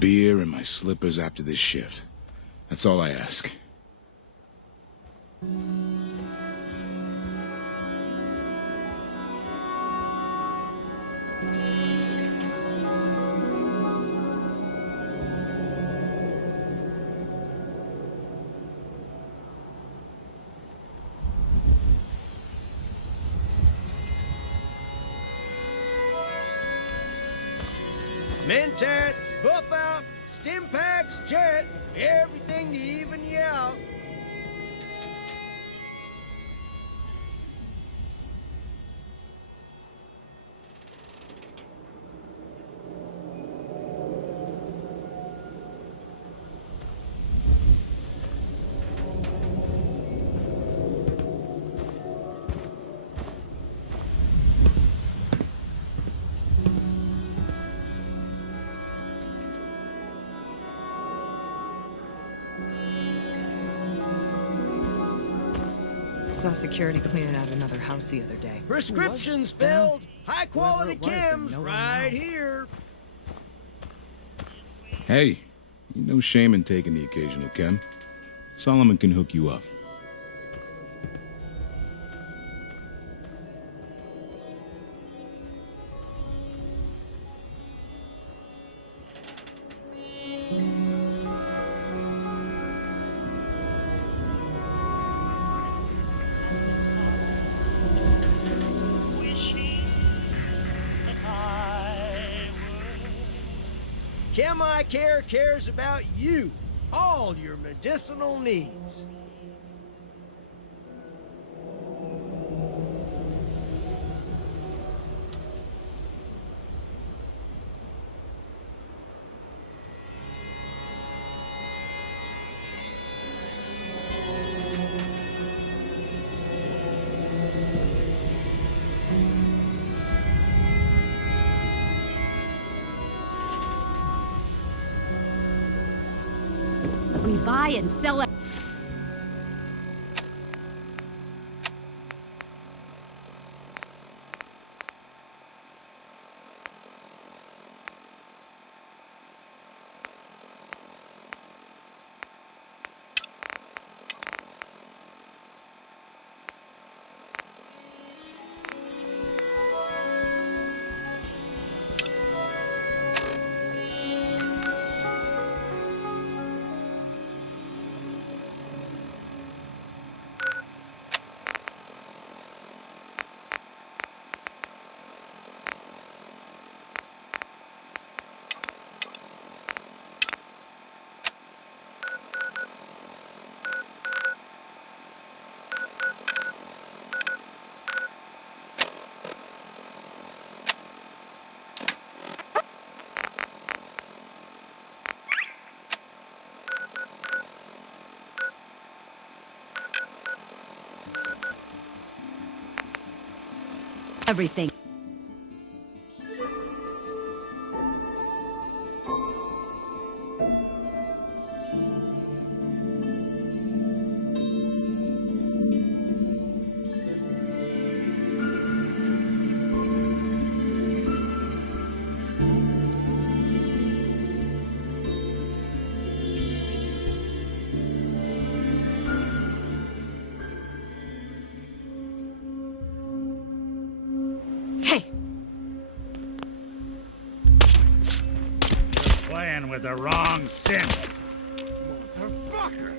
beer and my slippers after this shift. That's all I ask. Mentats, buff out, stim packs, jet, everything to even you out. Saw security cleaning out another house the other day. Prescriptions filled, high quality chems no one right knows. here. Hey, no shame in taking the occasional chem. Solomon can hook you up. Chem Eye Care cares about you, all your medicinal needs. We buy and sell it. Everything. Hey, Playing with the wrong synth. Motherfucker!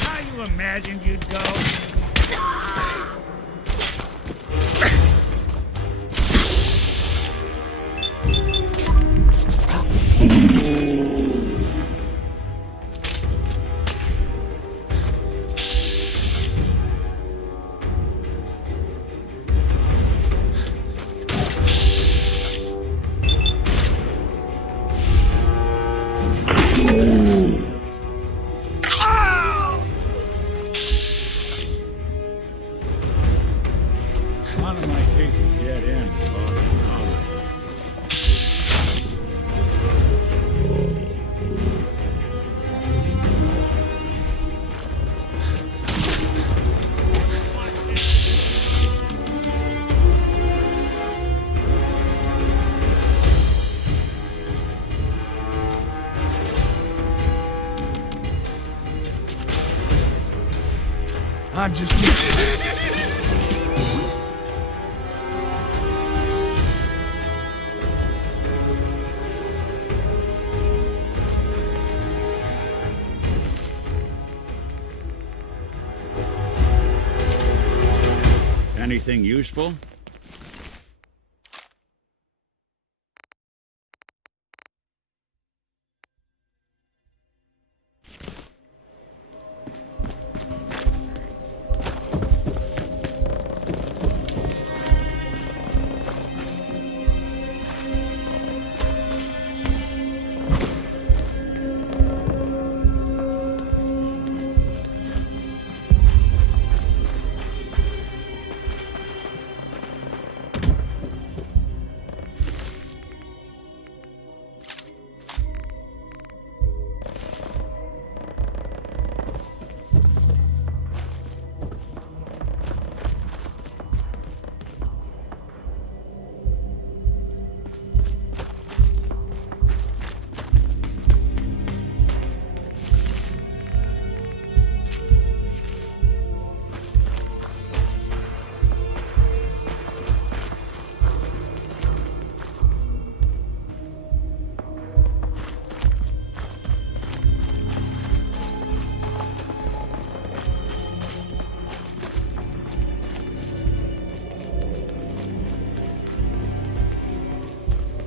How you imagined you'd go? I'm just... Anything useful?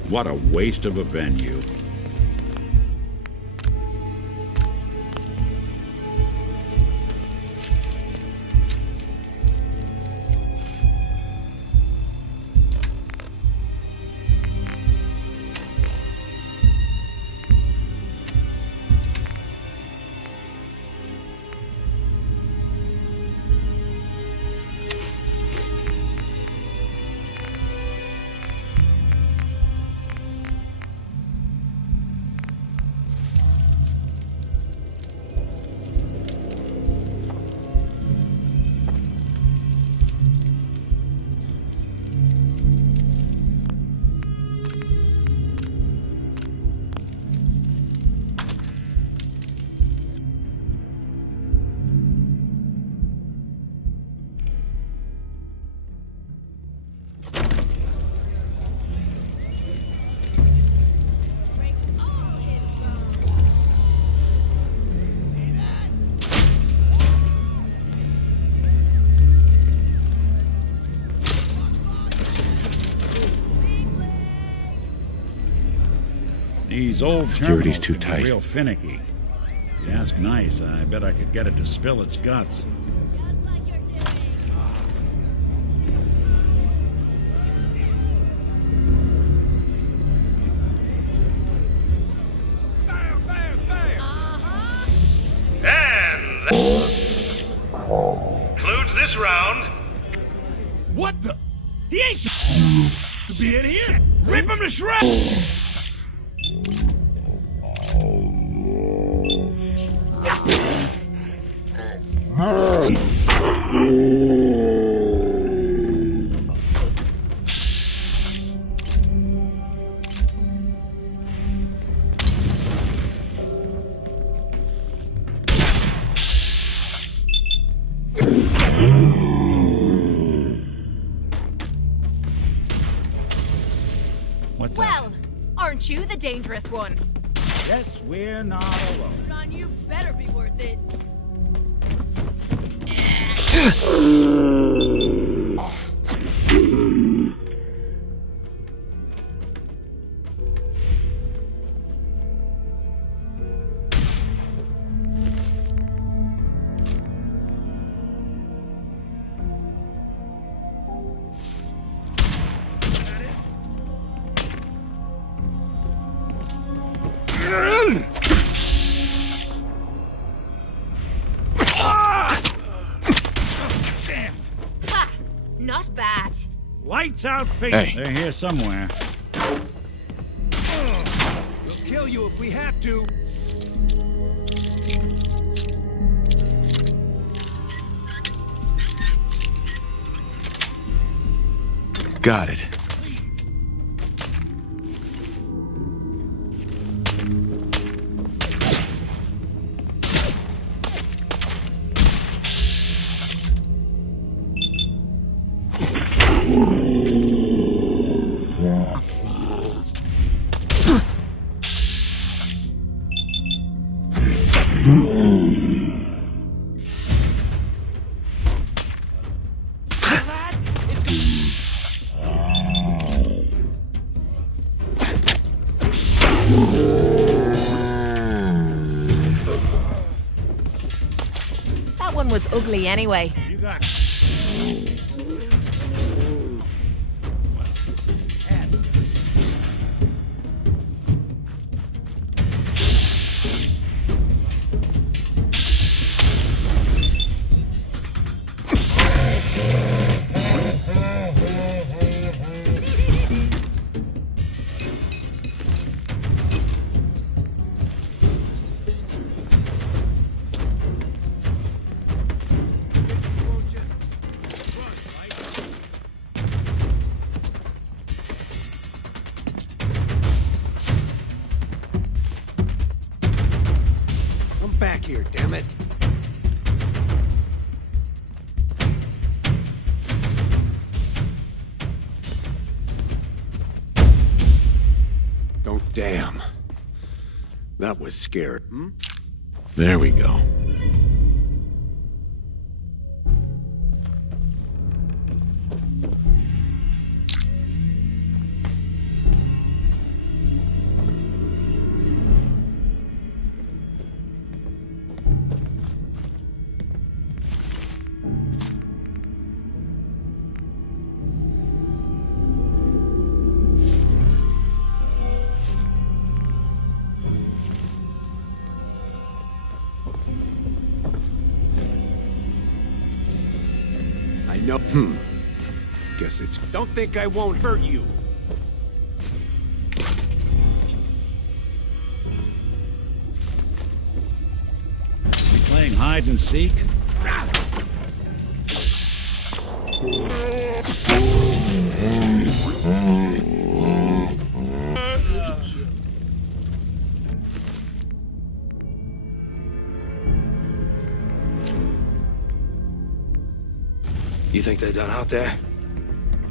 What a waste of a venue. These old Security's terminals too can be tight. real finicky. If you ask nice, I bet I could get it to spill its guts. And that concludes this round. What the? He ain't to be in here. Rip him to shreds. What's that? Well, aren't you the dangerous one? Yes, we're not alone. Ron, you better be worth it. Damn. Ha! Not bad. Lights out feet. Hey. They're here somewhere. We'll kill you if we have to. Got it. That one was ugly anyway. You got. Come back here, damn it. Don't damn. That was scary. There we go. I know. Guess it's. Don't think I won't hurt you. You playing hide and seek? You think they're done out there?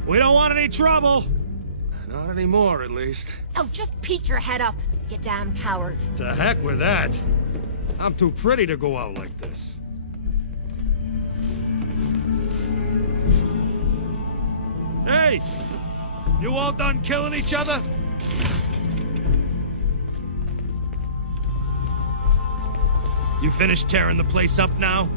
We don't want any trouble. Not anymore, at least. Oh, just peek your head up, you damn coward. To heck with that. I'm too pretty to go out like this. Hey! You all done killing each other? You finished tearing the place up now?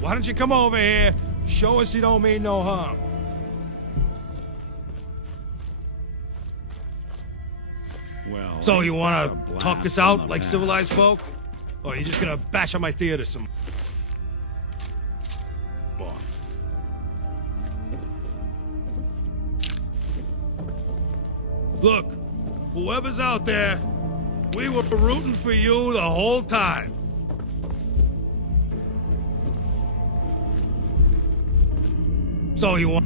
Why don't you come over here, show us you don't mean no harm? Well. So you a wanna blast talk this from out the like past. civilized folk? Or are you just gonna bash on my theater some more? Look, whoever's out there, we were rooting for you the whole time. So you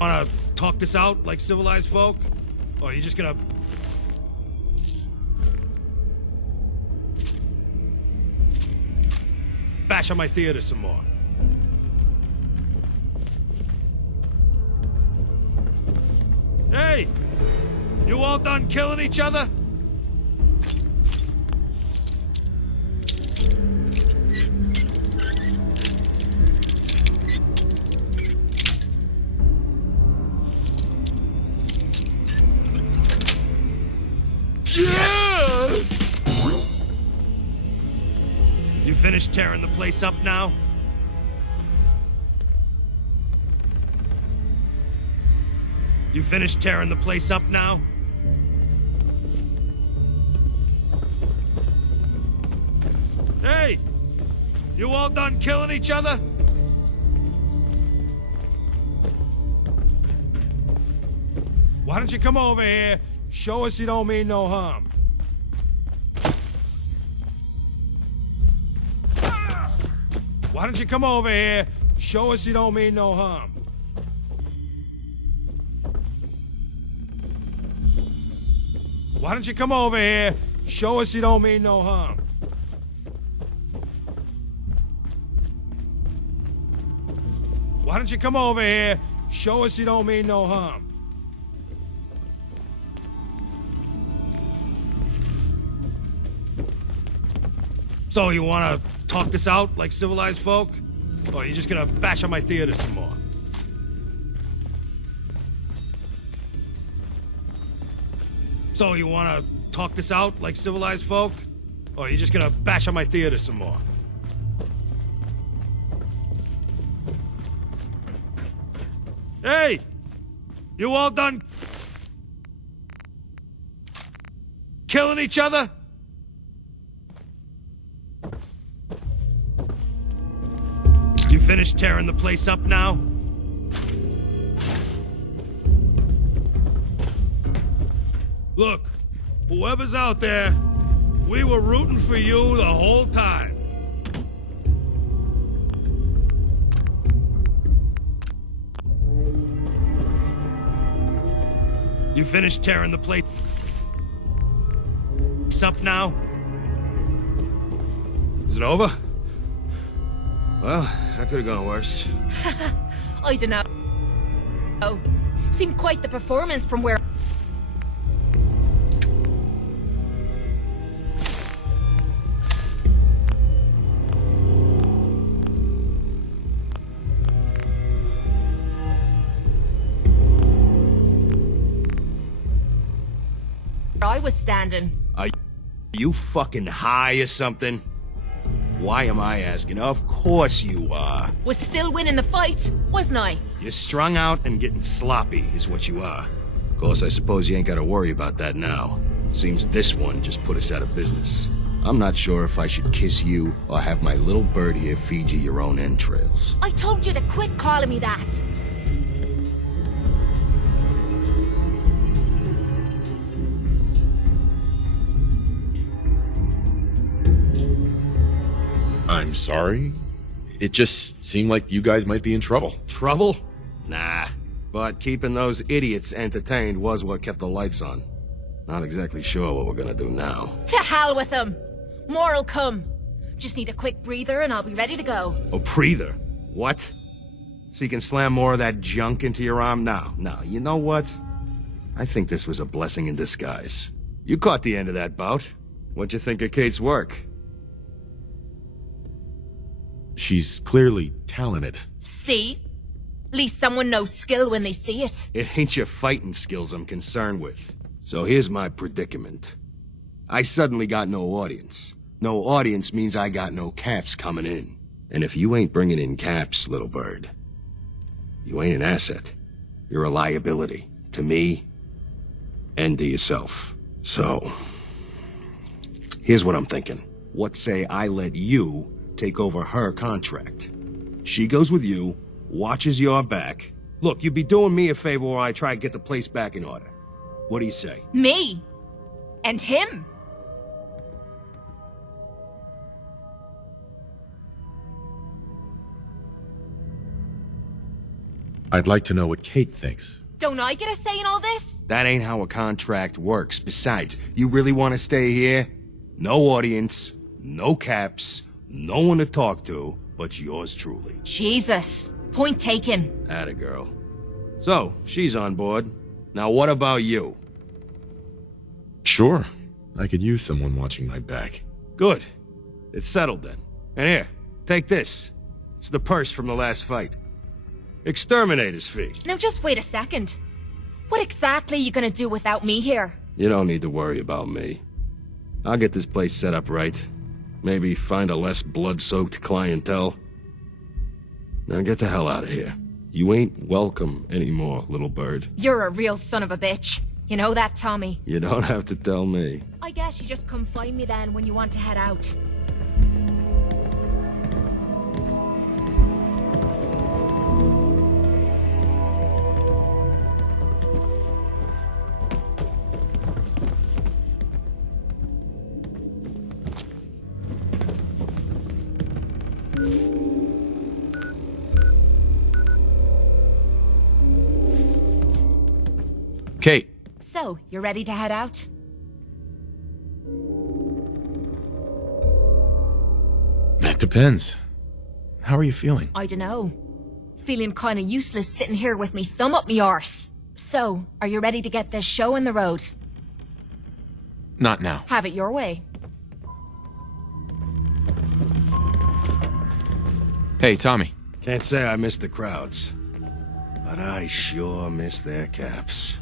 wanna talk this out like civilized folk? Or are you just gonna bash on my theater some more? Hey! You all done killing each other? You finished tearing the place up now? You finished tearing the place up now? Hey! You all done killing each other? Why don't you come over here, show us you don't mean no harm? Why don't you come over here, show us you don't mean no harm? Why don't you come over here, show us you don't mean no harm? Why don't you come over here, Show us you don't mean no harm. So, you wanna talk this out like civilized folk? Or are you just gonna bash on my theater some more? So, you wanna talk this out like civilized folk? Or are you just gonna bash on my theater some more? Hey! You all done killing each other? You finished tearing the place up now? Look, whoever's out there, we were rooting for you the whole time. You finished tearing the place up now? Is it over? Well, that could have gone worse. I don't know. Oh, seemed quite the performance from where... I was standing. Are you fucking high or something? Why am I asking? Of course you are. Was still winning the fight, wasn't I? You're strung out and getting sloppy is what you are. Of course, I suppose you ain't gotta worry about that now. Seems this one just put us out of business. I'm not sure if I should kiss you or have my little bird here feed you your own entrails. I told you to quit calling me that. I'm sorry. It just seemed like you guys might be in trouble. Trouble? Nah. But keeping those idiots entertained was what kept the lights on. Not exactly sure what we're gonna do now. To hell with them. More'll come. Just need a quick breather and I'll be ready to go. Oh, breather? What? So you can slam more of that junk into your arm? No, you know what? I think this was a blessing in disguise. You caught the end of that bout. What'd you think of Kate's work? She's clearly talented. See? At least someone knows skill when they see it. It ain't your fighting skills I'm concerned with. So here's my predicament. I suddenly got no audience. No audience means I got no caps coming in. And if you ain't bringing in caps, little bird, you ain't an asset. You're a liability. To me, and to yourself. So, here's what I'm thinking. What say I let you take over her contract? She goes with you, watches your back. Look, you'd be doing me a favor while I try to get the place back in order. What do you say? Me? And him? I'd like to know what Kate thinks. Don't I get a say in all this? That ain't how a contract works. Besides, you really want to stay here? No audience, no caps, no one to talk to, but yours truly. Jesus. Point taken. Atta girl. So, she's on board. Now what about you? Sure. I could use someone watching my back. Good. It's settled then. And here, take this. It's the purse from the last fight. Exterminator's fee. Now just wait a second. What exactly are you gonna do without me here? You don't need to worry about me. I'll get this place set up right. Maybe find a less blood-soaked clientele. Now get the hell out of here. You ain't welcome anymore, little bird. You're a real son of a bitch. You know that, Tommy? You don't have to tell me. I guess you just come find me then when you want to head out. Kate. So, you're ready to head out? That depends. How are you feeling? I dunno. Feeling kinda useless sitting here with me thumb up me arse. So, are you ready to get this show on the road? Not now. Have it your way. Hey, Tommy. Can't say I miss the crowds, but I sure miss their caps.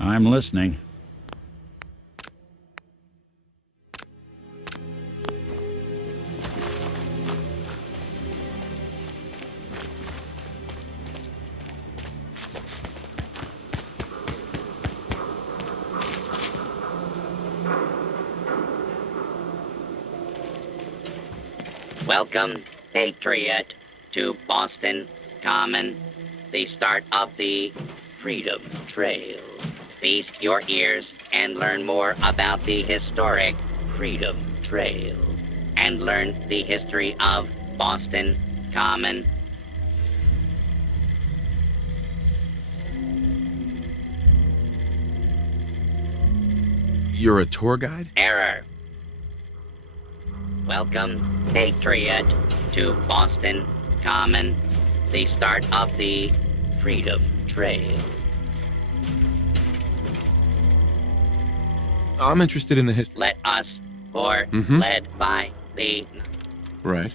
I'm listening. Welcome, Patriot, to Boston Common, the start of the Freedom Trail. Feast your ears and learn more about the historic Freedom Trail, and learn the history of Boston Common. You're a tour guide? Error. Welcome, Patriot, to Boston Common, the start of the Freedom Trail. I'm interested in the history. Let us, or Mhm. led by the... Right.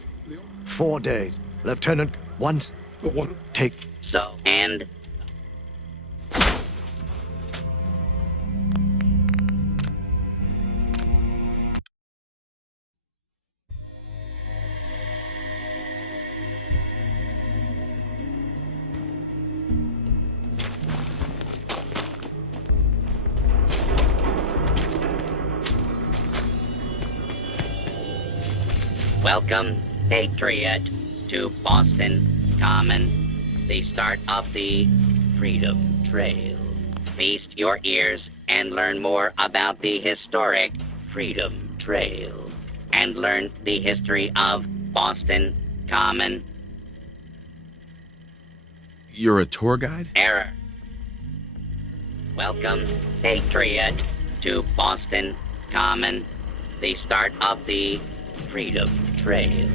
4 days. Lieutenant, once... What? Take... So, and... Welcome, Patriot, to Boston Common, the start of the Freedom Trail. Feast your ears and learn more about the historic Freedom Trail, and learn the history of Boston Common. You're a tour guide? Error. Welcome, Patriot, to Boston Common, the start of the Freedom Trail.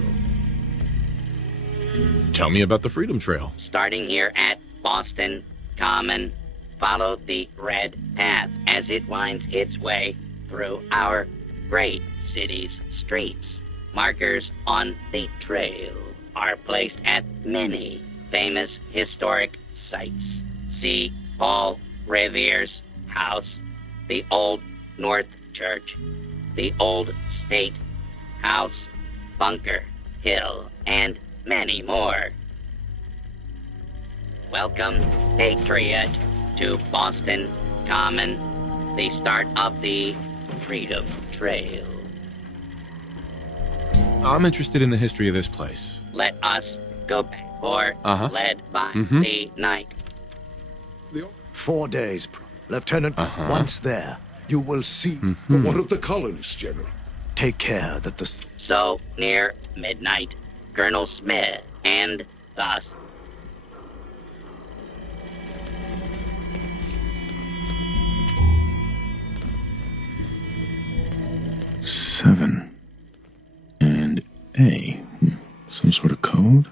Tell me about the Freedom Trail. Starting here at Boston Common, follow the red path as it winds its way through our great city's streets. Markers on the trail are placed at many famous historic sites. See Paul Revere's house, the Old North Church, the Old State House, Bunker Hill, and many more. Welcome, Patriot, to Boston Common, the start of the Freedom Trail. I'm interested in the history of this place. Let us go back, or led by Mhm. the night. 4 days. Lieutenant, once there, you will see... But what of the colonists, General? Take care that the... So near midnight, Colonel Smith and thus... Seven. And A. Some sort of code?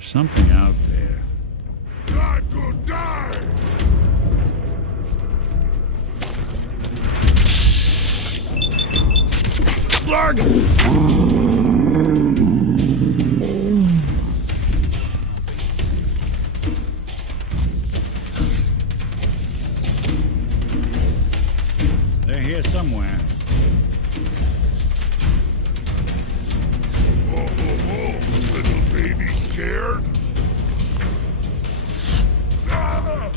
There's something out there. Time to die! They're here somewhere. Little baby scared? Ah!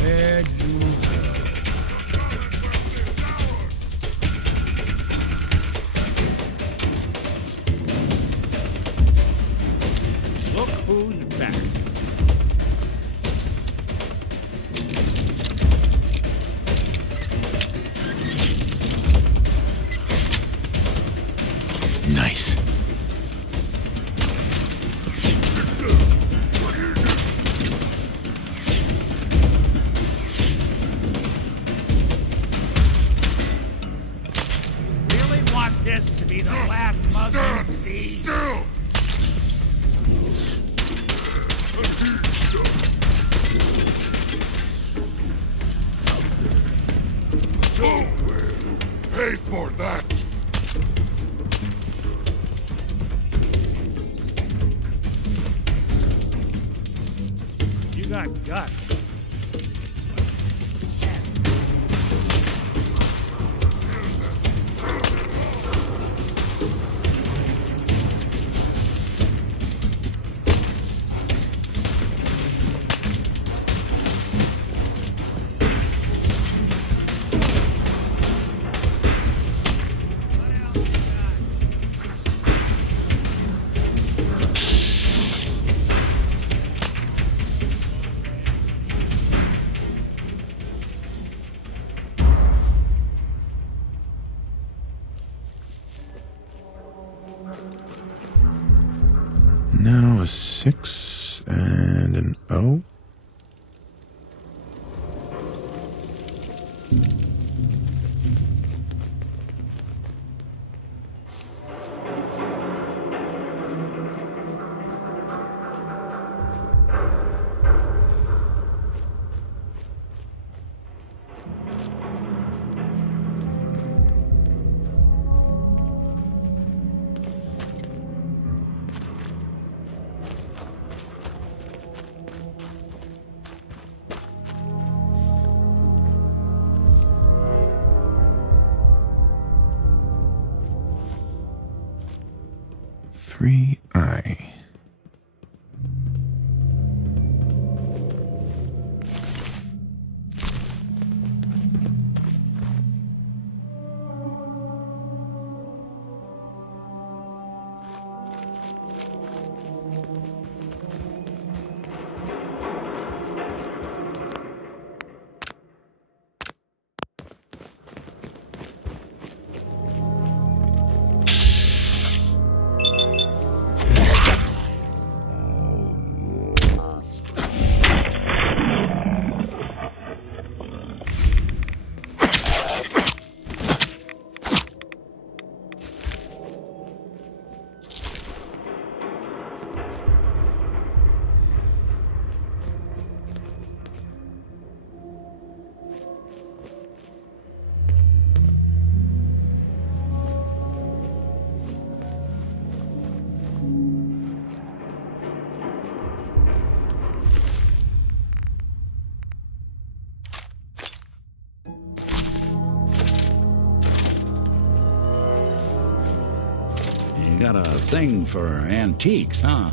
Where'd you go? Look who's back. Nice. Really want this to be the last mug you see? Pay for that! You got guts. Now a 6 and an O. Three I. You got a thing for antiques, huh?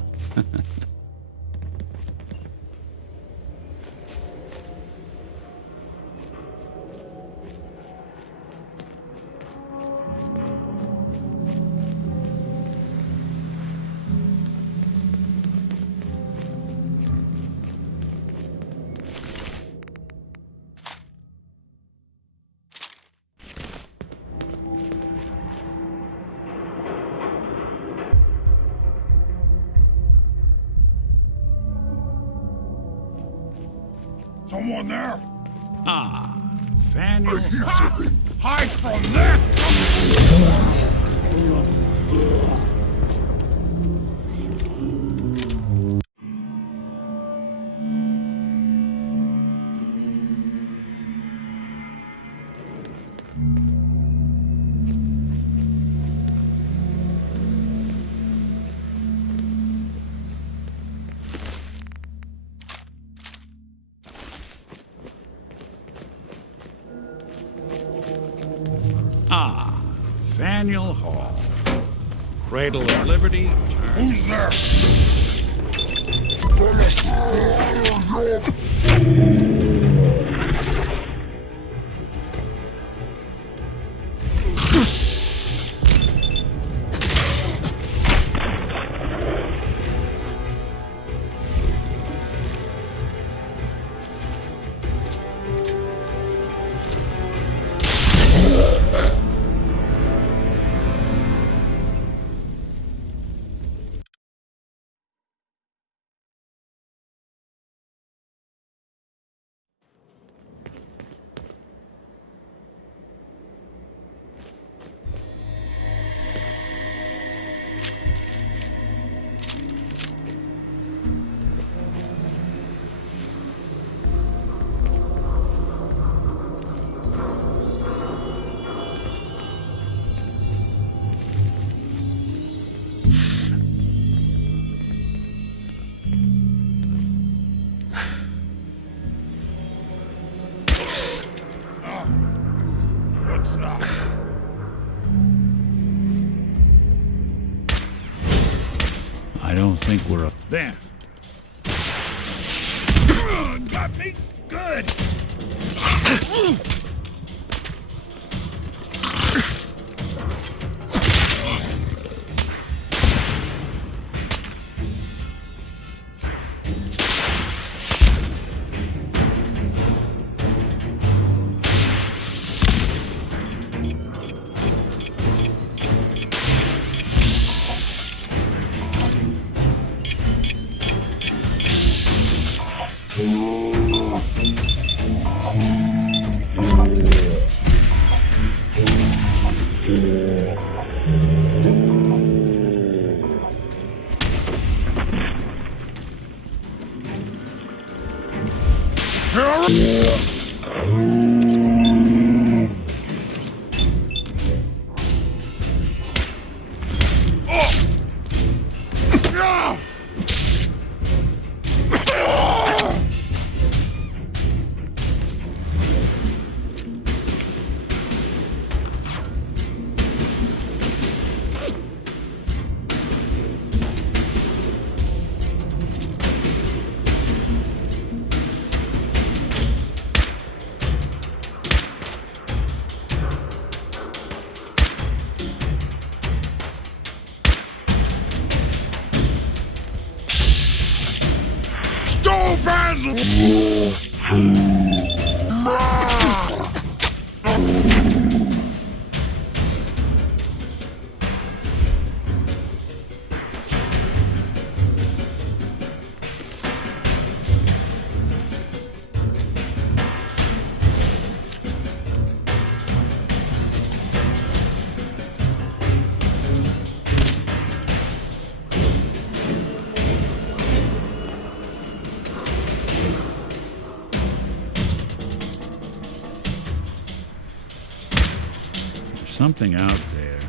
Someone there? Ah, Faniel. Hide from this! Ah, Faniel Hall. Cradle of Liberty. Who's there? What's that? I don't think we're up there. Got me good! Something out there.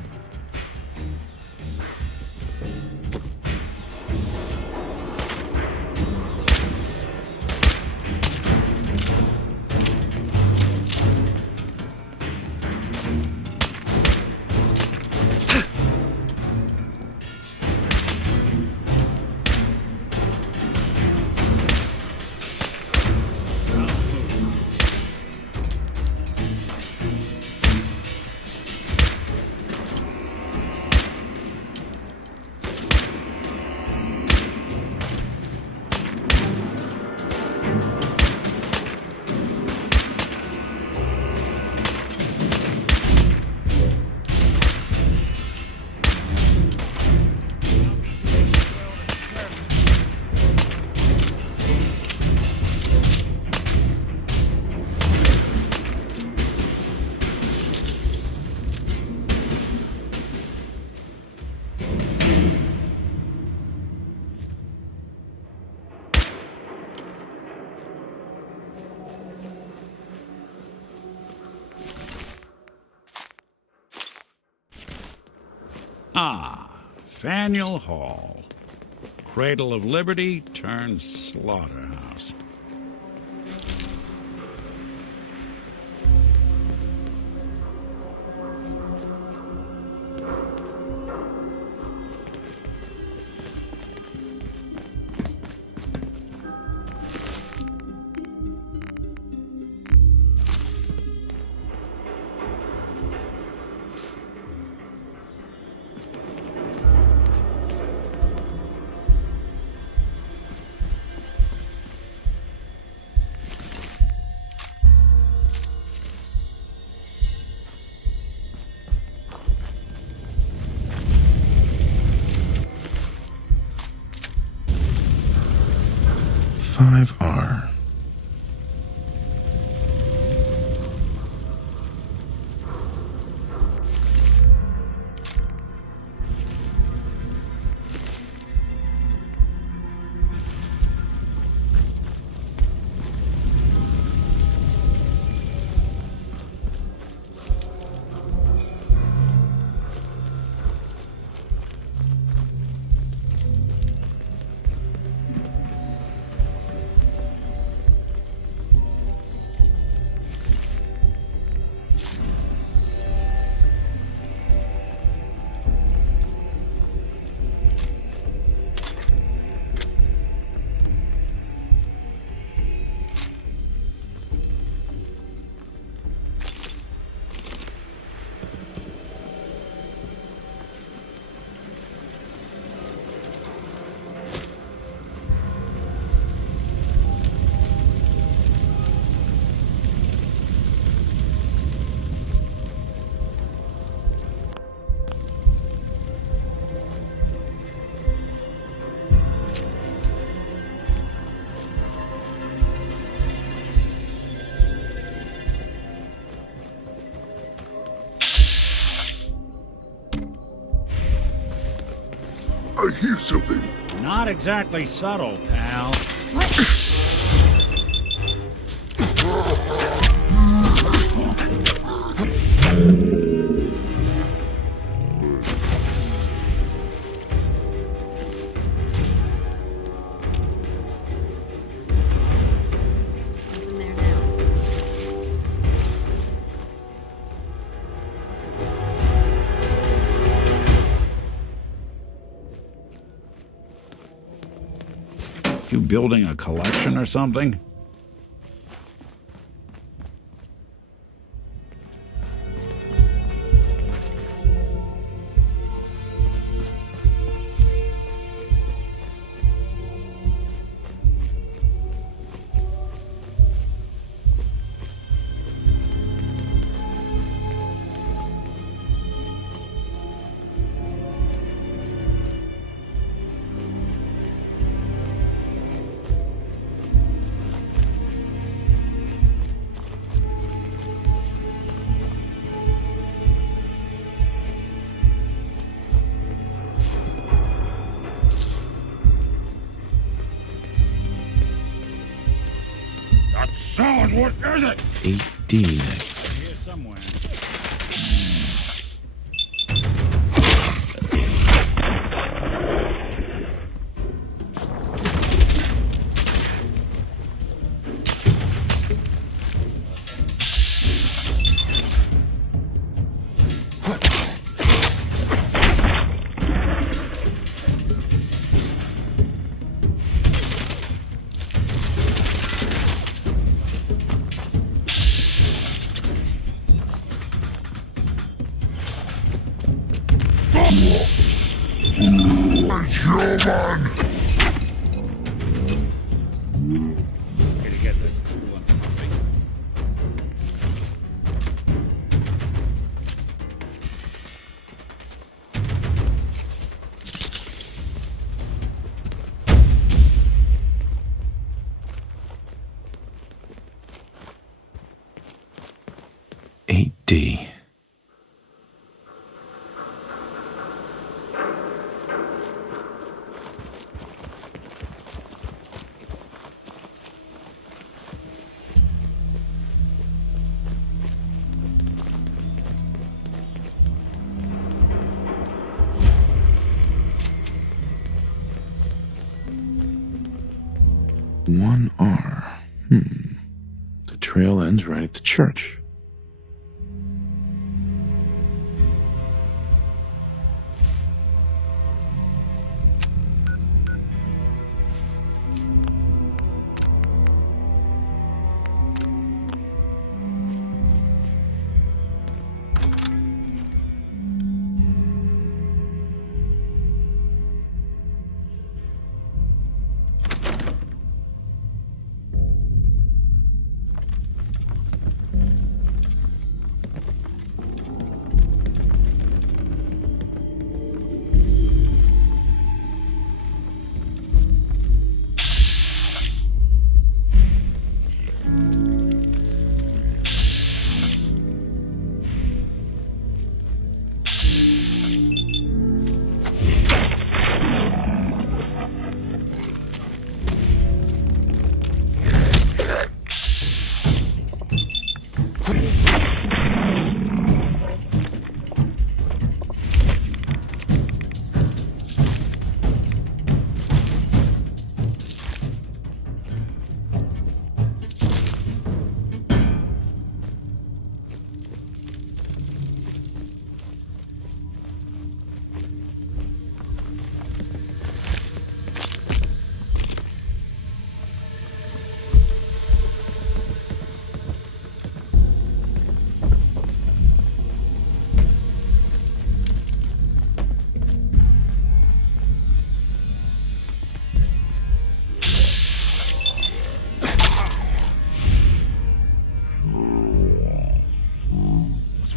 Ah, Faneuil Hall. Cradle of Liberty turned slaughterhouse. R. I hear something. Not exactly subtle, pal. Nothing there now. You building a collection or something? Sound, what is it? 8D next. Here somewhere. Gotta get this cool and puffy. D. 1R. The trail ends right at the church.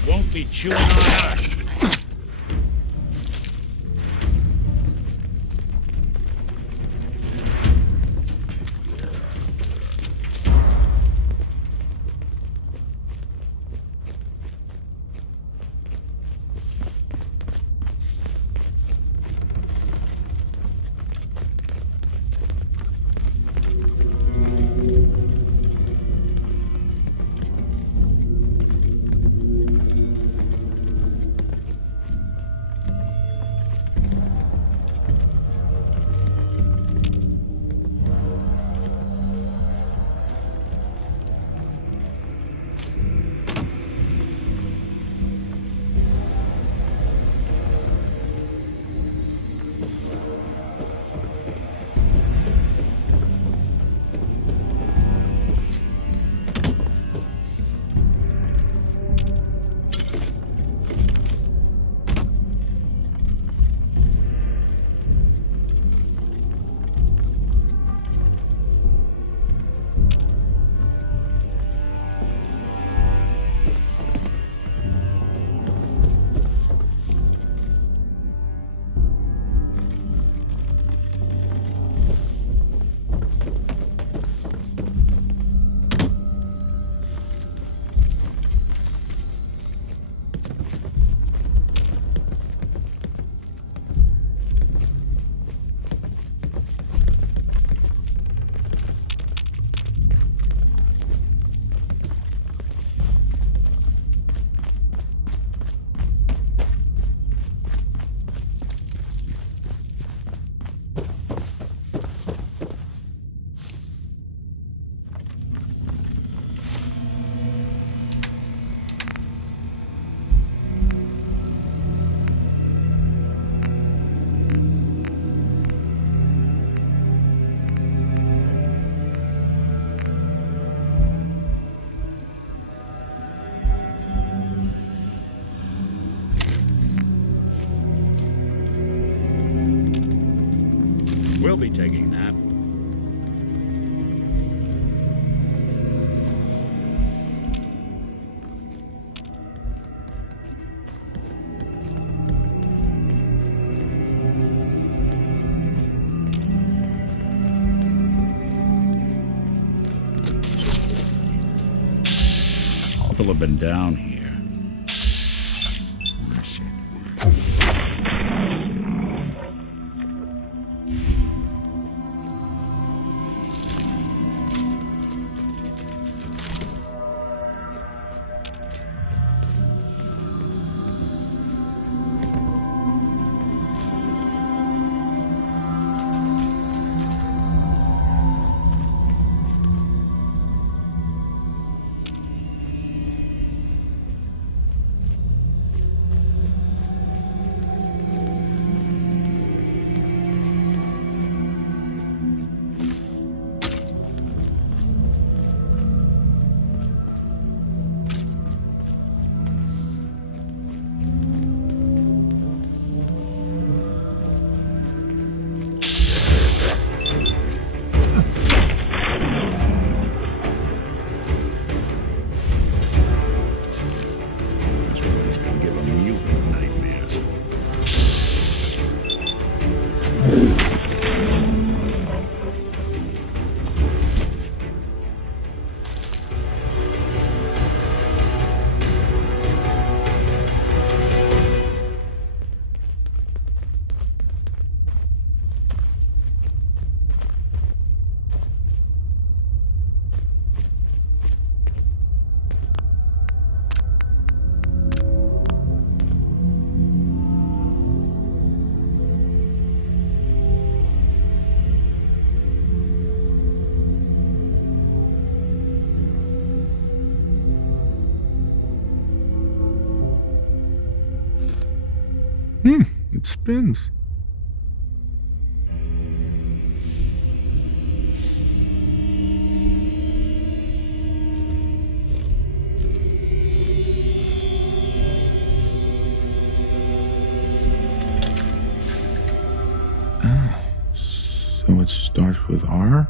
Won't be chewing on us. We'll be taking that. People have been down here. It spins. So it starts with R?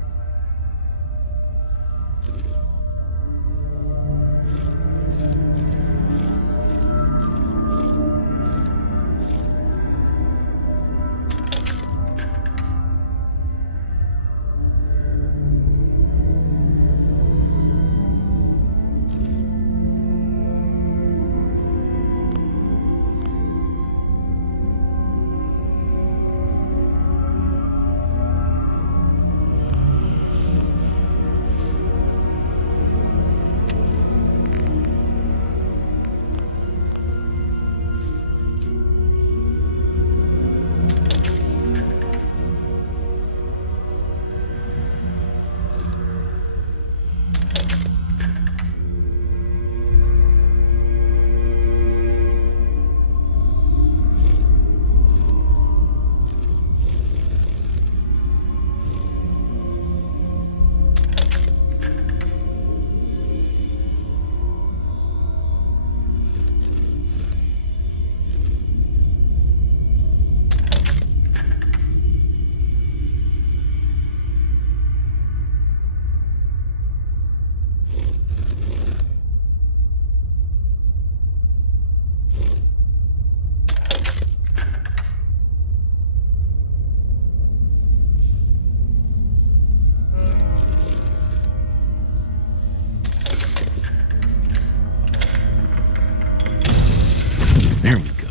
There we go.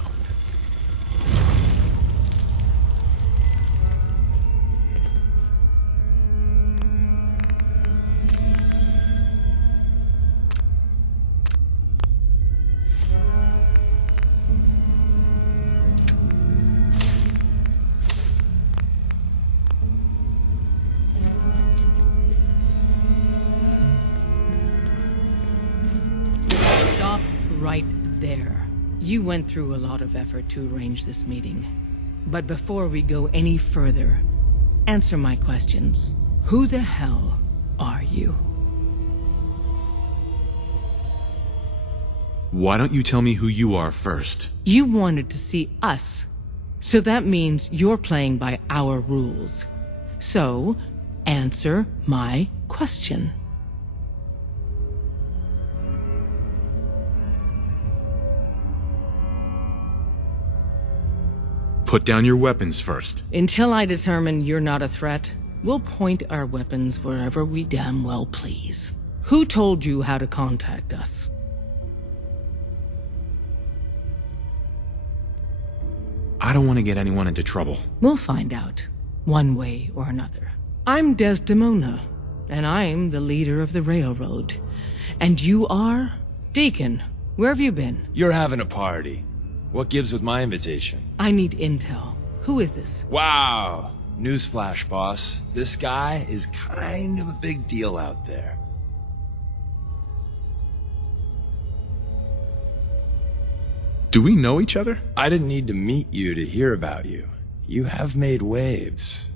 Stop right there. You went through a lot of effort to arrange this meeting. But before we go any further, answer my questions. Who the hell are you? Why don't you tell me who you are first? You wanted to see us. So that means you're playing by our rules. So, answer my question. Put down your weapons first. Until I determine you're not a threat, we'll point our weapons wherever we damn well please. Who told you how to contact us? I don't want to get anyone into trouble. We'll find out, one way or another. I'm Desdemona, and I'm the leader of the Railroad. And you are? Deacon, where have you been? You're having a party. What gives with my invitation? I need intel. Who is this? Wow. Newsflash, boss. This guy is kind of a big deal out there. Do we know each other? I didn't need to meet you to hear about you. You have made waves.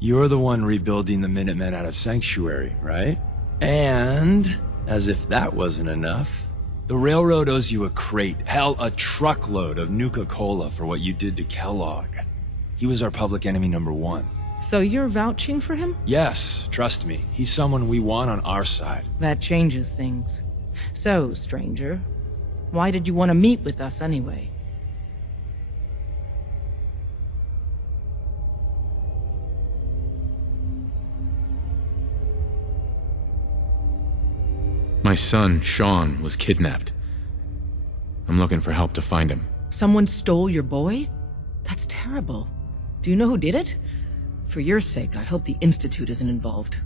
You're the one rebuilding the Minutemen out of Sanctuary, right? And, as if that wasn't enough, the Railroad owes you a crate, hell, a truckload of Nuka-Cola for what you did to Kellogg. He was our public enemy #1. So you're vouching for him? Yes, trust me. He's someone we want on our side. That changes things. So, stranger, why did you want to meet with us anyway? My son, Sean, was kidnapped. I'm looking for help to find him. Someone stole your boy? That's terrible. Do you know who did it? For your sake, I hope the Institute isn't involved.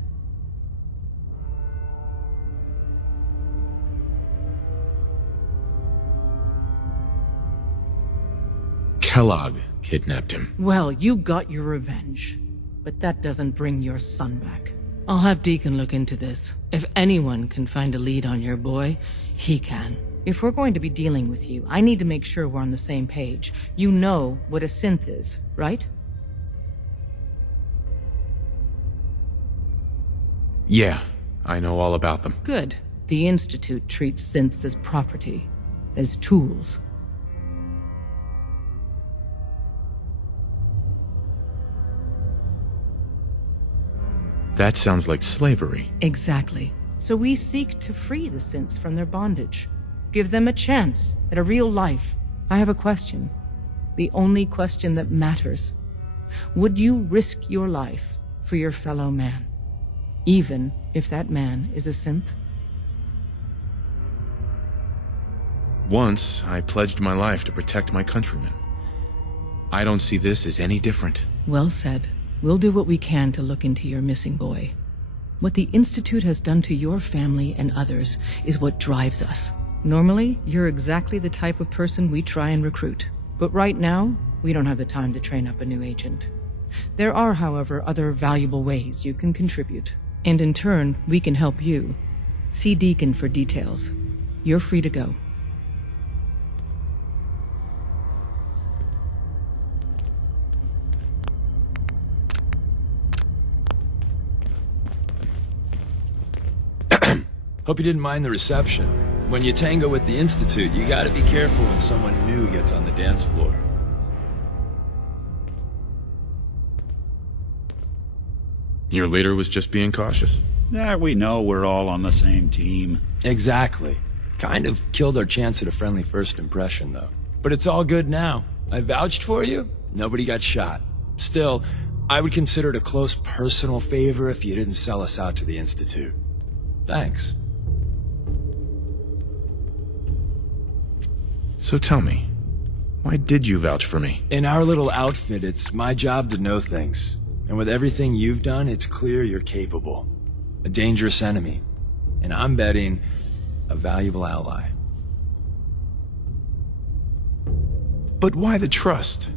Kellogg kidnapped him. Well, you got your revenge. But that doesn't bring your son back. I'll have Deacon look into this. If anyone can find a lead on your boy, he can. If we're going to be dealing with you, I need to make sure we're on the same page. You know what a synth is, right? Yeah, I know all about them. Good. The Institute treats synths as property, as tools. That sounds like slavery. Exactly. So we seek to free the synths from their bondage. Give them a chance at a real life. I have a question. The only question that matters. Would you risk your life for your fellow man? Even if that man is a synth? Once, I pledged my life to protect my countrymen. I don't see this as any different. Well said. We'll do what we can to look into your missing boy. What the Institute has done to your family and others is what drives us. Normally, you're exactly the type of person we try and recruit. But right now, we don't have the time to train up a new agent. There are, however, other valuable ways you can contribute. And in turn, we can help you. See Deacon for details. You're free to go. Hope you didn't mind the reception. When you tango with the Institute, you gotta be careful when someone new gets on the dance floor. Your leader was just being cautious. We know we're all on the same team. Exactly. Kind of killed our chance at a friendly first impression, though. But it's all good now. I vouched for you. Nobody got shot. Still, I would consider it a close personal favor if you didn't sell us out to the Institute. Thanks. So tell me, why did you vouch for me? In our little outfit, it's my job to know things. And with everything you've done, it's clear you're capable. A dangerous enemy. And I'm betting a valuable ally. But why the trust?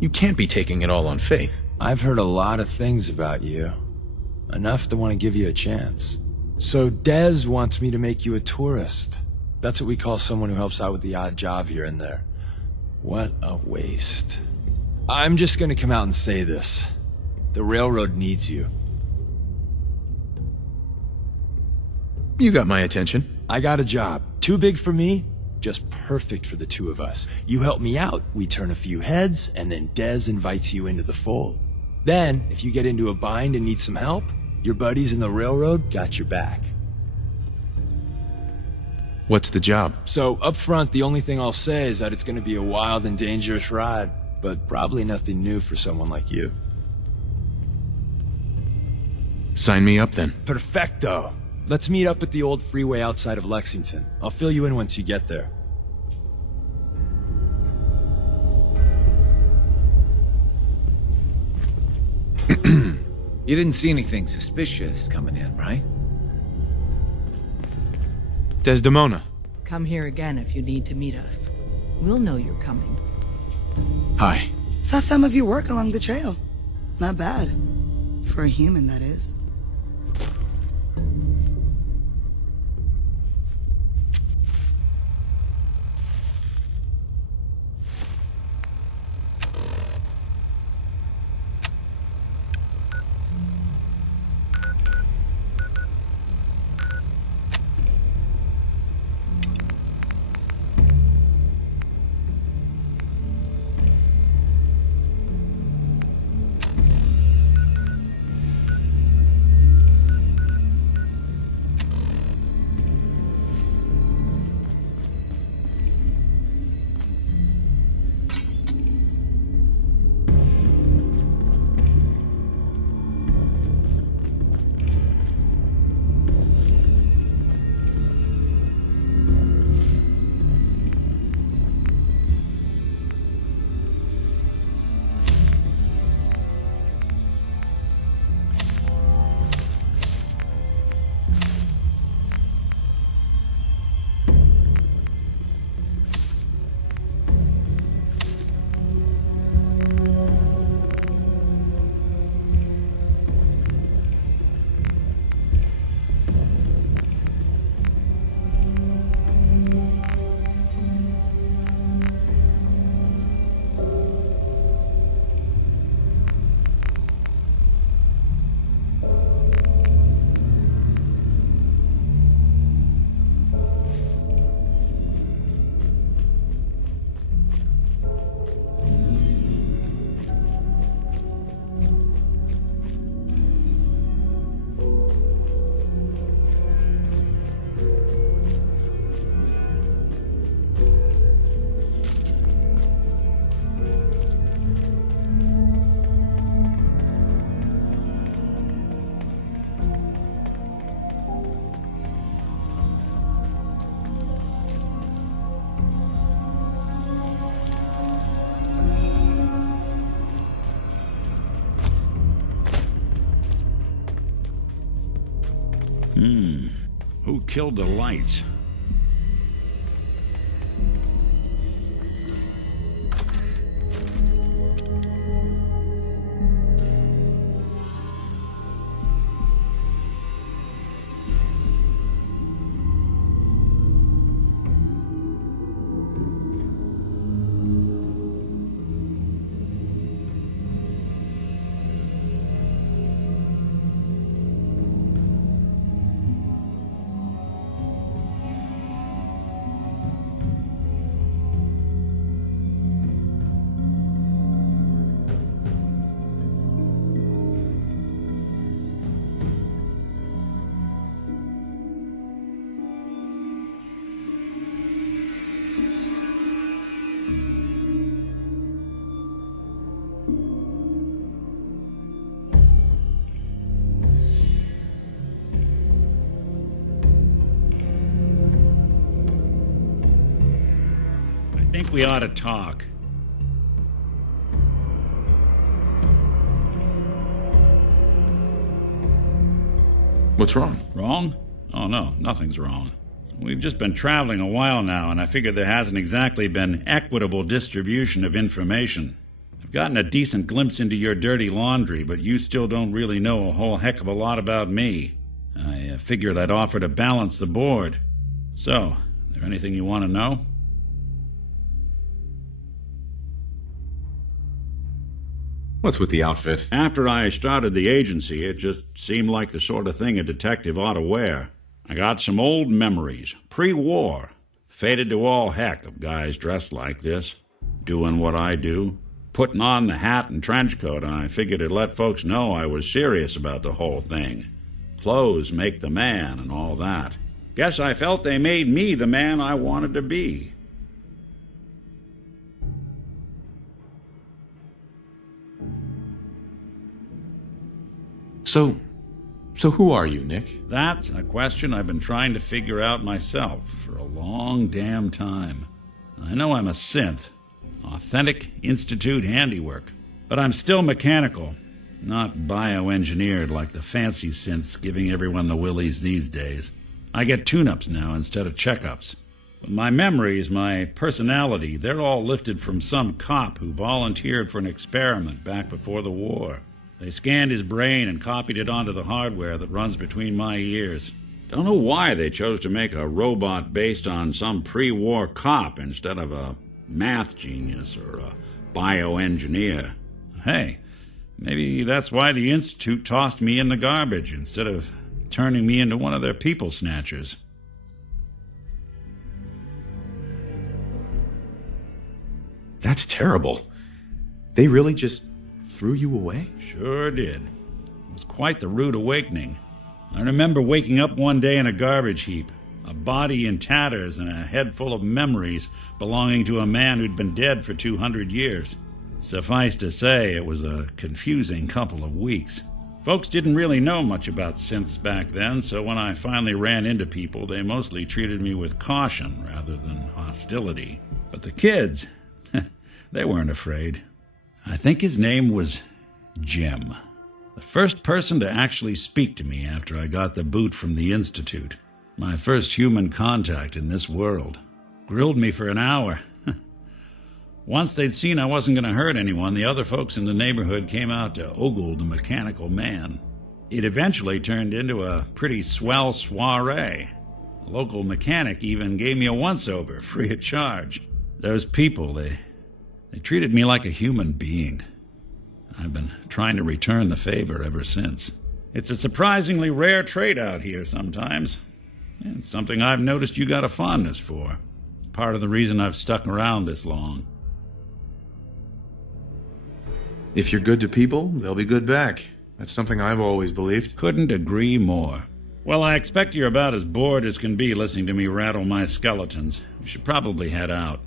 You can't be taking it all on faith. I've heard a lot of things about you. Enough to want to give you a chance. So Dez wants me to make you a tourist. That's what we call someone who helps out with the odd job here and there. What a waste. I'm just gonna come out and say this. The railroad needs you. You got my attention. I got a job. Too big for me, just perfect for the two of us. You help me out, we turn a few heads, and then Dez invites you into the fold. Then, if you get into a bind and need some help, your buddies in the railroad got your back. What's the job? So, up front, the only thing I'll say is that it's gonna be a wild and dangerous ride, but probably nothing new for someone like you. Sign me up then. Perfecto. Let's meet up at the old freeway outside of Lexington. I'll fill you in once you get there. You didn't see anything suspicious coming in, right? Desdemona. Come here again if you need to meet us. We'll know you're coming. Hi. Saw some of your work along the trail. Not bad. For a human, that is. Who killed the lights? I think we ought to talk. What's wrong? Wrong? Oh, no, nothing's wrong. We've just been traveling a while now, and I figure there hasn't exactly been equitable distribution of information. I've gotten a decent glimpse into your dirty laundry, but you still don't really know a whole heck of a lot about me. I figured I'd offer to balance the board. So, is there anything you want to know? What's with the outfit? After I started the agency, it just seemed like the sort of thing a detective ought to wear. I got some old memories, pre-war. Faded to all heck of guys dressed like this, doing what I do. Putting on the hat and trench coat, and I figured it'd let folks know I was serious about the whole thing. Clothes make the man and all that. Guess I felt they made me the man I wanted to be. So who are you, Nick? That's a question I've been trying to figure out myself for a long damn time. I know I'm a synth, authentic Institute handiwork, but I'm still mechanical, not bioengineered like the fancy synths giving everyone the willies these days. I get tune-ups now instead of checkups. But my memories, my personality, they're all lifted from some cop who volunteered for an experiment back before the war. They scanned his brain and copied it onto the hardware that runs between my ears. Don't know why they chose to make a robot based on some pre-war cop instead of a math genius or a bioengineer. Hey, maybe that's why the Institute tossed me in the garbage instead of turning me into one of their people snatchers. That's terrible. They really just threw you away? Sure did. It was quite the rude awakening. I remember waking up one day in a garbage heap, a body in tatters and a head full of memories belonging to a man who'd been dead for 200 years. Suffice to say, it was a confusing couple of weeks. Folks didn't really know much about synths back then, so when I finally ran into people, they mostly treated me with caution rather than hostility. But the kids, they weren't afraid. I think his name was Jim. The first person to actually speak to me after I got the boot from the Institute. My first human contact in this world. Grilled me for an hour. Once they'd seen I wasn't going to hurt anyone, the other folks in the neighborhood came out to ogle the mechanical man. It eventually turned into a pretty swell soiree. A local mechanic even gave me a once-over, free of charge. Those people, they treated me like a human being. I've been trying to return the favor ever since. It's a surprisingly rare trait out here sometimes. It's something I've noticed you got a fondness for. Part of the reason I've stuck around this long. If you're good to people, they'll be good back. That's something I've always believed. Couldn't agree more. Well, I expect you're about as bored as can be listening to me rattle my skeletons. We should probably head out.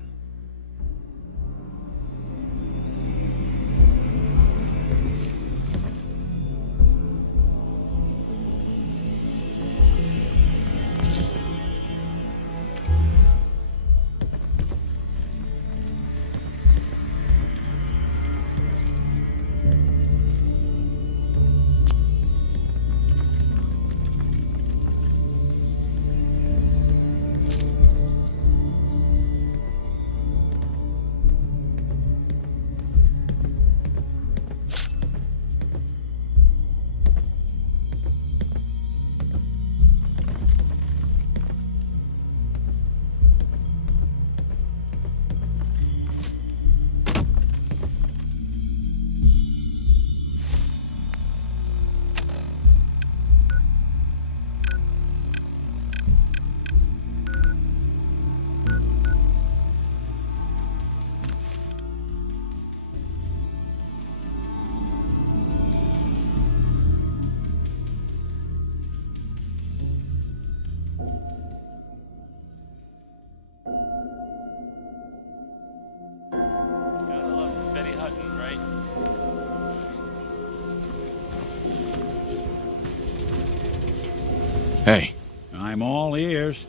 matters?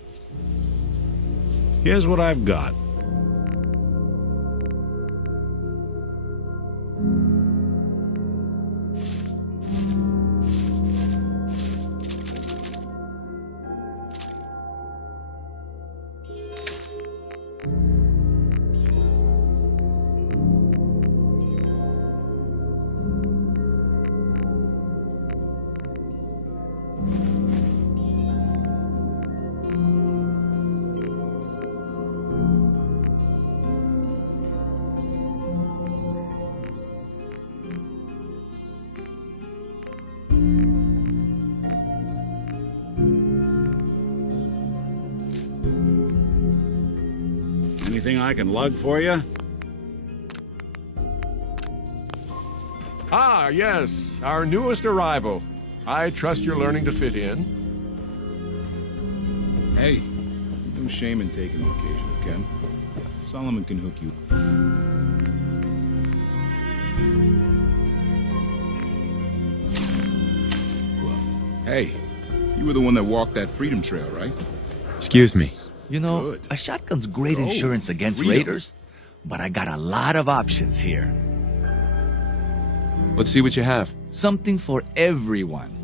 Here's what I've got. Anything I can lug for you? Ah, yes, our newest arrival. I trust you're learning to fit in. Hey, no shame in taking the occasional chem. Solomon can hook you. Well, hey, you were the one that walked that freedom trail, right? Excuse me. You know, Good. a shotgun's great Oh, insurance against freedom. raiders, but I got a lot of options here. Let's see what you have. Something for everyone.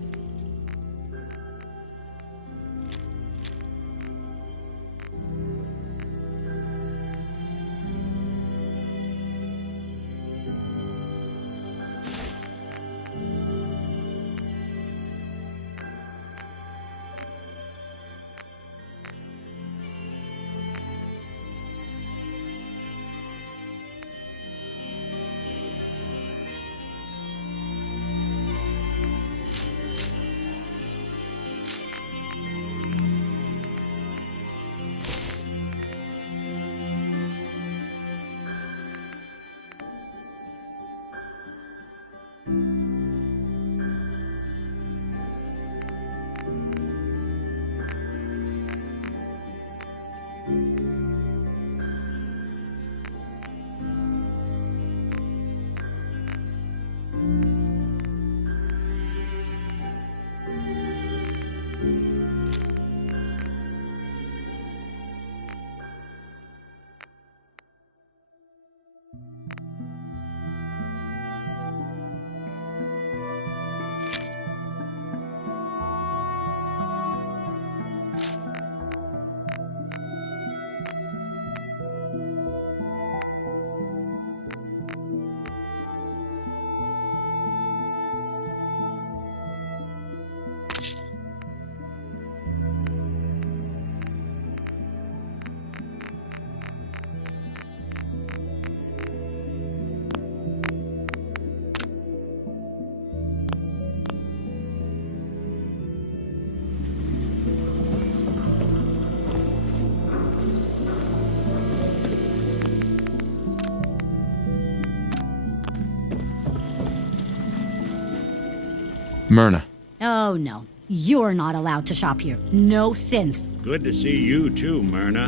Myrna. Oh, no. You're not allowed to shop here. No sense. Good to see you too, Myrna.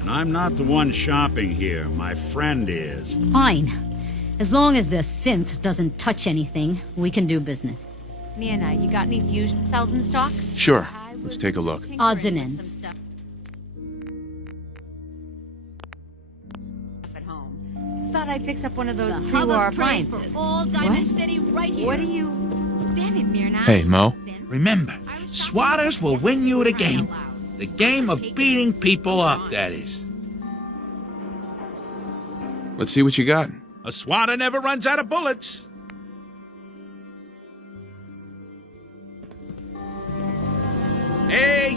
And I'm not the one shopping here. My friend is. Fine. As long as the synth doesn't touch anything, we can do business. Nina, you got any fusion cells in stock? Sure. Let's take a look. Odds and ends. At home. Thought I'd fix up one of those The pre-war hub of trade for appliances. all Diamond City right here. What are you... Damn it, Myrna. Hey, Mo. Remember, swatters will win you the game. The game of beating people up, that is. Let's see what you got. A swatter never runs out of bullets. Hey!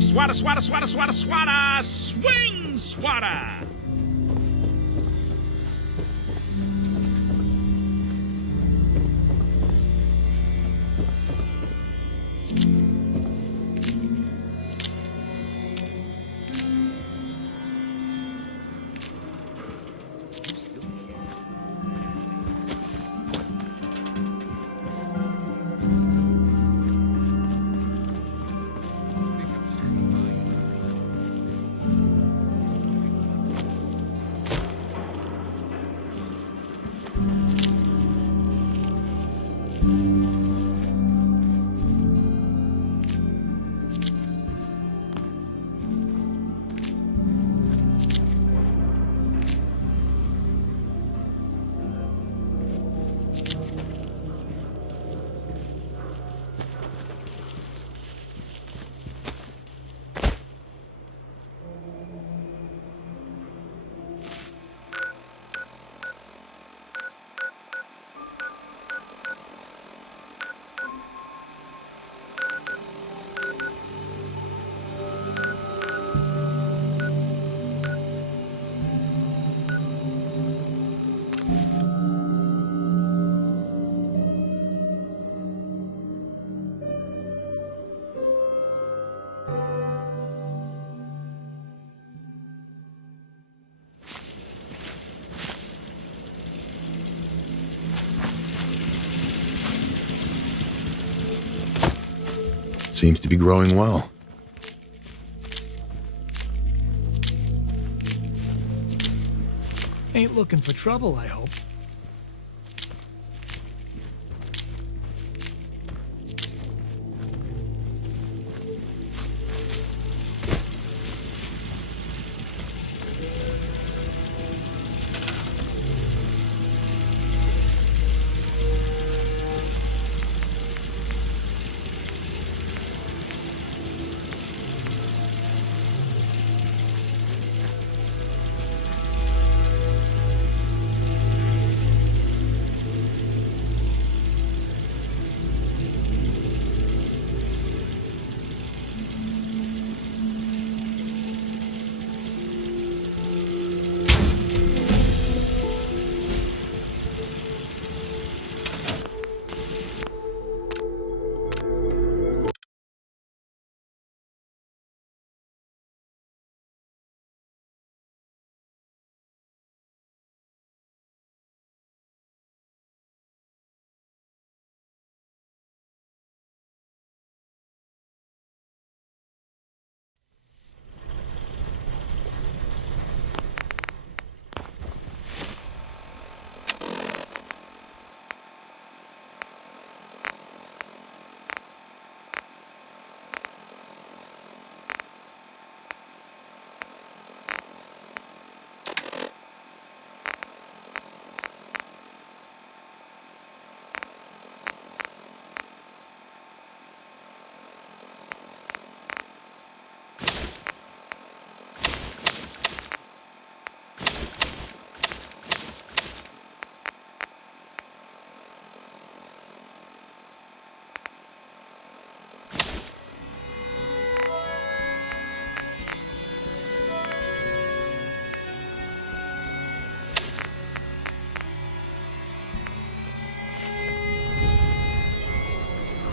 Swatter, swatter, swatter, swatter, swatter! Swing, swatter! Seems to be growing well. Ain't looking for trouble, I hope.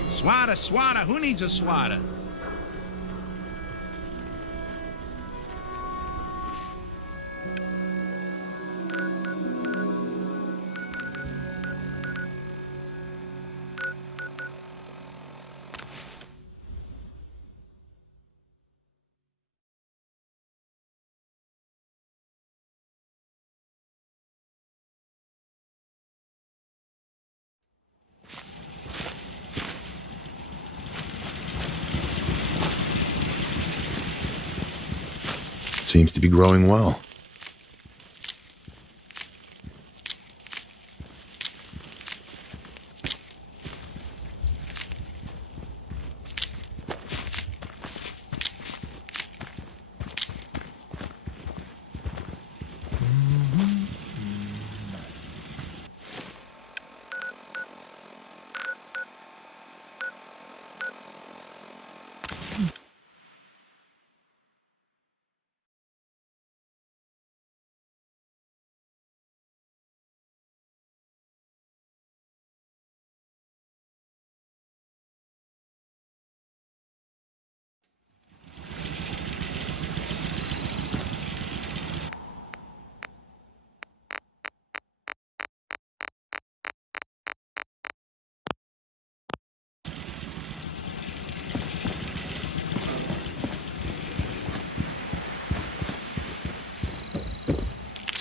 Swatter, swatter, who needs a swatter? Seems to be growing well.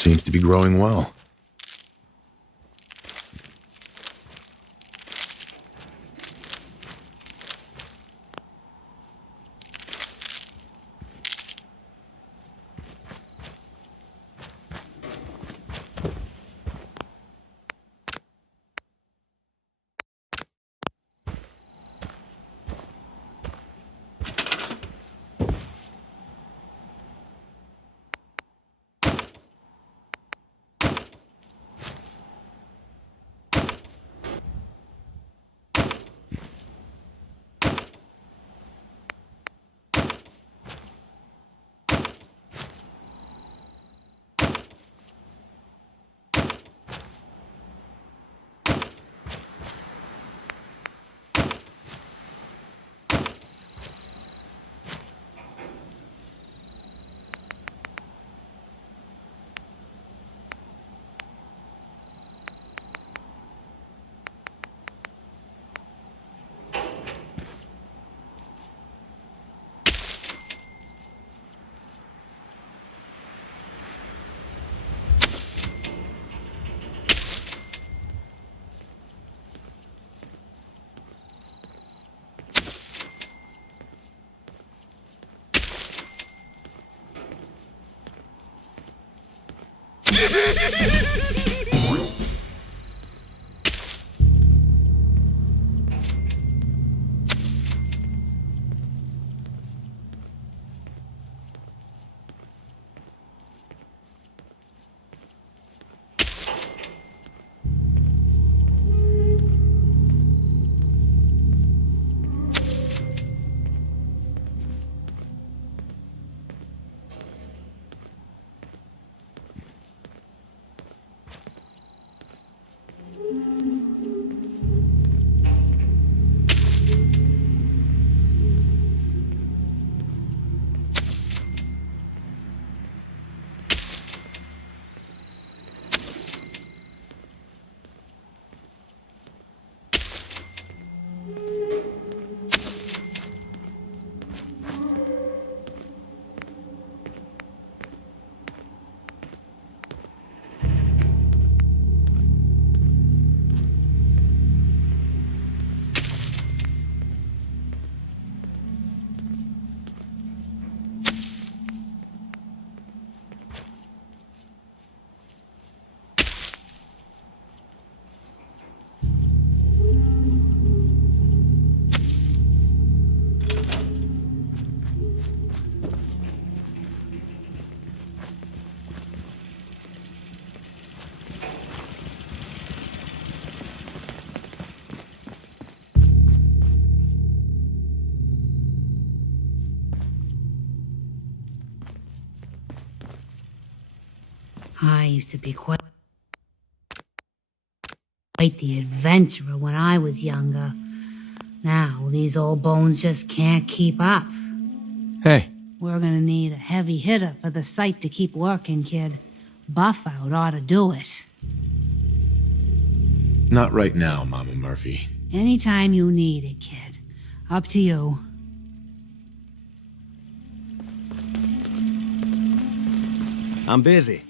Seems to be growing well. I used to be quite the adventurer when I was younger. Now, these old bones just can't keep up. Hey. We're gonna need a heavy hitter for the site to keep working, kid. Buffout ought to do it. Not right now, Mama Murphy. Anytime you need it, kid. Up to you. I'm busy.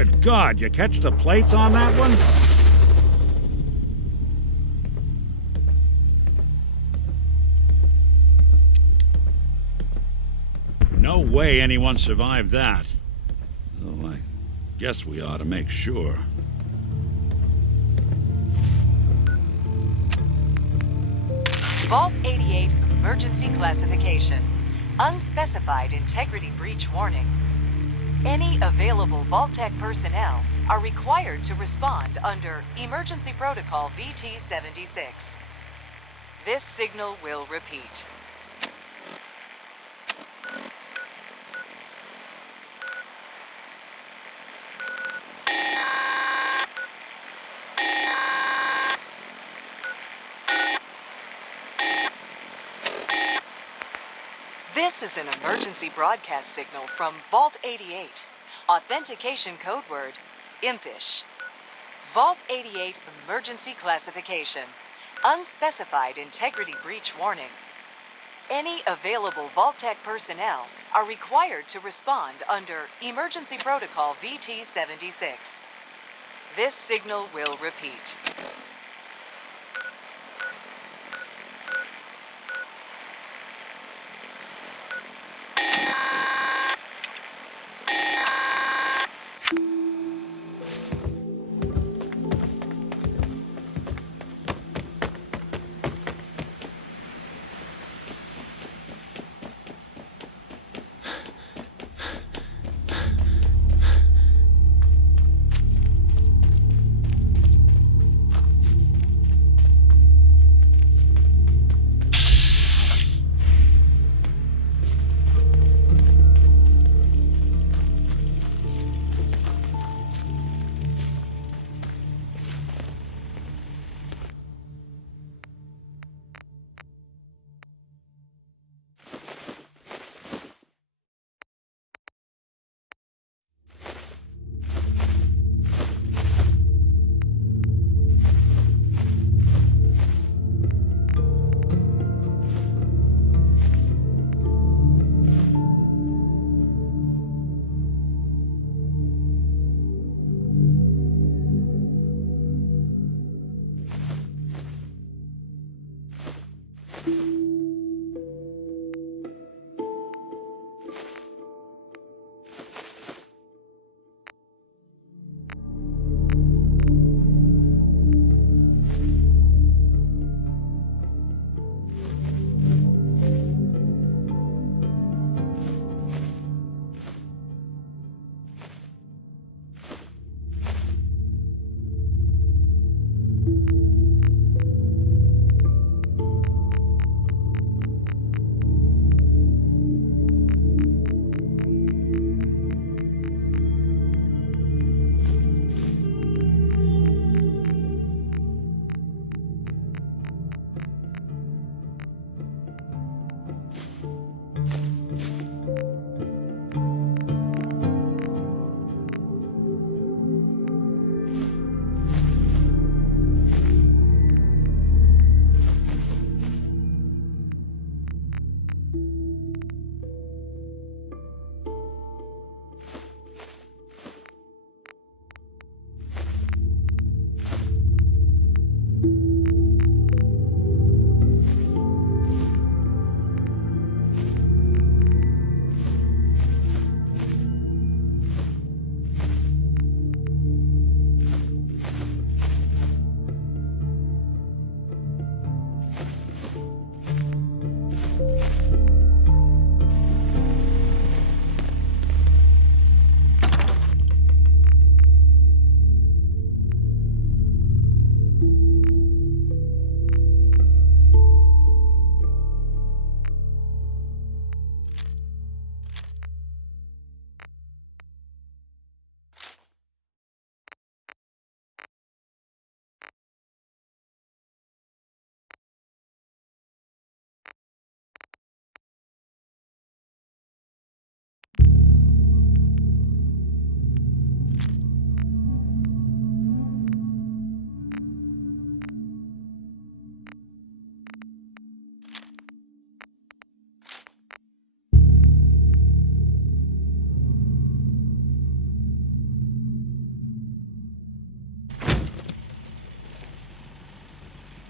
Good God, you catch the plates on that one? No way anyone survived that. Though I guess we ought to make sure. Vault 88 emergency classification. Unspecified integrity breach warning. Any available Vault-Tec personnel are required to respond under Emergency Protocol VT-76. This signal will repeat. This is an emergency broadcast signal from Vault 88. Authentication code word, Impish. Vault 88 emergency classification. Unspecified integrity breach warning. Any available Vault-Tec personnel are required to respond under Emergency Protocol VT-76. This signal will repeat.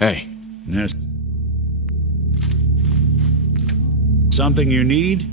Hey. There's something you need?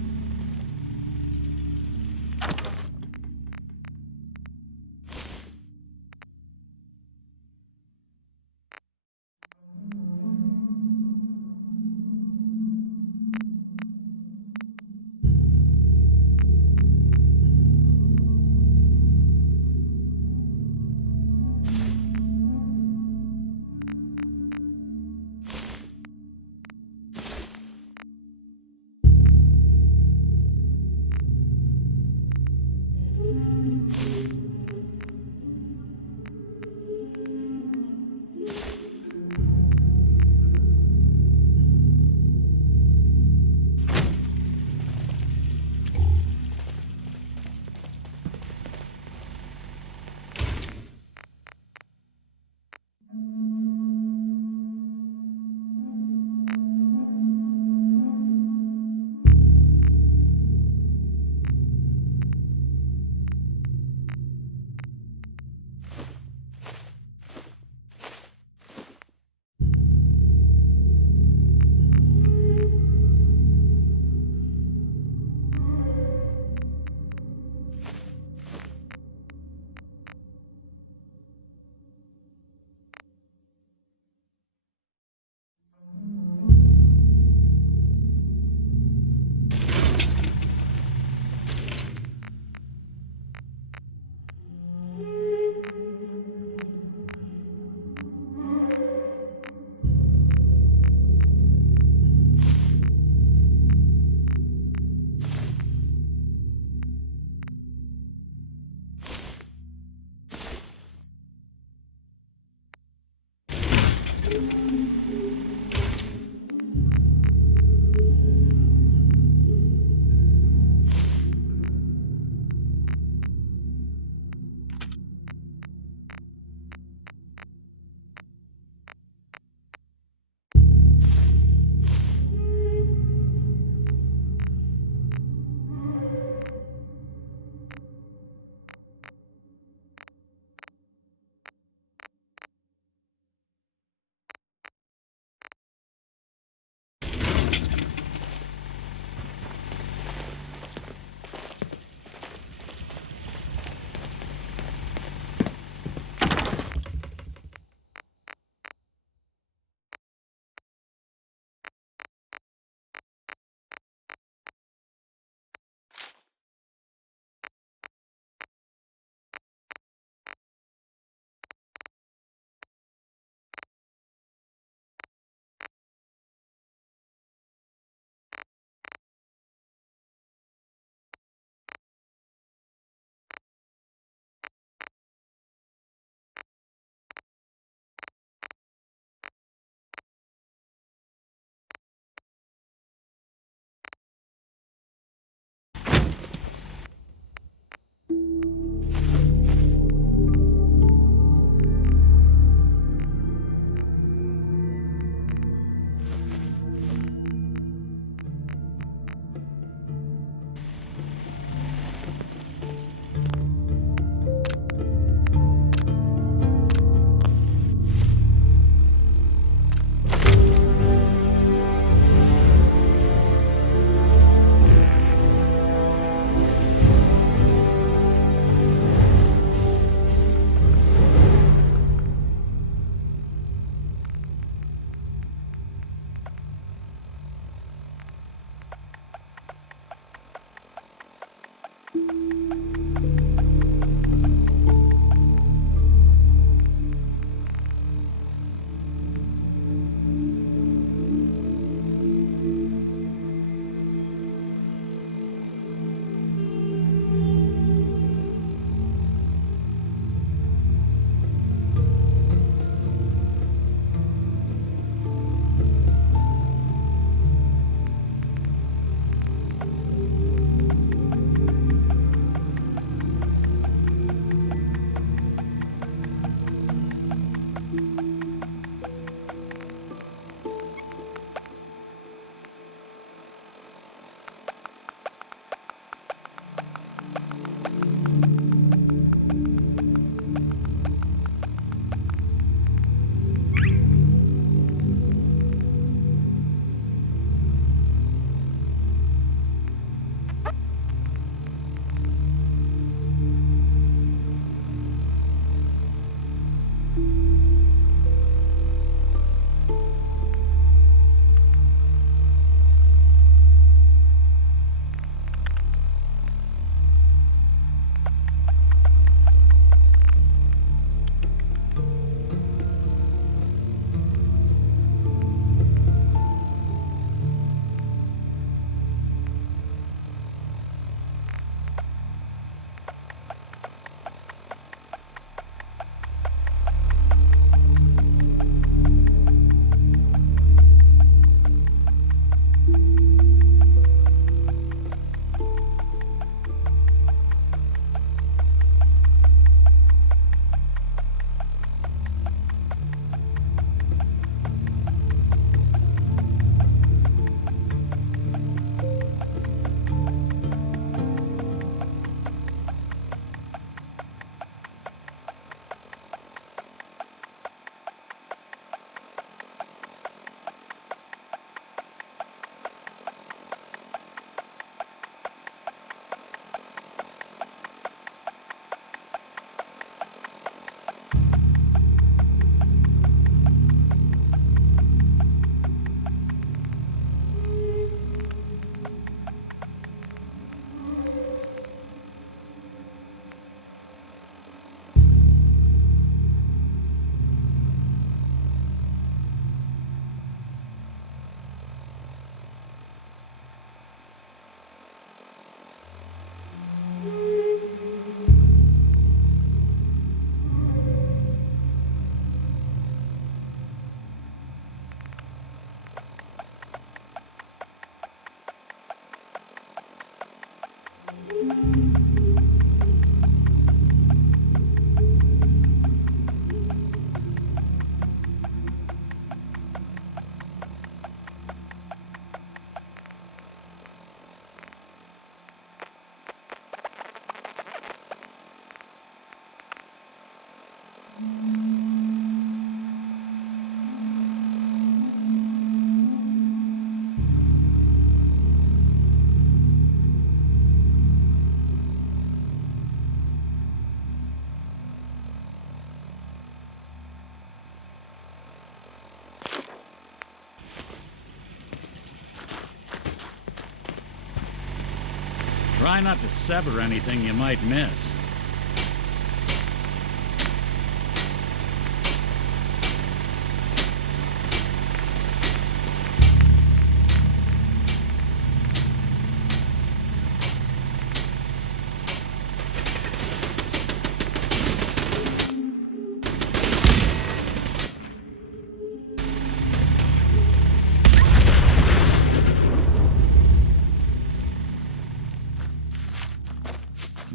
Try not to sever anything you might miss.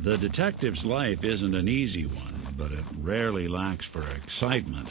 The detective's life isn't an easy one, but it rarely lacks for excitement.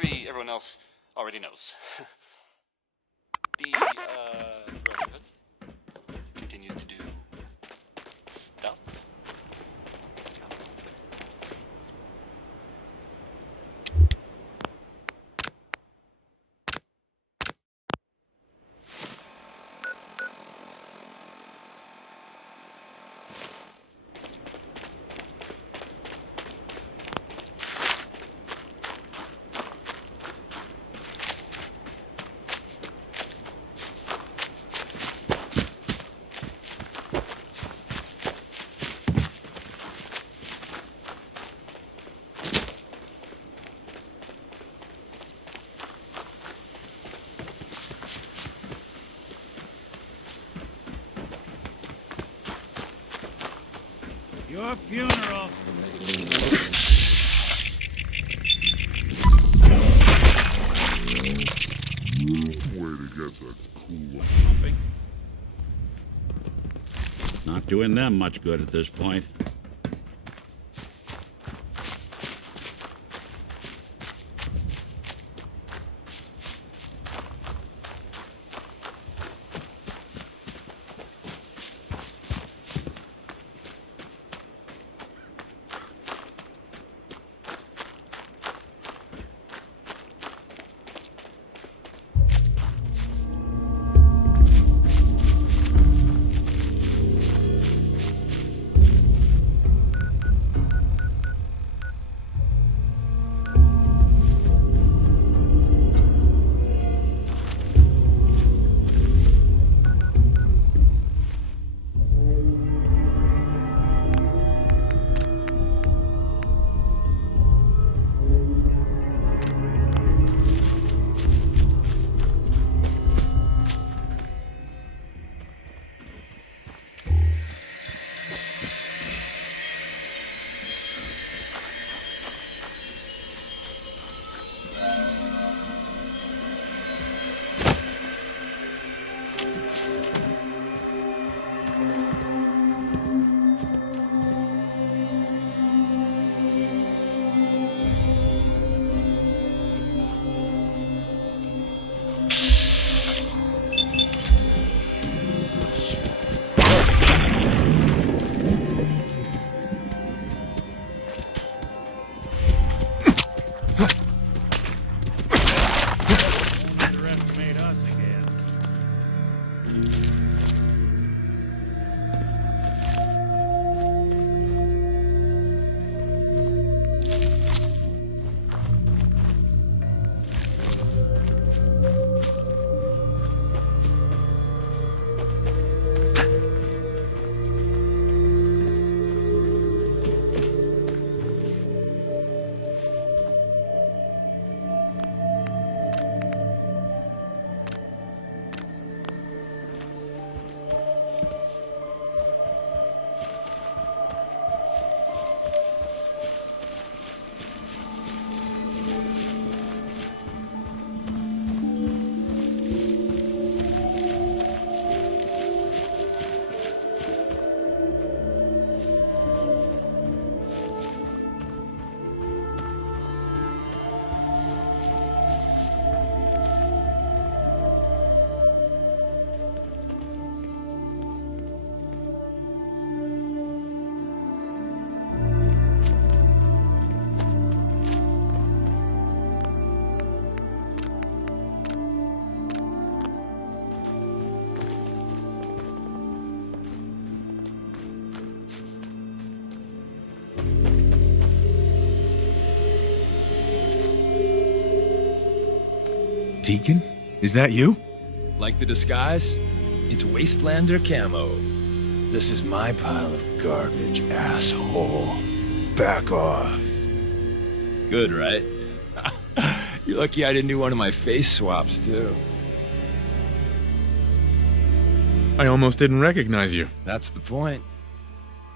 maybe everyone else already knows. The Brotherhood continues to do stuff. Your funeral. Way to get that cool. Pumping. Not doing them much good at this point. Deacon? Is that you? Like the disguise? It's Wastelander camo. This is my pile of garbage, asshole. Back off. Good, right? You're lucky I didn't do one of my face swaps, too. I almost didn't recognize you. That's the point.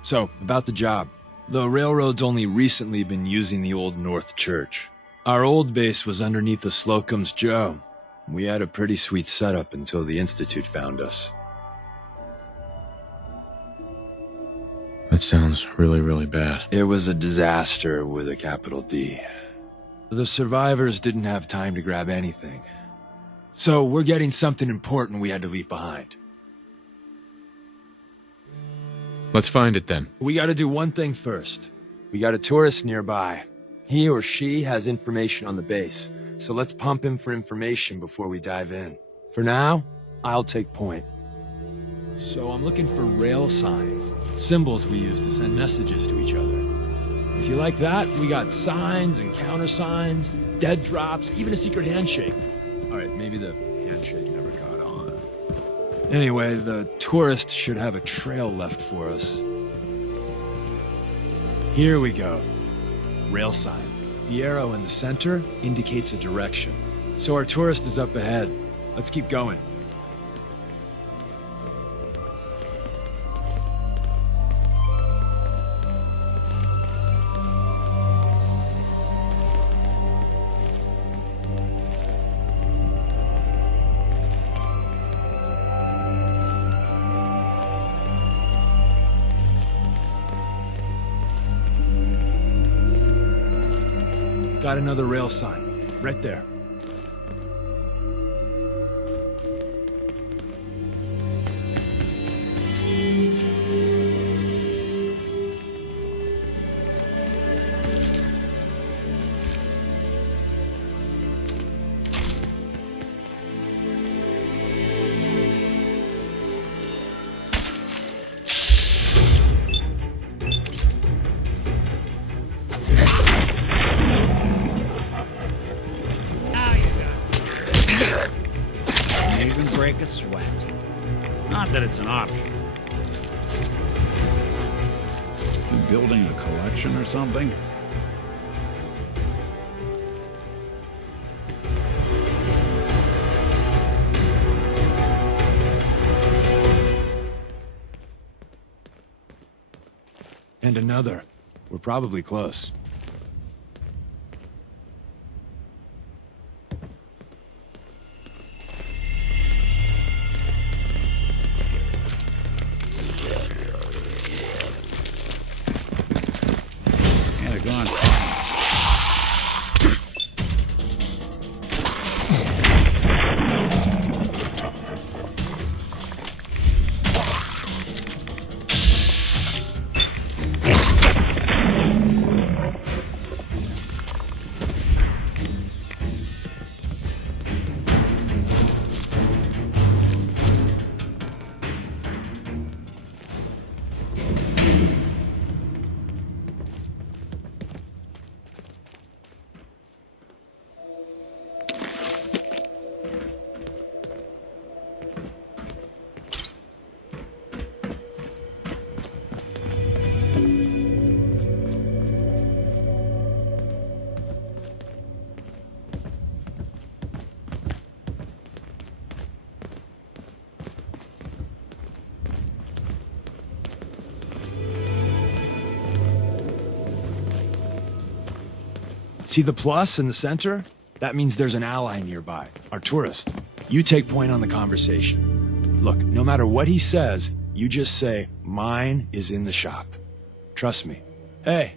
So, about the job. The railroad's only recently been using the Old North Church. Our old base was underneath the Slocum's Joe. We had a pretty sweet setup until the Institute found us. That sounds really, really bad. It was a disaster with a capital D. The survivors didn't have time to grab anything. So we're getting something important we had to leave behind. Let's find it then. We gotta do one thing first. We got a tourist nearby. He or she has information on the base, so let's pump him for information before we dive in. For now, I'll take point. So I'm looking for rail signs, symbols we use to send messages to each other. If you like that, we got signs and countersigns, dead drops, even a secret handshake. All right, maybe the handshake never caught on. Anyway, the tourist should have a trail left for us. Here we go. Rail sign. The arrow in the center indicates a direction. So our tourist is up ahead. Let's keep going. Got another rail sign, right there. Break a sweat. Not that it's an option. You building a collection or something? And another. We're probably close. See the plus in the center? That means there's an ally nearby, our tourist. You take point on the conversation. Look, no matter what he says, you just say, "Mine is in the shop." Trust me. Hey.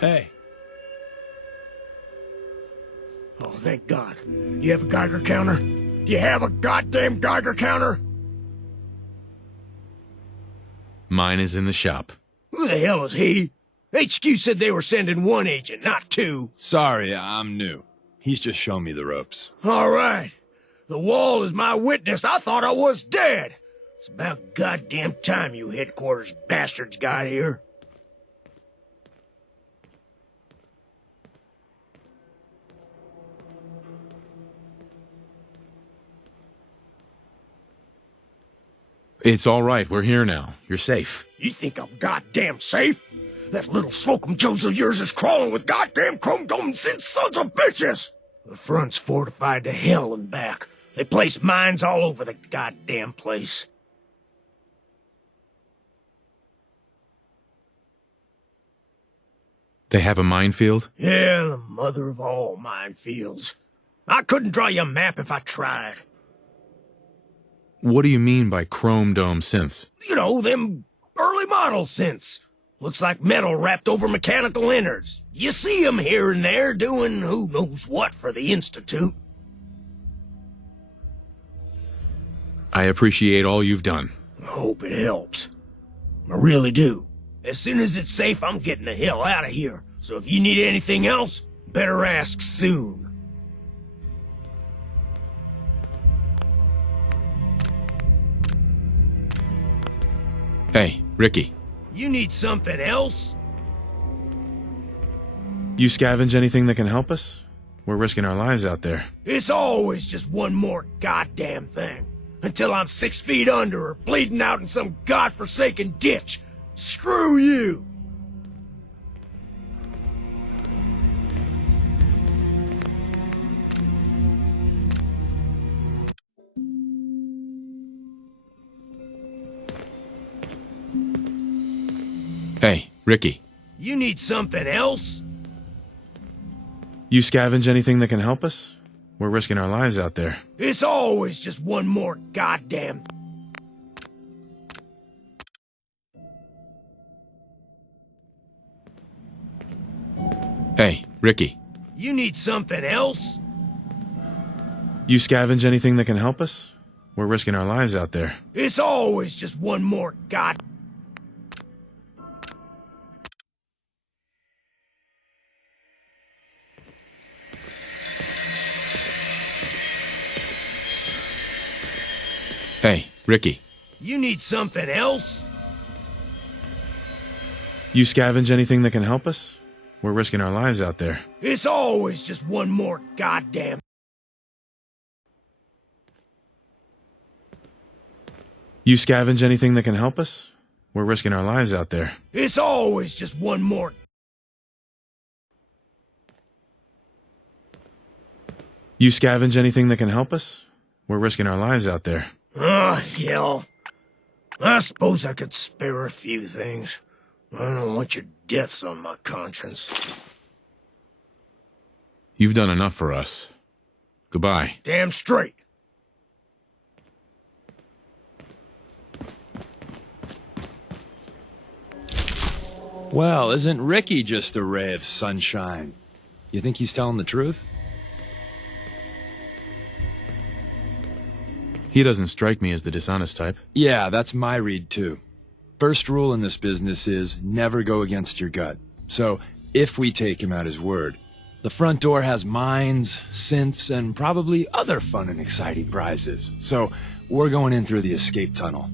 Hey. Oh, thank God. Do you have a Geiger counter? Do you have a goddamn Geiger counter? Mine is in the shop. Who the hell is he? HQ said they were sending one agent, not two. Sorry, I'm new. He's just shown me the ropes. All right. The wall is my witness. I thought I was dead. It's about goddamn time you headquarters bastards got here. It's all right. We're here now. You're safe. You think I'm goddamn safe? That little Slocum Joes of yours is crawling with goddamn chrome dome synth sons of bitches! The front's fortified to hell and back. They place mines all over the goddamn place. They have a minefield? Yeah, the mother of all minefields. I couldn't draw you a map if I tried. What do you mean by chrome dome synths? You know, them early model synths. Looks like metal wrapped over mechanical innards. You see 'em here and there doing who knows what for the Institute. I appreciate all you've done. I hope it helps. I really do. As soon as it's safe, I'm getting the hell out of here. So if you need anything else, better ask soon. Hey, Ricky. You need something else? You scavenge anything that can help us? We're risking our lives out there. It's always just one more goddamn thing. Until I'm 6 feet under or bleeding out in some godforsaken ditch. Screw you! Hey, Ricky. You need something else? You scavenge anything that can help us? We're risking our lives out there. It's always just one more goddamn... Hey, Ricky. You need something else? You scavenge anything that can help us? We're risking our lives out there. It's always just one more god... Hey, Ricky. You need something else? You scavenge anything that can help us? We're risking our lives out there. It's always just one more goddamn... You scavenge anything that can help us? We're risking our lives out there. It's always just one more... You scavenge anything that can help us? We're risking our lives out there. Oh, hell. I suppose I could spare a few things. I don't want your deaths on my conscience. You've done enough for us. Goodbye. Damn straight. Well, isn't Ricky just a ray of sunshine? You think he's telling the truth? He doesn't strike me as the dishonest type. Yeah, that's my read too. First rule in this business is never go against your gut. So, if we take him at his word, the front door has mines, synths, and probably other fun and exciting prizes. So, we're going in through the escape tunnel.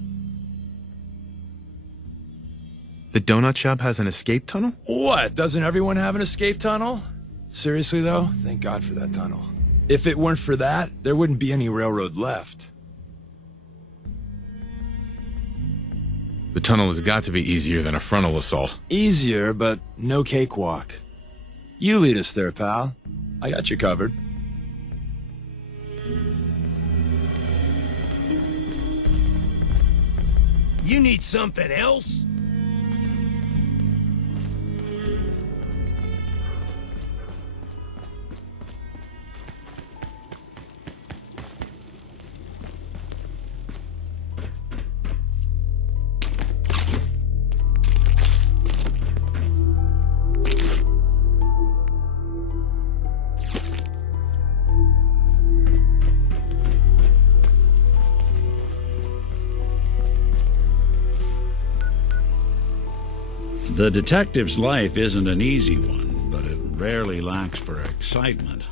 The donut shop has an escape tunnel? What? Doesn't everyone have an escape tunnel? Seriously though, thank God for that tunnel. If it weren't for that, there wouldn't be any railroad left. The tunnel has got to be easier than a frontal assault. Easier, but no cakewalk. You lead us there, pal. I got you covered. You need something else? The detective's life isn't an easy one, but it rarely lacks for excitement.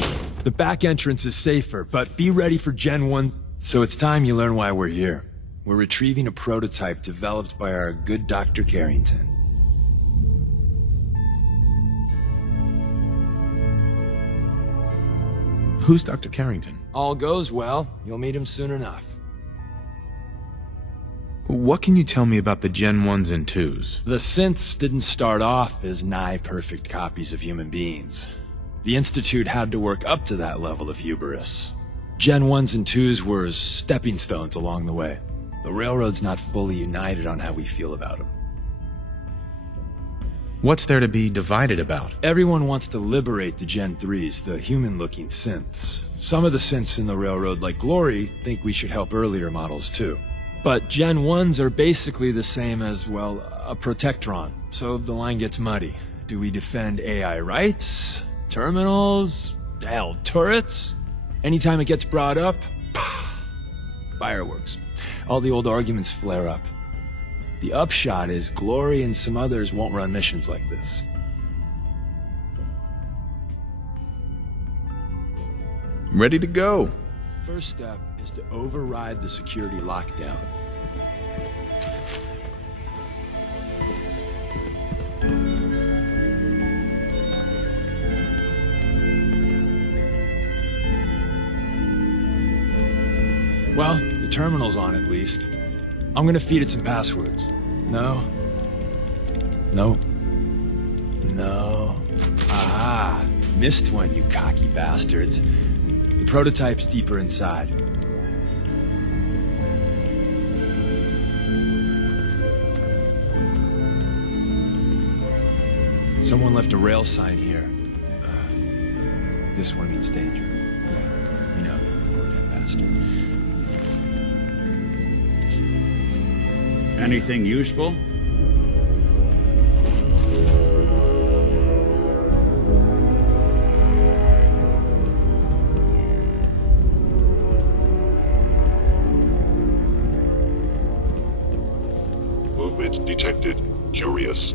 in. The back entrance is safer, but be ready for Gen 1. So it's time you learn why we're here. We're retrieving a prototype developed by our good Dr. Carrington. Who's Dr. Carrington? All goes well, you'll meet him soon enough. What can you tell me about the Gen 1s and 2s? The synths didn't start off as nigh-perfect copies of human beings. The Institute had to work up to that level of hubris. Gen 1s and 2s were stepping stones along the way. The Railroad's not fully united on how we feel about them. What's there to be divided about? Everyone wants to liberate the Gen 3s, the human-looking synths. Some of the synths in the Railroad, like Glory, think we should help earlier models too. But Gen 1s are basically the same as, well, a Protectron, so the line gets muddy. Do we defend AI rights? Terminals? Hell, turrets? Anytime it gets brought up, fireworks. All the old arguments flare up. The upshot is Glory and some others won't run missions like this. Ready to go. First step is to override the security lockdown. Well, the terminal's on at least. I'm gonna feed it some passwords. No. No. No. Aha! Missed one, you cocky bastards. The prototype's deeper inside. Someone left a rail sign here. This one means danger. Yeah, you know, poor dead bastard. Anything useful? Movement detected. Curious.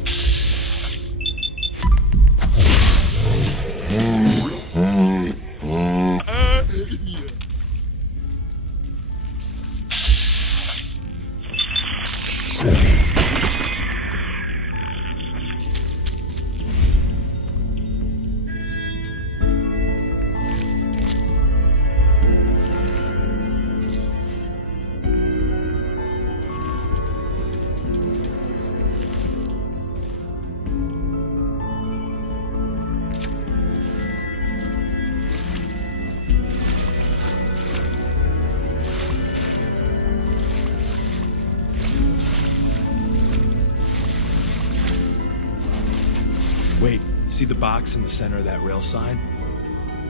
Wait, see the box in the center of that rail sign?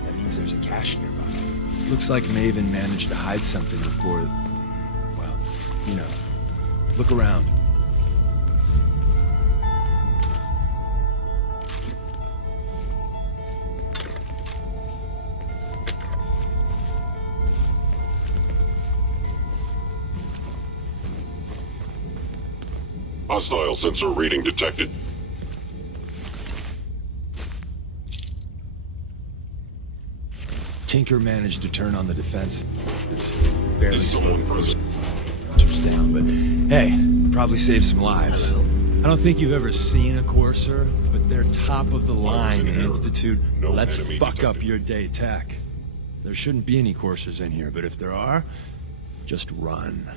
That means there's a cache nearby. Looks like Maven managed to hide something before... well, you know. Look around. Hostile sensor reading detected. Tinker managed to turn on the defense. It's barely slowed cruisers down, but hey, probably saved some lives. I don't think you've ever seen a Courser, but they're top of the line in Institute. Let's fuck up your day tech. There shouldn't be any Coursers in here, but if there are, just run.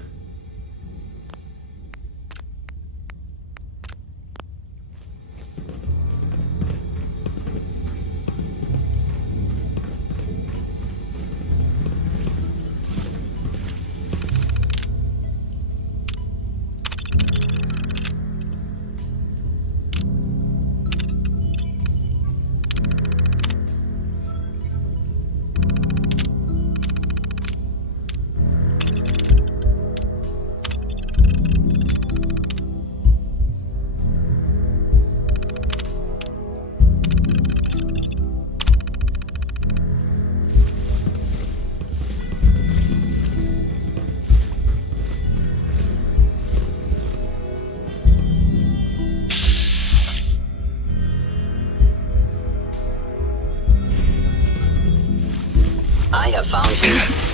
I have found you.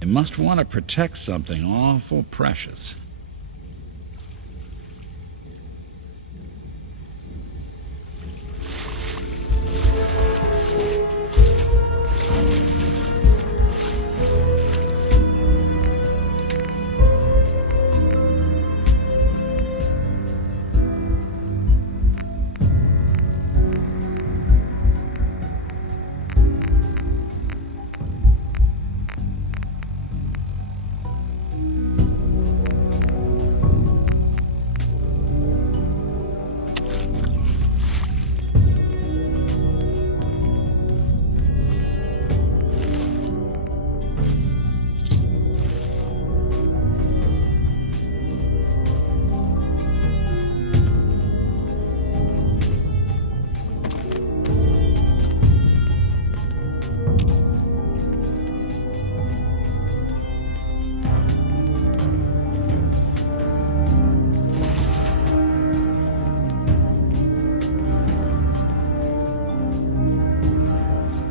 You must want to protect something awful precious.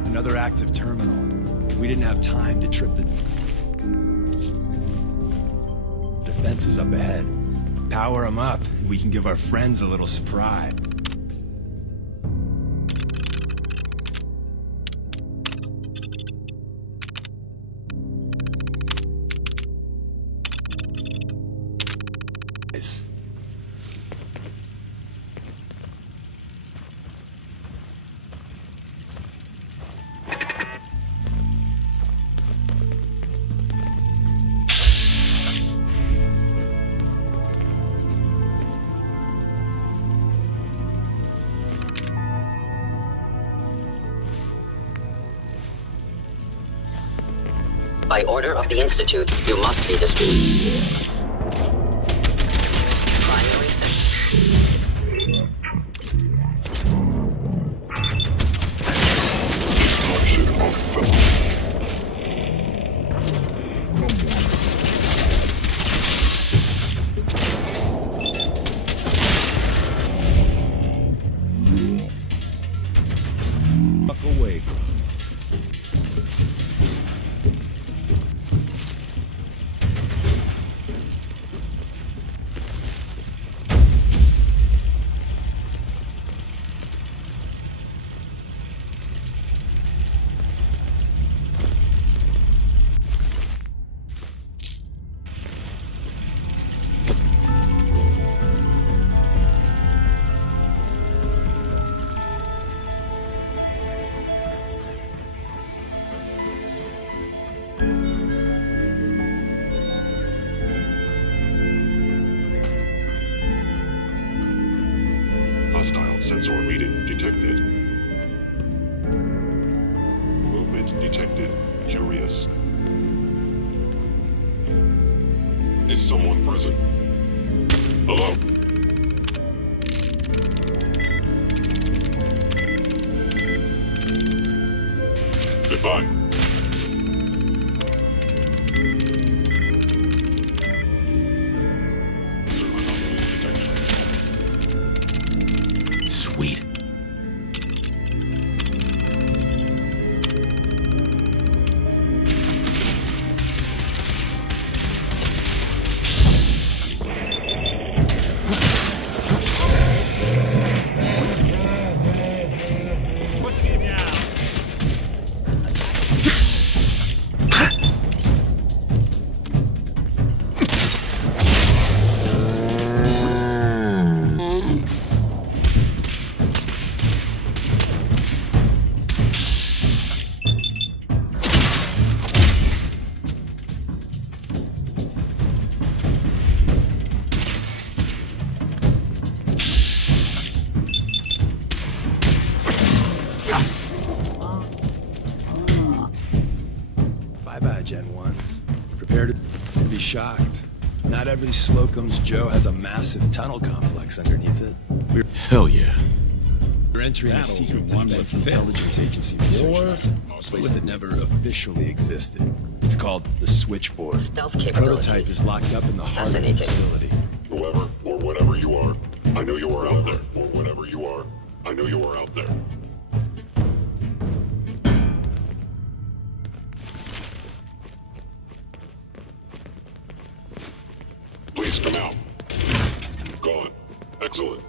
Another active terminal. We didn't have time to trip the defenses up ahead. Power them up, and we can give our friends a little surprise. By order of the Institute, you must be destroyed. Primary set. Fuck away. Hostile sensor reading detected. Movement detected. Curious. Is someone present? Hello? Goodbye. Sweet. Bye-bye, Gen 1s. Prepare to be shocked. Not every Slocum's Joe has a massive tunnel complex underneath it. Hell yeah. We're entering a Battles secret are won defense with intelligence agency research Wars? lab, a place that never officially existed. It's called the Switchboard. Stealth The capabilities. prototype is locked up in the heart of the Fascinating. facility. Whoever or whatever you are, I know you are out there. Or whatever you are, I know you are out there. Please come out. Gone. Excellent.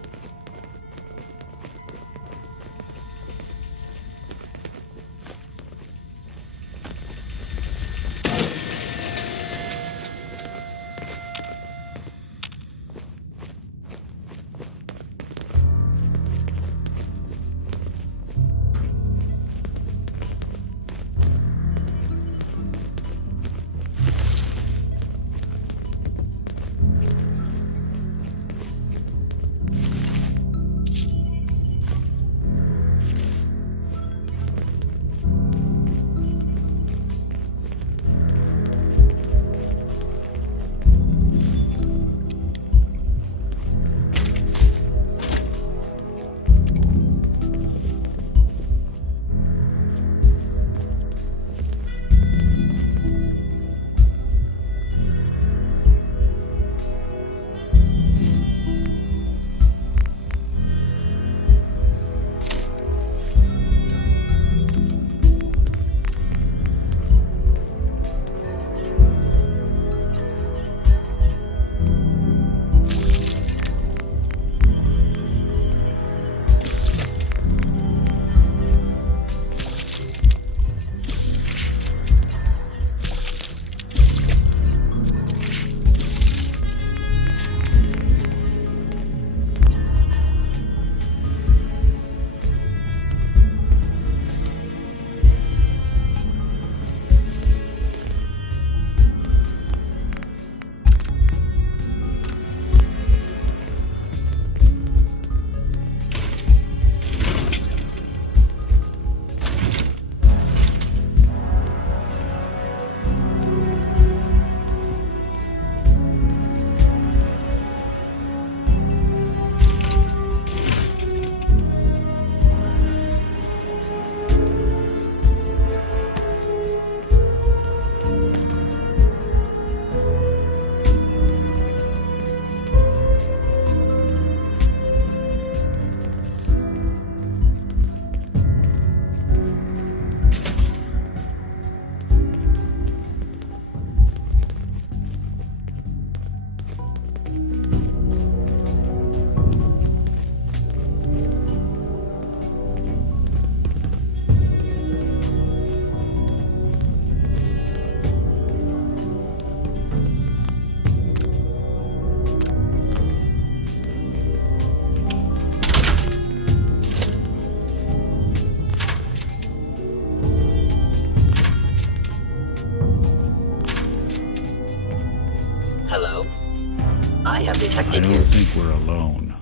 I have detected I you. don't think we're alone.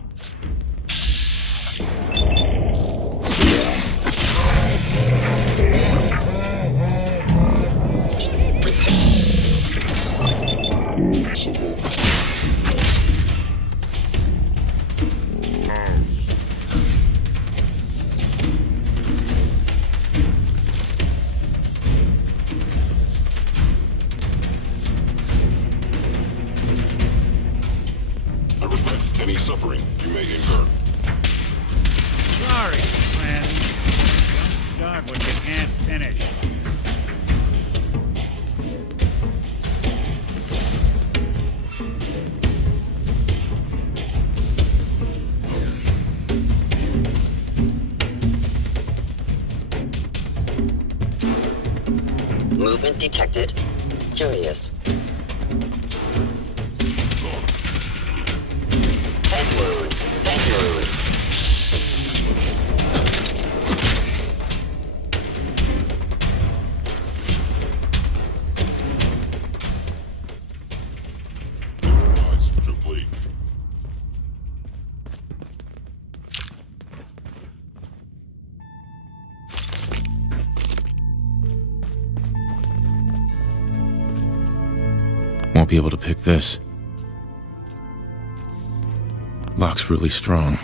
I regret any suffering you may incur. Sorry, friend. Don't start what you can't finish. Movement detected. Curious. Head wound. Head wound. Eyes to flee. Won't be able to pick this. Lock's really strong.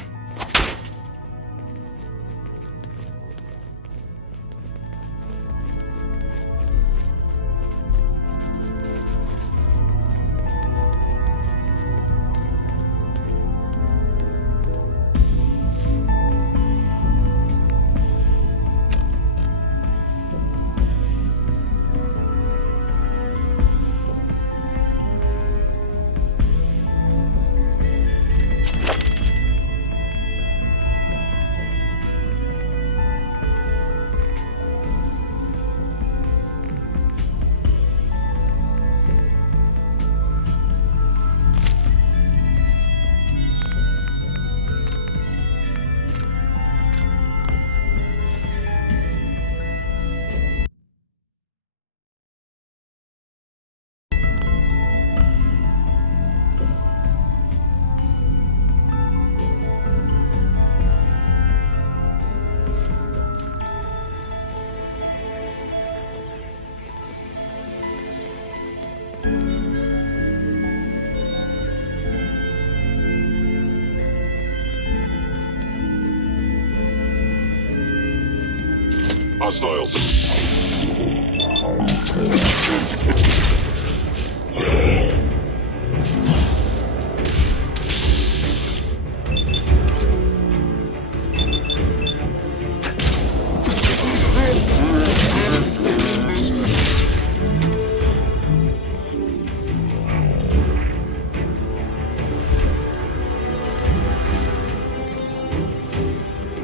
Hostiles.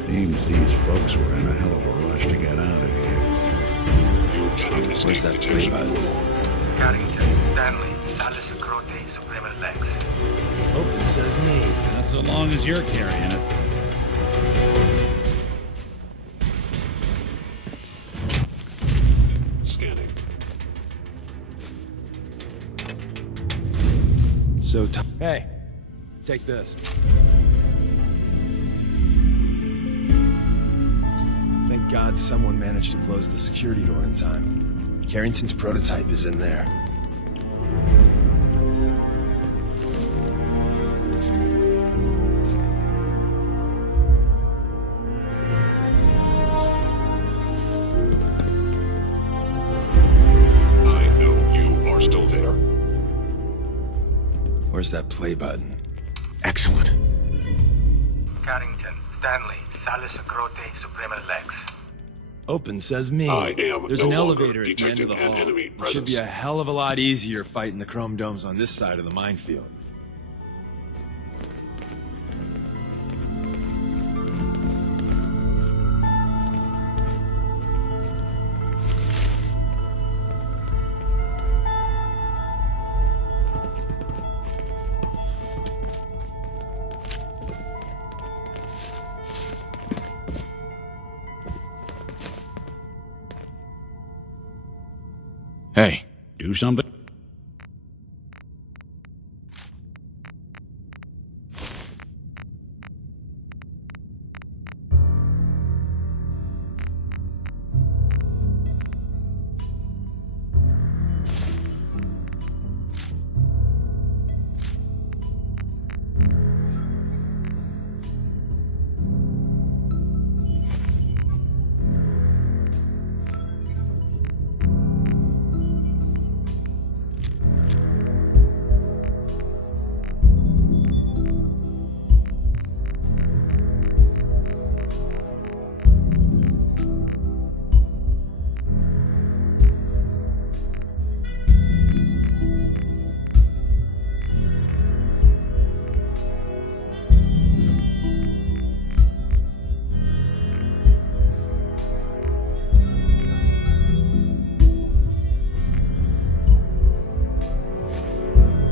Seems these folks were in a hell of a rush to get out of here. You cannot escape Where's that detection. play button? Carrington, Stanley, Salis, Grote, Suprema Lex. Open says me. Not so long as you're carrying it. Scanning. So, hey, take this. Thank God someone managed to close the security door in time. Carrington's prototype is in there. I know you are still there. Where's that play button? Excellent. Carrington, Stanley, Salis, Grote, Suprema Lex. Open says me. I am There's no an longer elevator at the end of the detecting an hall. enemy It should presence. be a hell of a lot easier fighting the chrome domes on this side of the minefield. Hey, Do something?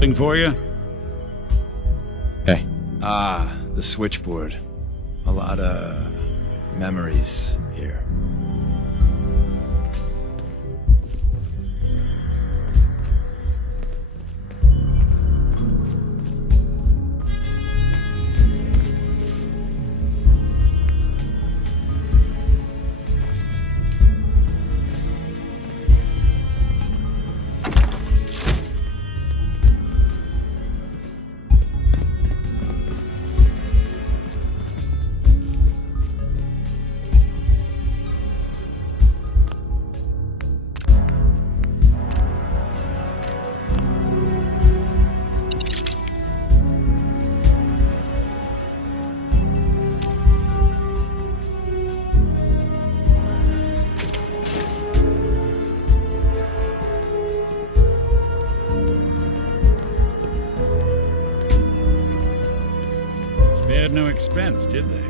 Thing for you? hey. Ah, the switchboard. A lot of memories here. no expense, did they?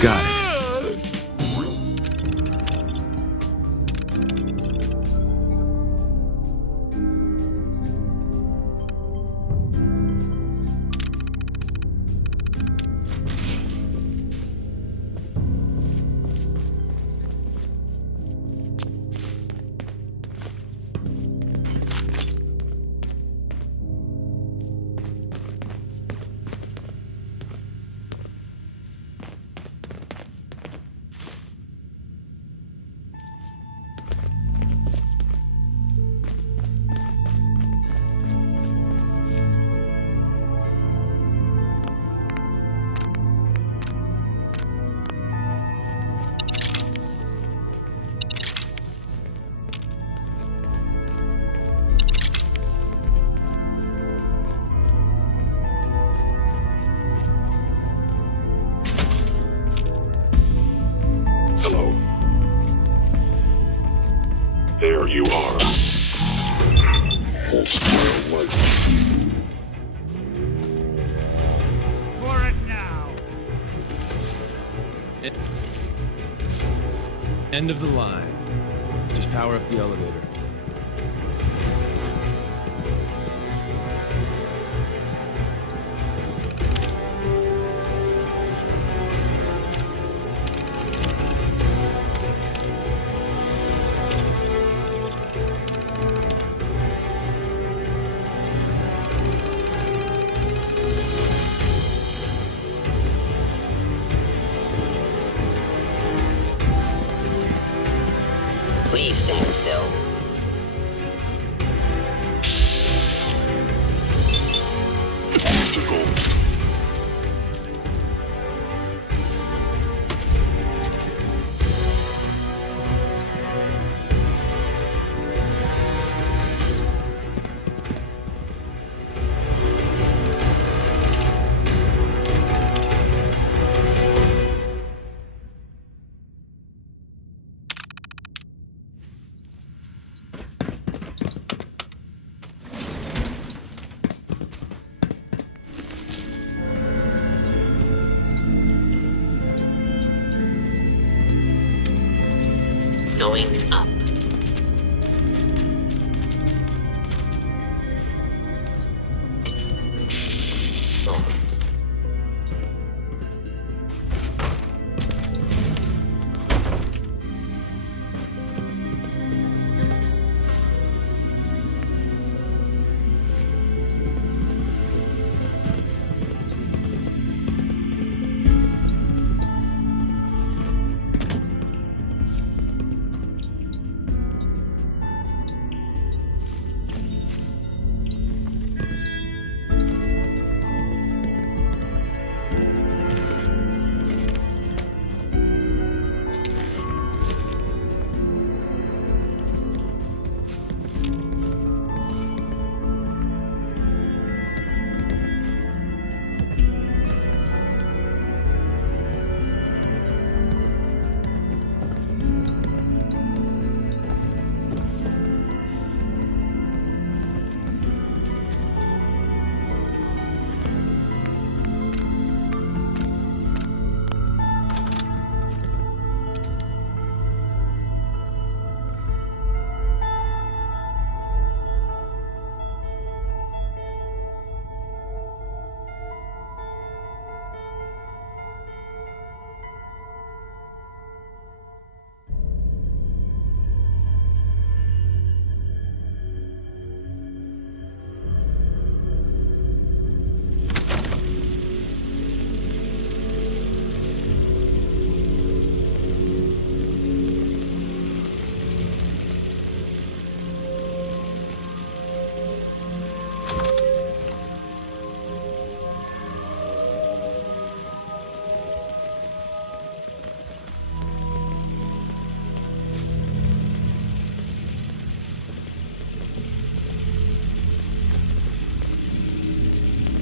Got it. Hello. There you are. For it now. End of the line. Just power up the elevator. Please stand still. Going up.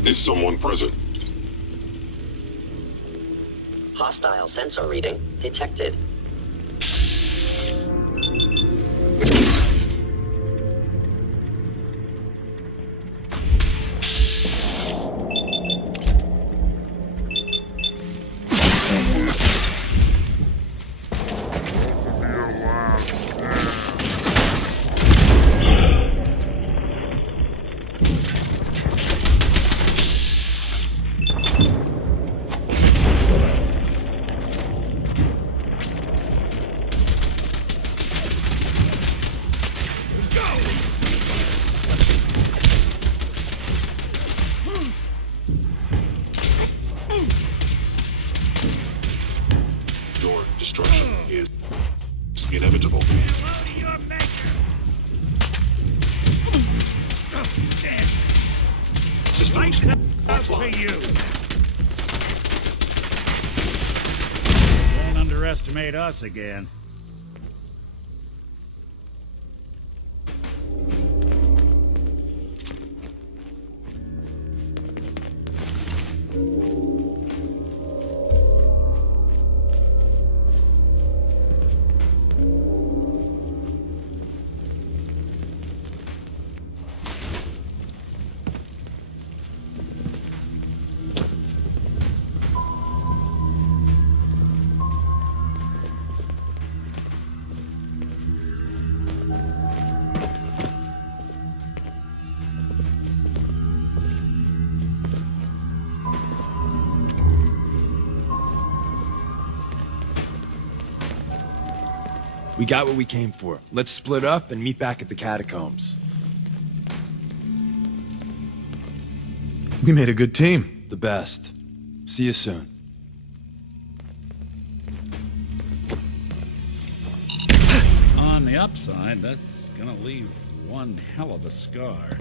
Is someone present? Hostile sensor reading detected. Your destruction is inevitable. Systems offline. You. Don't underestimate us again. We got what we came for. Let's split up and meet back at the catacombs. We made a good team. The best. See you soon. On the upside, that's gonna leave one hell of a scar.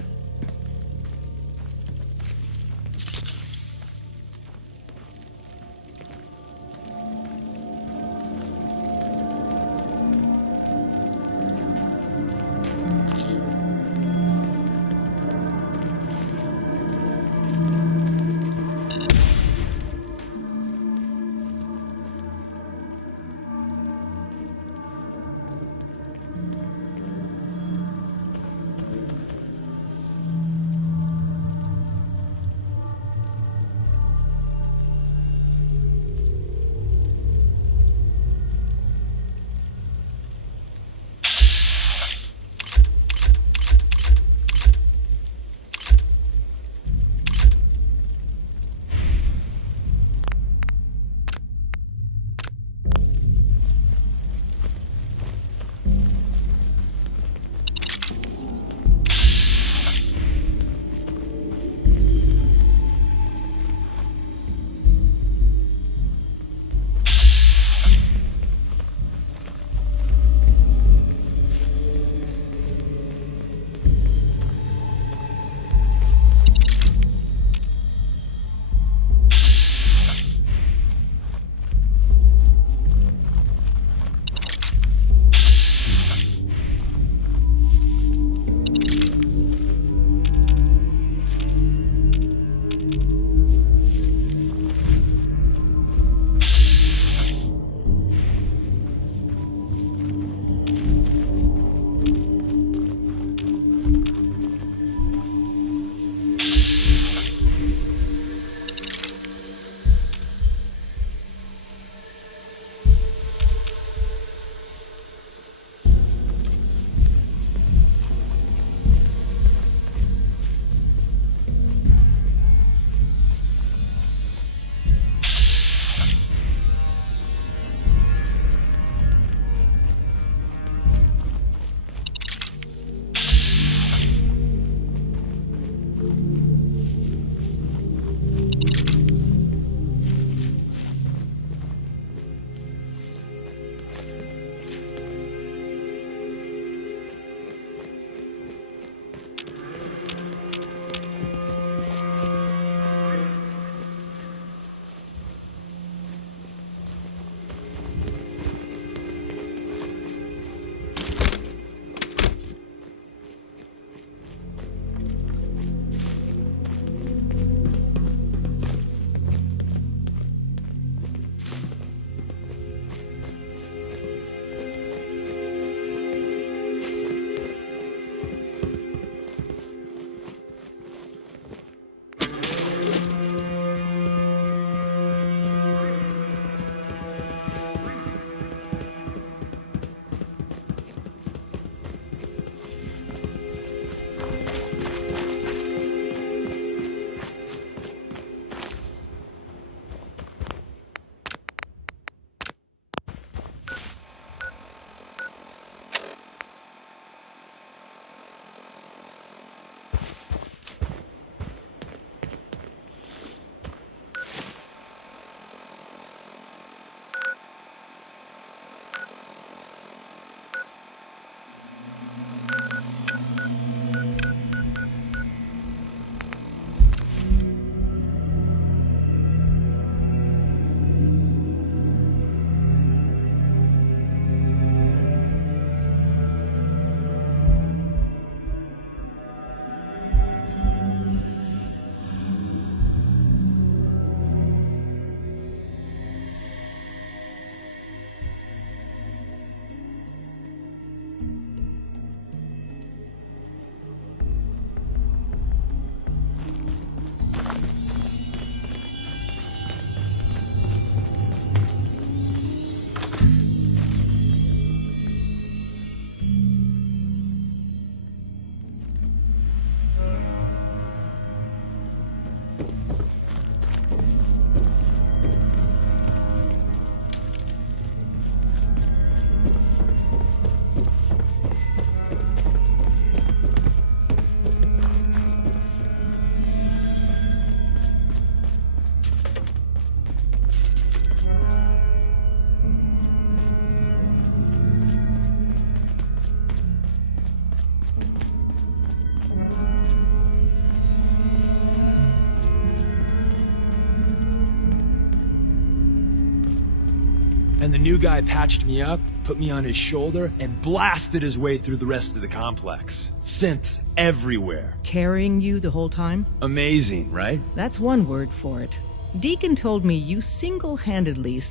And the new guy patched me up, put me on his shoulder, and blasted his way through the rest of the complex. Synths everywhere. Carrying you the whole time? Amazing, right? That's one word for it. Deacon told me you single-handedly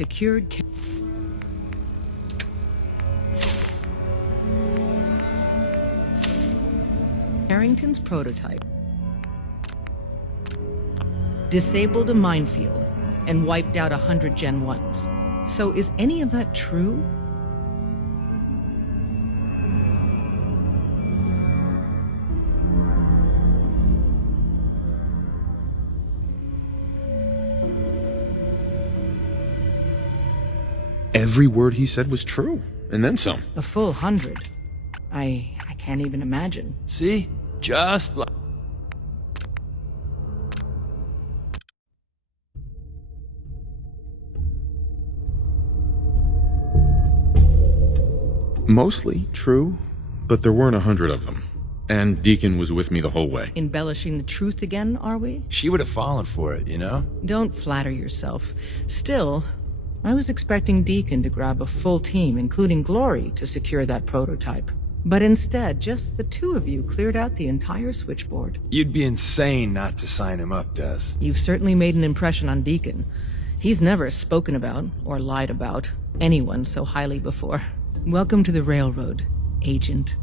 secured Carrington's prototype, disabled a minefield, and wiped out 100 Gen 1s. So is any of that true? Every word he said was true, and then some. A full 100. I can't even imagine. See? Just like... Mostly true, but there weren't 100 of them. And Deacon was with me the whole way. Embellishing the truth again, are we? She would have fallen for it, you know? Don't flatter yourself. Still, I was expecting Deacon to grab a full team, including Glory, to secure that prototype. But instead, just the two of you cleared out the entire switchboard. You'd be insane not to sign him up, Des. You've certainly made an impression on Deacon. He's never spoken about, or lied about, anyone so highly before. Welcome to the Railroad, Agent.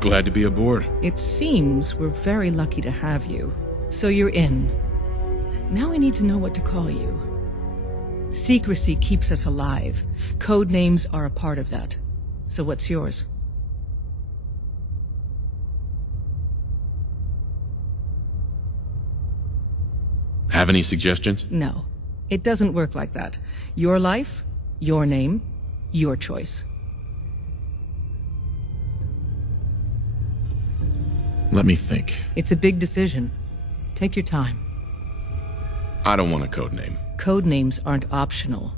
Glad to be aboard. It seems we're very lucky to have you. So you're in. Now I need to know what to call you. Secrecy keeps us alive. Code names are a part of that. So what's yours? Have any suggestions? No. It doesn't work like that. Your life, your name, your choice. Let me think. It's a big decision. Take your time. I don't want a code name. Code names aren't optional.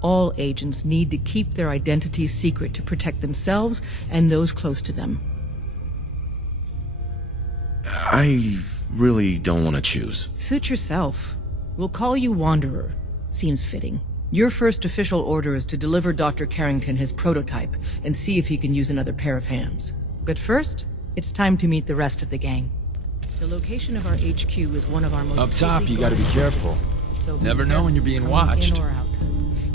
All agents need to keep their identities secret to protect themselves and those close to them. I really don't want to choose. Suit yourself. We'll call you Wanderer. Seems fitting. Your first official order is to deliver Dr. Carrington his prototype and see if he can use another pair of hands. But first, it's time to meet the rest of the gang. The location of our HQ is one of our most... Up top, you gotta be careful. So Never know when you're being watched. In or out.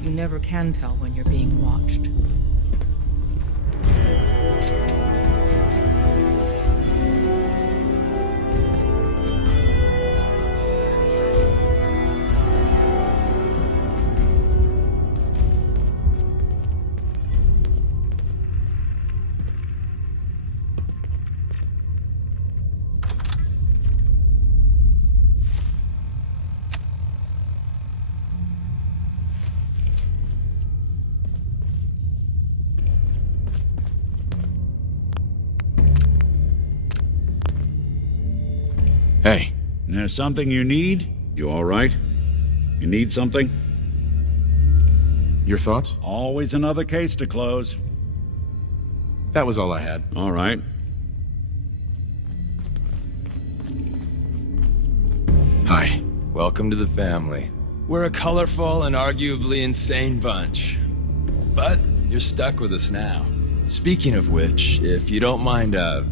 You never can tell when you're being watched. Hey. There's something you need? You all right? You need something? Your thoughts? Always another case to close. That was all I had. All right. Hi. Welcome to the family. We're a colorful and arguably insane bunch. But you're stuck with us now. Speaking of which, if you don't mind a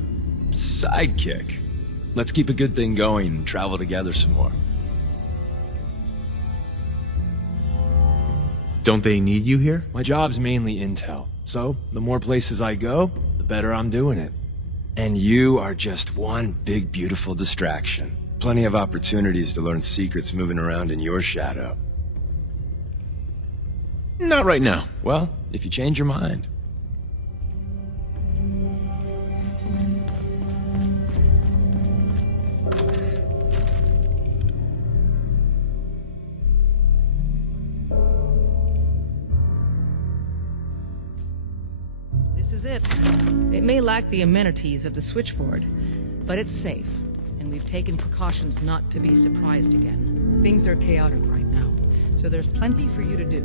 sidekick, let's keep a good thing going and travel together some more. Don't they need you here? My job's mainly intel, so the more places I go, the better I'm doing it. And you are just one big, beautiful distraction. Plenty of opportunities to learn secrets moving around in your shadow. Not right now. Well, if you change your mind. This is it. It may lack the amenities of the switchboard, but it's safe, and we've taken precautions not to be surprised again. Things are chaotic right now, so there's plenty for you to do.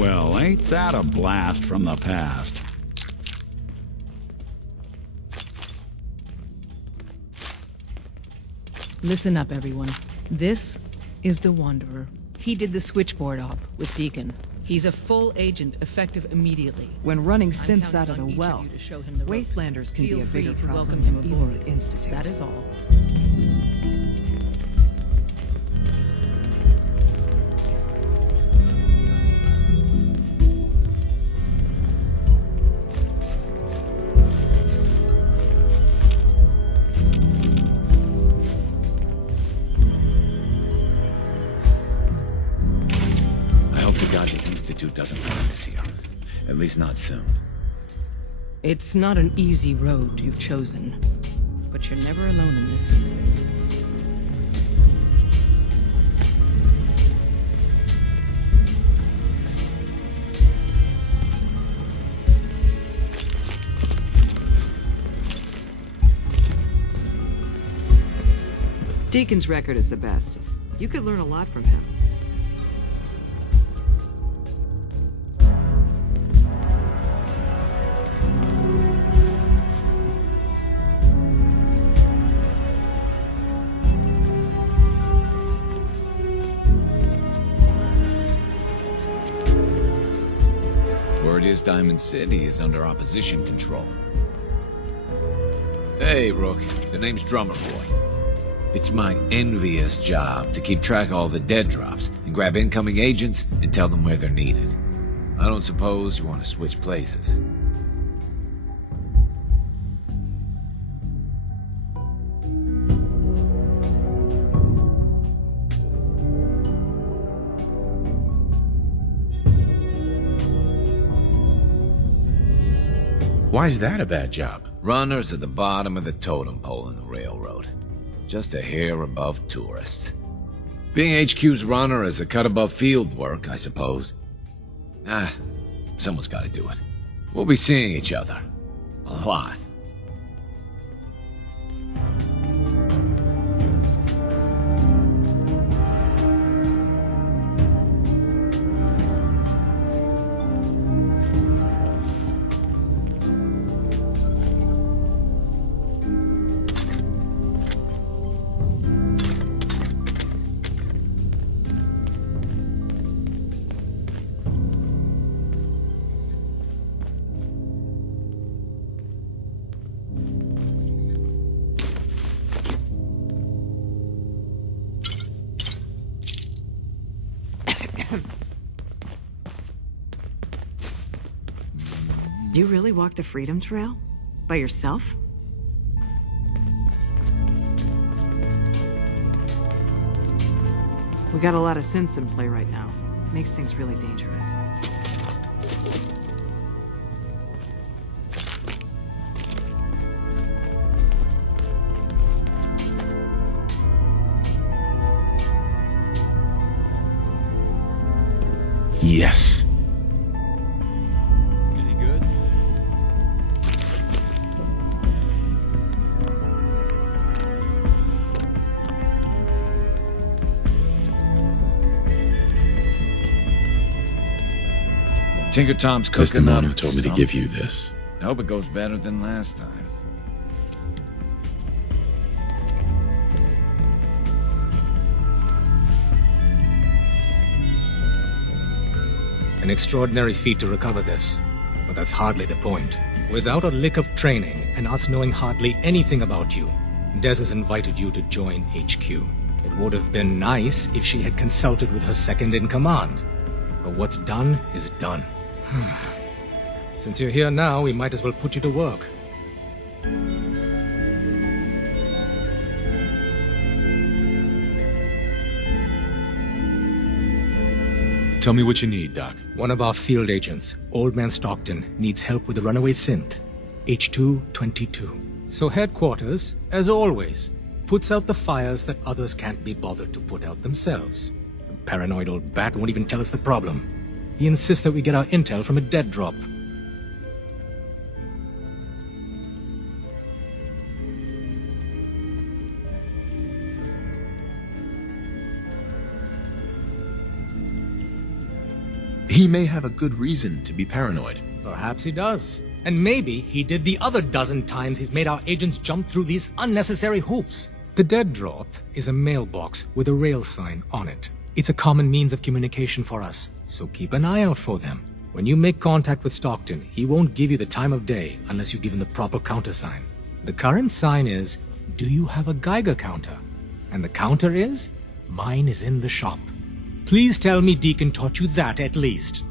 Well, ain't that a blast from the past? Listen up, everyone. This is the Wanderer. He did the switchboard op with Deacon. He's a full agent, effective immediately. When running I'm synths counting out of on the each well, you to show him the ropes. Wastelanders can Feel be a free bigger to problem welcome him than aboard. even the Institute. That is all. I hope to God the Institute doesn't find us here. At least not soon. It's not an easy road you've chosen, but you're never alone in this. Deacon's record is the best. You could learn a lot from him. Word is Diamond City is under opposition control. Hey, Rook. The name's Drummer Boy. It's my envious job to keep track of all the dead drops and grab incoming agents and tell them where they're needed. I don't suppose you want to switch places. Why is that a bad job? Runners at the bottom of the totem pole in the railroad. Just a hair above tourists. Being HQ's runner is a cut above field work, I suppose. Someone's gotta do it. We'll be seeing each other. A lot. Do you really walk the Freedom Trail? By yourself? We got a lot of synths in play right now. Makes things really dangerous. Yes. Any good? Tinker Tom's cooking Mr. Mono up told me to give you this. I hope it goes better than last time. An extraordinary feat to recover this, but that's hardly the point. Without a lick of training, and us knowing hardly anything about you, Des has invited you to join HQ. It would have been nice if she had consulted with her second-in-command. But what's done is done. Since you're here now, we might as well put you to work. Tell me what you need, Doc. One of our field agents, Old Man Stockton, needs help with the runaway synth, H222. So headquarters, as always, puts out the fires that others can't be bothered to put out themselves. The paranoid old bat won't even tell us the problem. He insists that we get our intel from a dead drop. He may have a good reason to be paranoid. Perhaps he does. And maybe he did the other dozen times he's made our agents jump through these unnecessary hoops. The dead drop is a mailbox with a rail sign on it. It's a common means of communication for us, so keep an eye out for them. When you make contact with Stockton, he won't give you the time of day unless you give him the proper countersign. The current sign is, do you have a Geiger counter? And the counter is, mine is in the shop. Please tell me Deacon taught you that at least.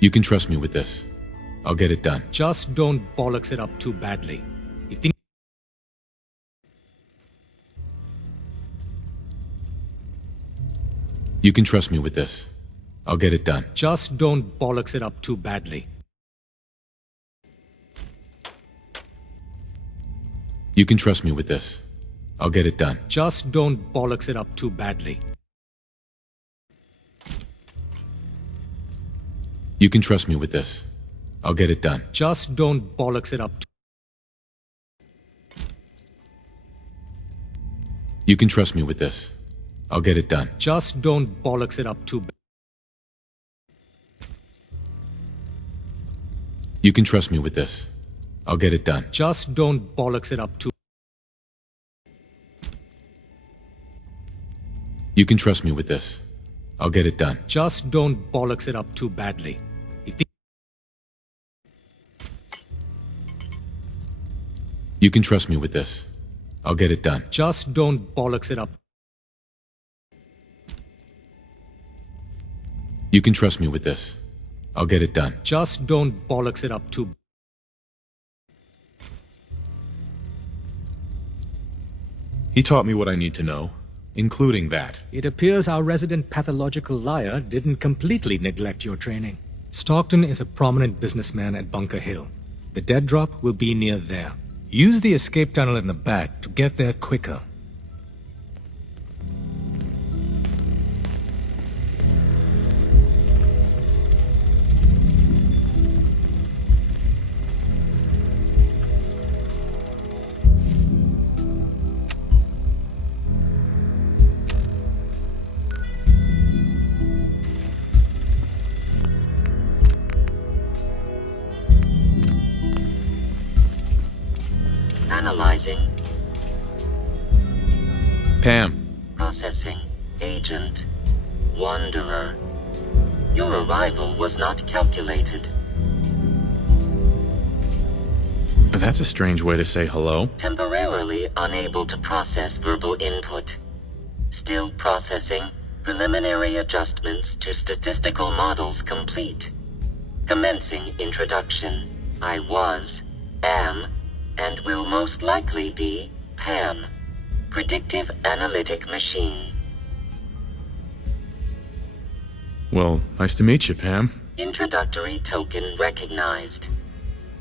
You can trust me with this. I'll get it done. Just don't bollocks it up too badly. If things... You can trust me with this. I'll get it done. Just don't bollocks it up too badly. You can trust me with this. I'll get it done. Just don't bollocks it up too badly. You can trust me with this. I'll get it done. Just don't bollocks it up too... You can trust me with this. I'll get it done. Just don't bollocks it up too badly. You can trust me with this. I'll get it done. Just don't bollocks it up too... You can trust me with this. I'll get it done. Just don't bollocks it up too badly. If the... You can trust me with this. I'll get it done. Just don't bollocks it up. You can trust me with this. I'll get it done. Just don't bollocks it up too... He taught me what I need to know, including that. It appears our resident pathological liar didn't completely neglect your training. Stockton is a prominent businessman at Bunker Hill. The dead drop will be near there. Use the escape tunnel in the back to get there quicker. Analyzing. Pam. Processing. Agent. Wanderer. Your arrival was not calculated. That's a strange way to say hello. Temporarily unable to process verbal input. Still processing. Preliminary adjustments to statistical models complete. Commencing introduction. I was, am, and will most likely be Pam, Predictive Analytic Machine. Well, nice to meet you, Pam. Introductory token recognized.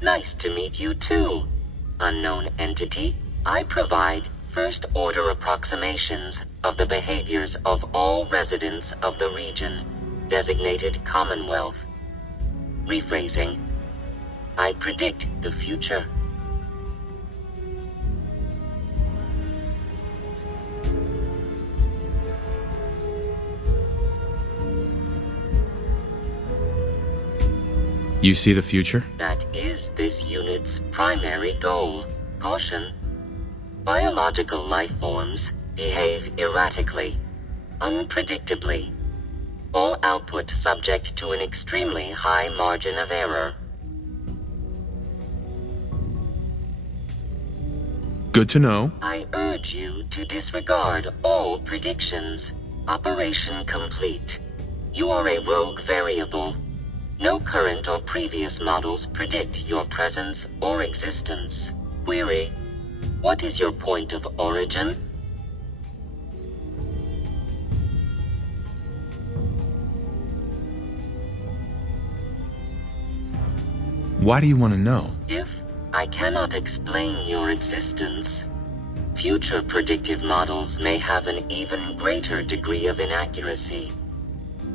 Nice to meet you too, unknown entity. I provide first-order approximations of the behaviors of all residents of the region, designated Commonwealth. Rephrasing. I predict the future. You see the future? That is this unit's primary goal. Caution. Biological life forms behave erratically, unpredictably. All output subject to an extremely high margin of error. Good to know. I urge you to disregard all predictions. Operation complete. You are a rogue variable. No current or previous models predict your presence or existence. Query: what is your point of origin? Why do you want to know? If I cannot explain your existence, future predictive models may have an even greater degree of inaccuracy.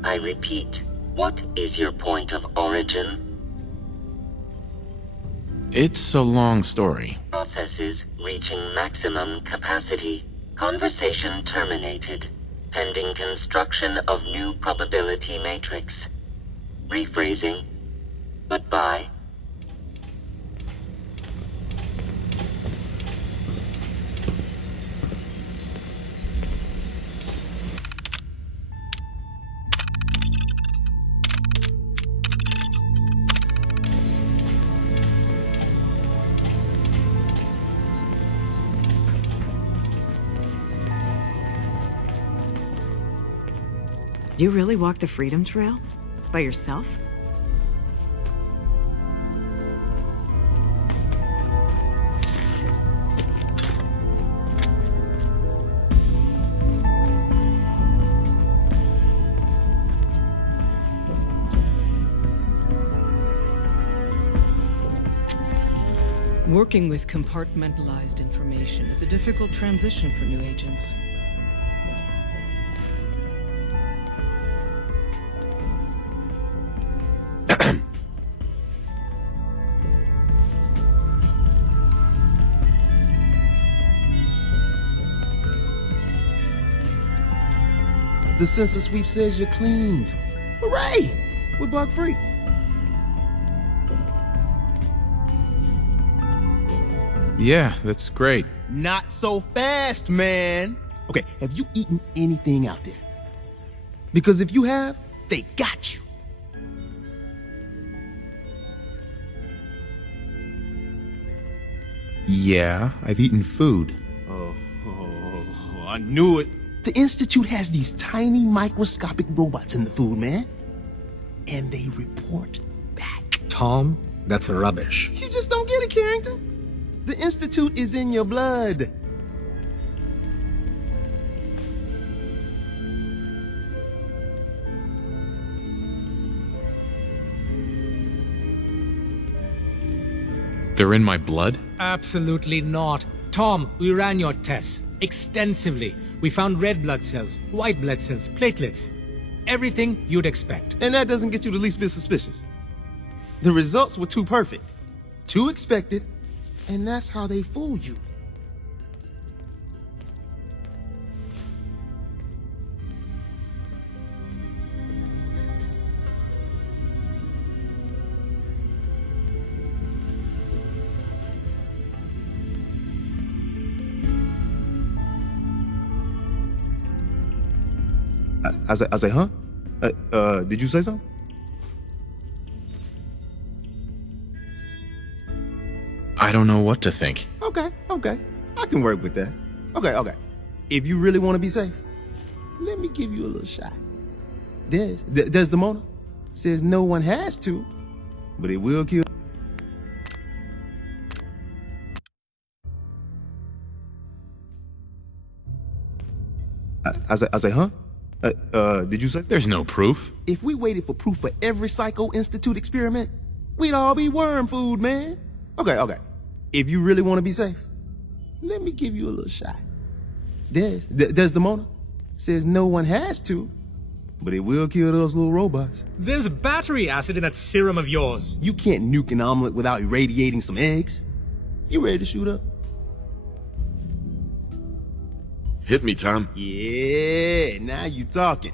I repeat, what is your point of origin? It's a long story. Processes reaching maximum capacity. Conversation terminated. Pending construction of new probability matrix. Rephrasing. Goodbye. You really walked the Freedom Trail? By yourself? Working with compartmentalized information is a difficult transition for new agents. The census sweep says you're clean. Hooray! We're bug free. Yeah, that's great. Not so fast, man. Okay, have you eaten anything out there? Because if you have, they got you. Yeah, I've eaten food. Oh, I knew it. The Institute has these tiny microscopic robots in the food, man. And they report back. Tom, that's rubbish. You just don't get it, Carrington. The Institute is in your blood. They're in my blood? Absolutely not. Tom, we ran your tests extensively. We found red blood cells, white blood cells, platelets. Everything you'd expect. And that doesn't get you the least bit suspicious. The results were too perfect, too expected, and that's how they fool you. I say, huh? Did you say something? I don't know what to think. Okay. I can work with that. Okay. If you really want to be safe, let me give you a little shot. Desdemona says no one has to, but it will kill. I say, huh? Did you say? There's no proof. If we waited for proof for every Psycho Institute experiment, we'd all be worm food, man. Okay. If you really want to be safe, let me give you a little shot. Desdemona says no one has to, but it will kill those little robots. There's battery acid in that serum of yours. You can't nuke an omelet without irradiating some eggs. You ready to shoot up? Hit me, Tom. Yeah, now you talking.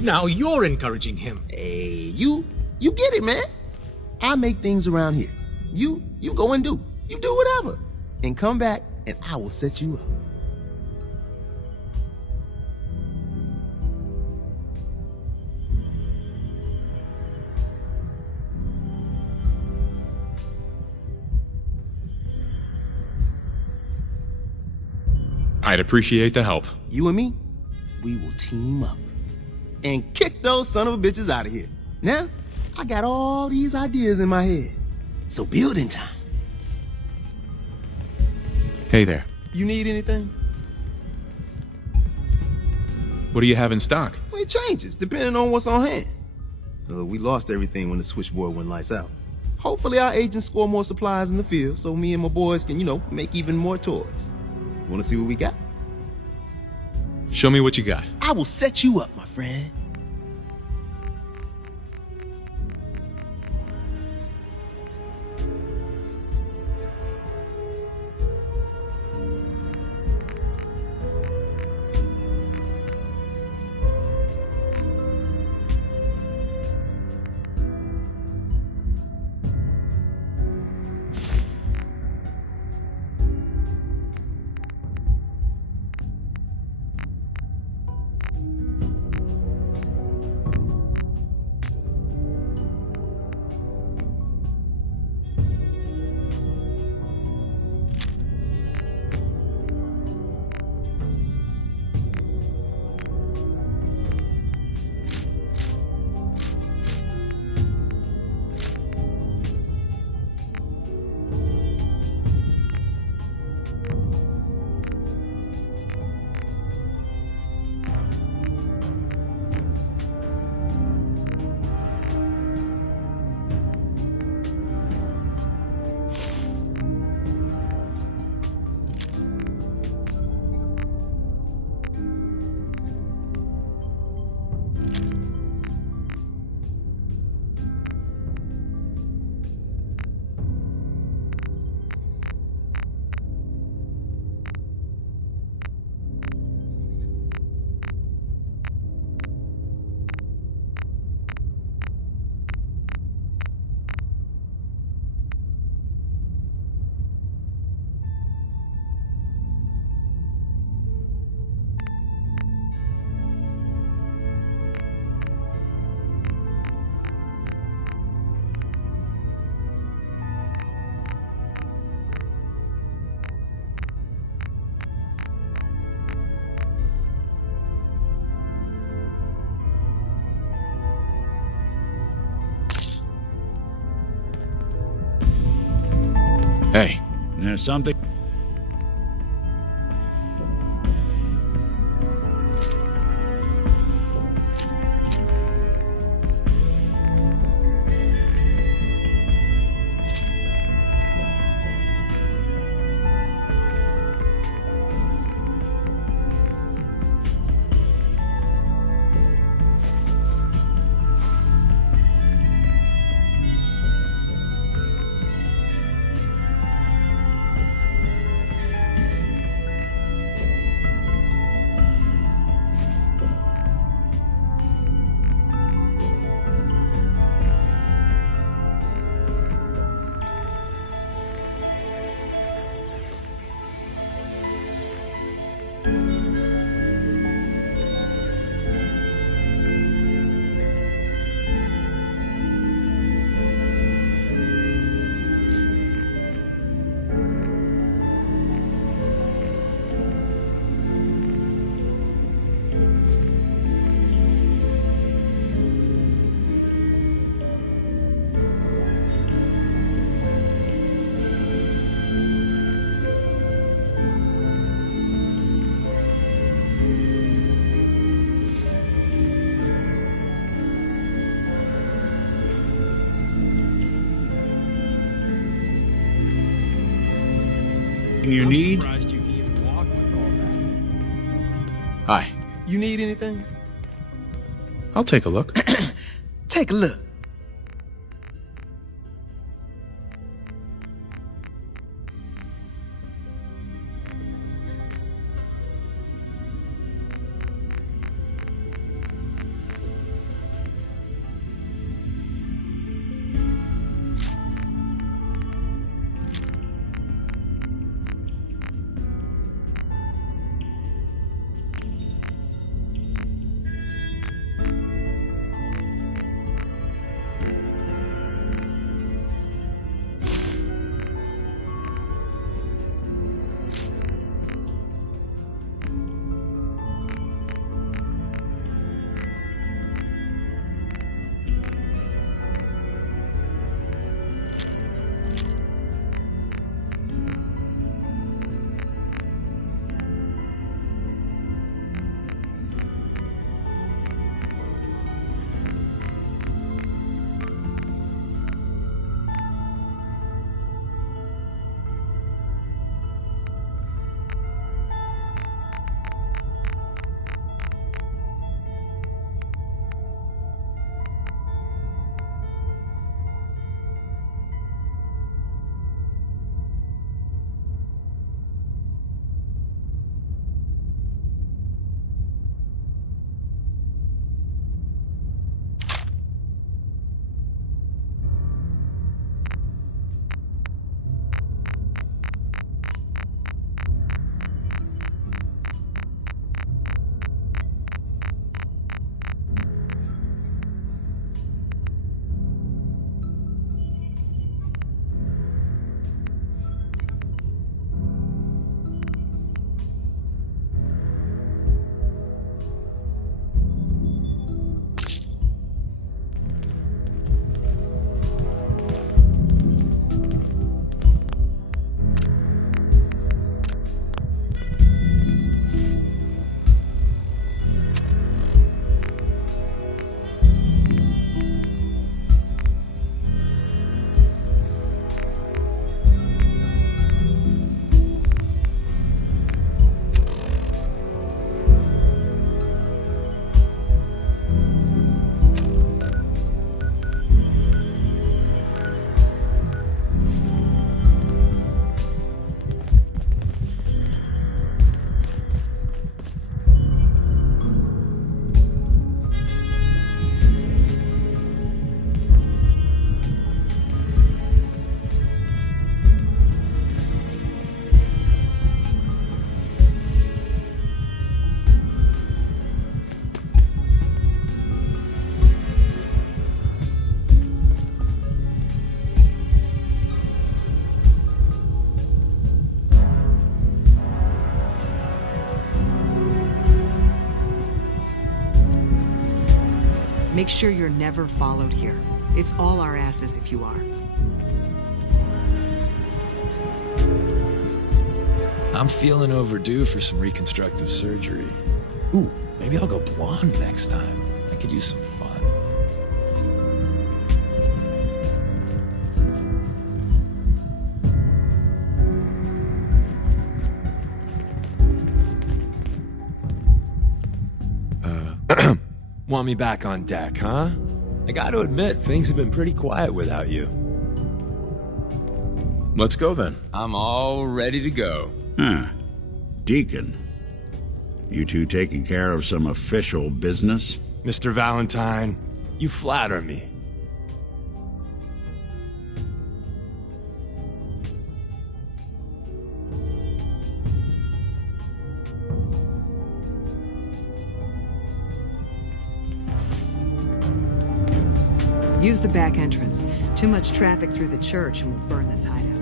Now you're encouraging him. Hey, you get it, man. I make things around here. You go and do. You do whatever. And come back and I will set you up. I'd appreciate the help. You and me, we will team up and kick those son of a bitches out of here. Now, I got all these ideas in my head. So building time. Hey there. You need anything? What do you have in stock? Well, it changes depending on what's on hand. We lost everything when the switchboard went lights out. Hopefully our agents score more supplies in the field so me and my boys can, make even more toys. Want to see what we got? Show me what you got. I will set you up, my friend. Hey. There's something... you I'm need? surprised you can even walk with all that. Hi. You need anything? I'll take a look. Take a look. Make sure you're never followed here. It's all our asses if you are. I'm feeling overdue for some reconstructive surgery. Ooh, maybe I'll go blonde next time. I could use some fun. Want me back on deck, huh? I gotta admit, things have been pretty quiet without you. Let's go then. I'm all ready to go. Huh. Deacon. You two taking care of some official business? Mr. Valentine, you flatter me. Use the back entrance. Too much traffic through the church and we'll burn this hideout.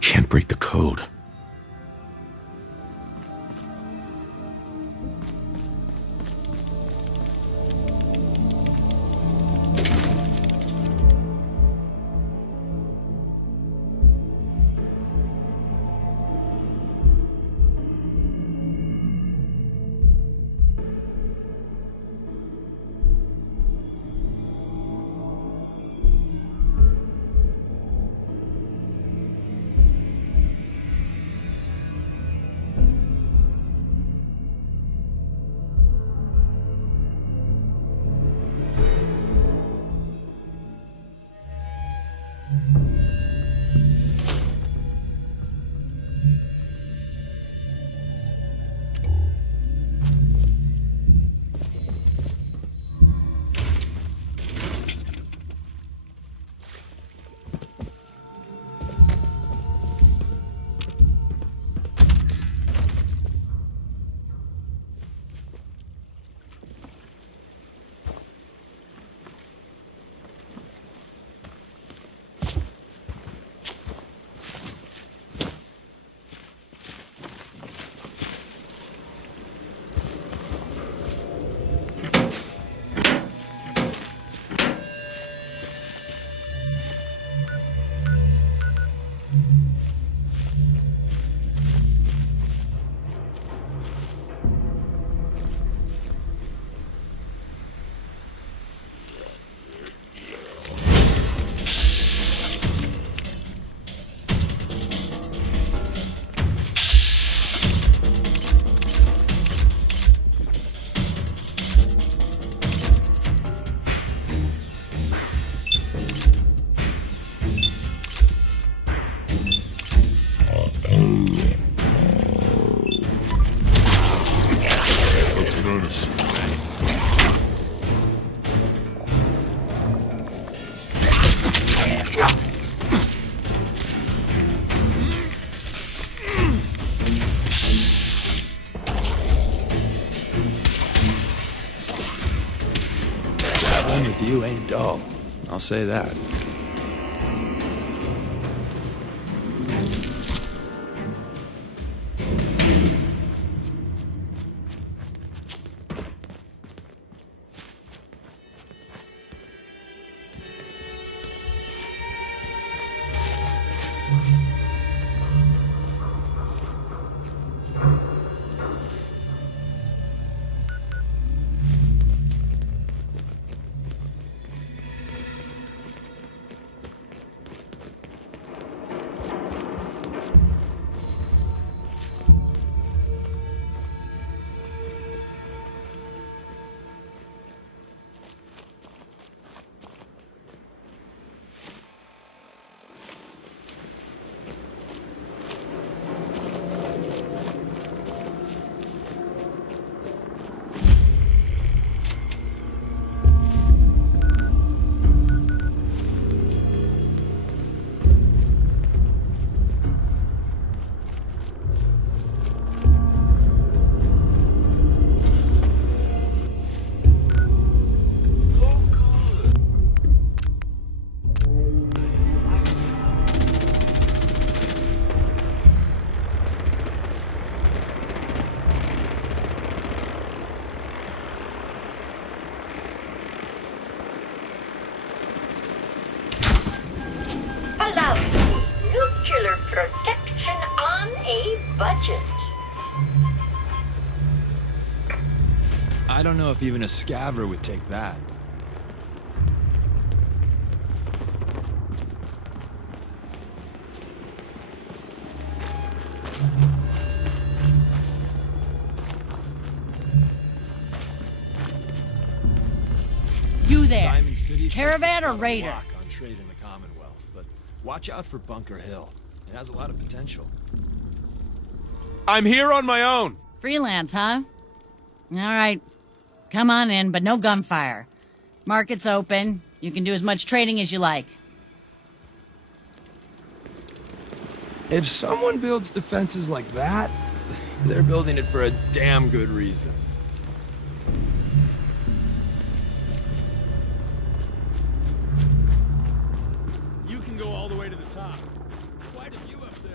Can't break the code. dull. I'll say that. Nuclear protection on a budget. I don't know if even a scaver would take that. You there. Diamond City Caravan or raider? Block on trade in the Commonwealth, but watch out for Bunker Hill. It has a lot of potential. I'm here on my own. Freelance, huh? All right. Come on in, but no gunfire. Market's open. You can do as much trading as you like. If someone builds defenses like that, they're building it for a damn good reason. You can go all the way to the top. Quite a view up there.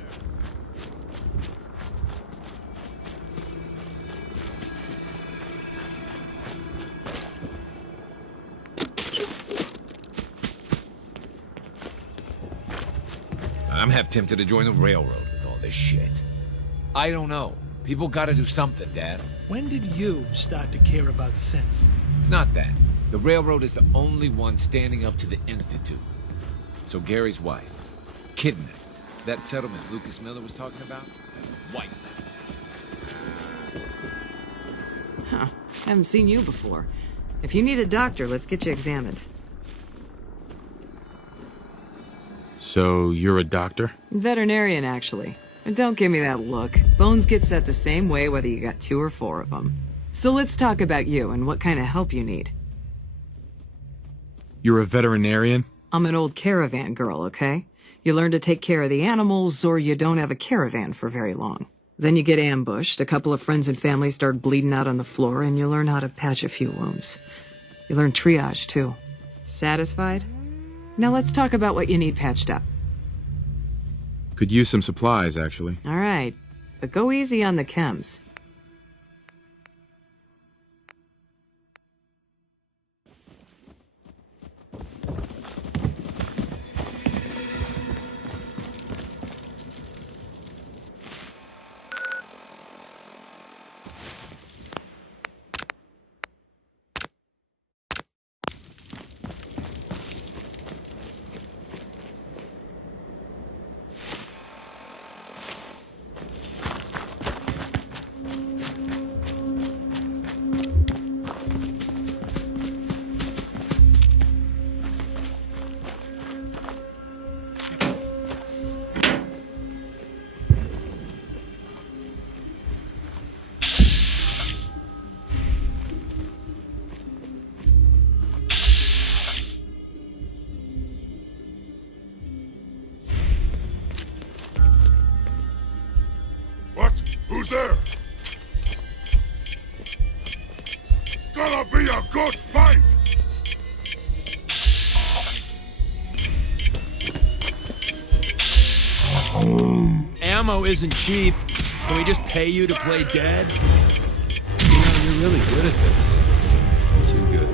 I'm half tempted to join the railroad with all this shit. I don't know. People gotta do something, Dad. When did you start to care about sense? It's not that. The railroad is the only one standing up to the Institute. So Gary's wife, kidnapped. That settlement Lucas Miller was talking about, white. Huh. Haven't seen you before. If you need a doctor, let's get you examined. So, you're a doctor? Veterinarian, actually. And don't give me that look. Bones get set the same way whether you got 2 or 4 of them. So let's talk about you and what kind of help you need. You're a veterinarian? I'm an old caravan girl, okay? You learn to take care of the animals, or you don't have a caravan for very long. Then you get ambushed, a couple of friends and family start bleeding out on the floor, and you learn how to patch a few wounds. You learn triage, too. Satisfied? Now let's talk about what you need patched up. Could use some supplies, actually. All right, but go easy on the chems. Who's there? Gonna be a good fight! ammo isn't cheap. Can we just pay you to play dead? You know, you're really good at this. Too good.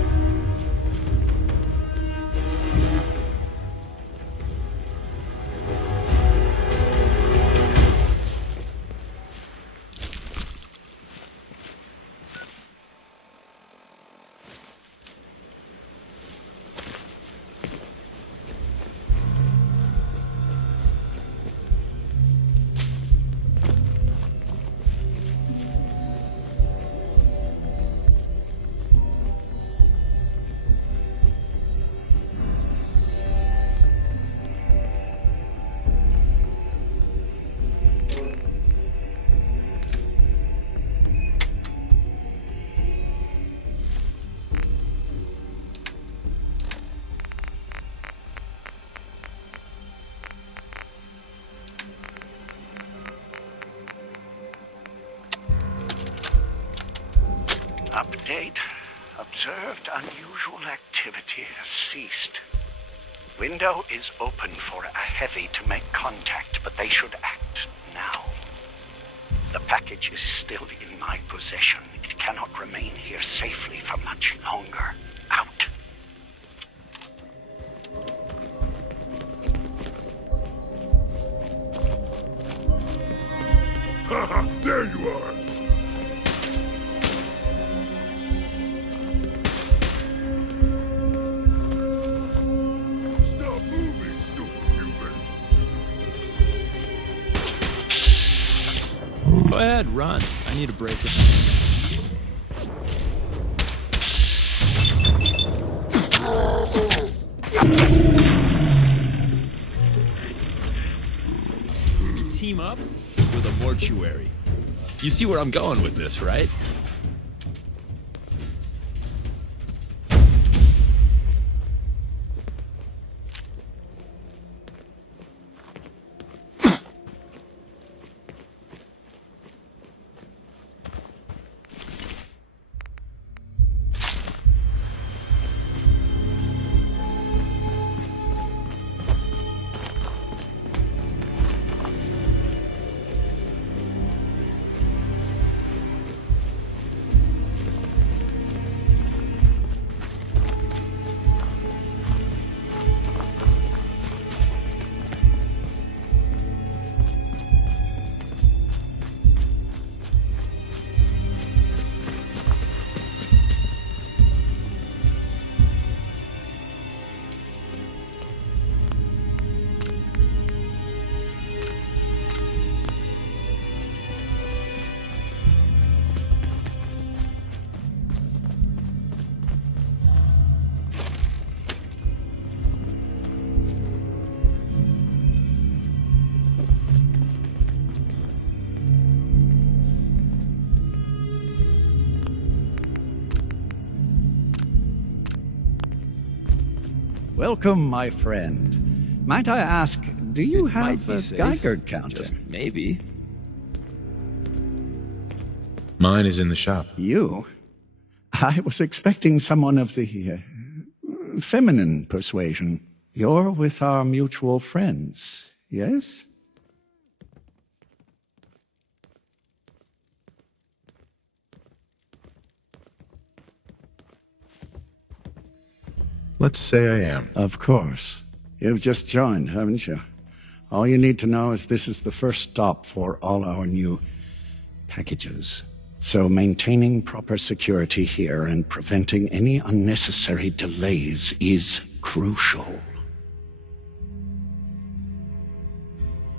Update. Observed unusual activity has ceased. Window is open for a heavy to make contact, but they should act now. The package is still in my possession. It cannot remain here safely for much longer. Out. Haha, there you are. Stop moving, stupid human. Go ahead, run. I need a break. We team up with a mortuary. You see where I'm going with this, right? Welcome, my friend. Might I ask, do you have a Geiger counter? Just maybe. Mine is in the shop. You? I was expecting someone of the feminine persuasion. You're with our mutual friends, yes? Let's say I am. Of course. You've just joined, haven't you? All you need to know is this is the first stop for all our new packages. So maintaining proper security here and preventing any unnecessary delays is crucial.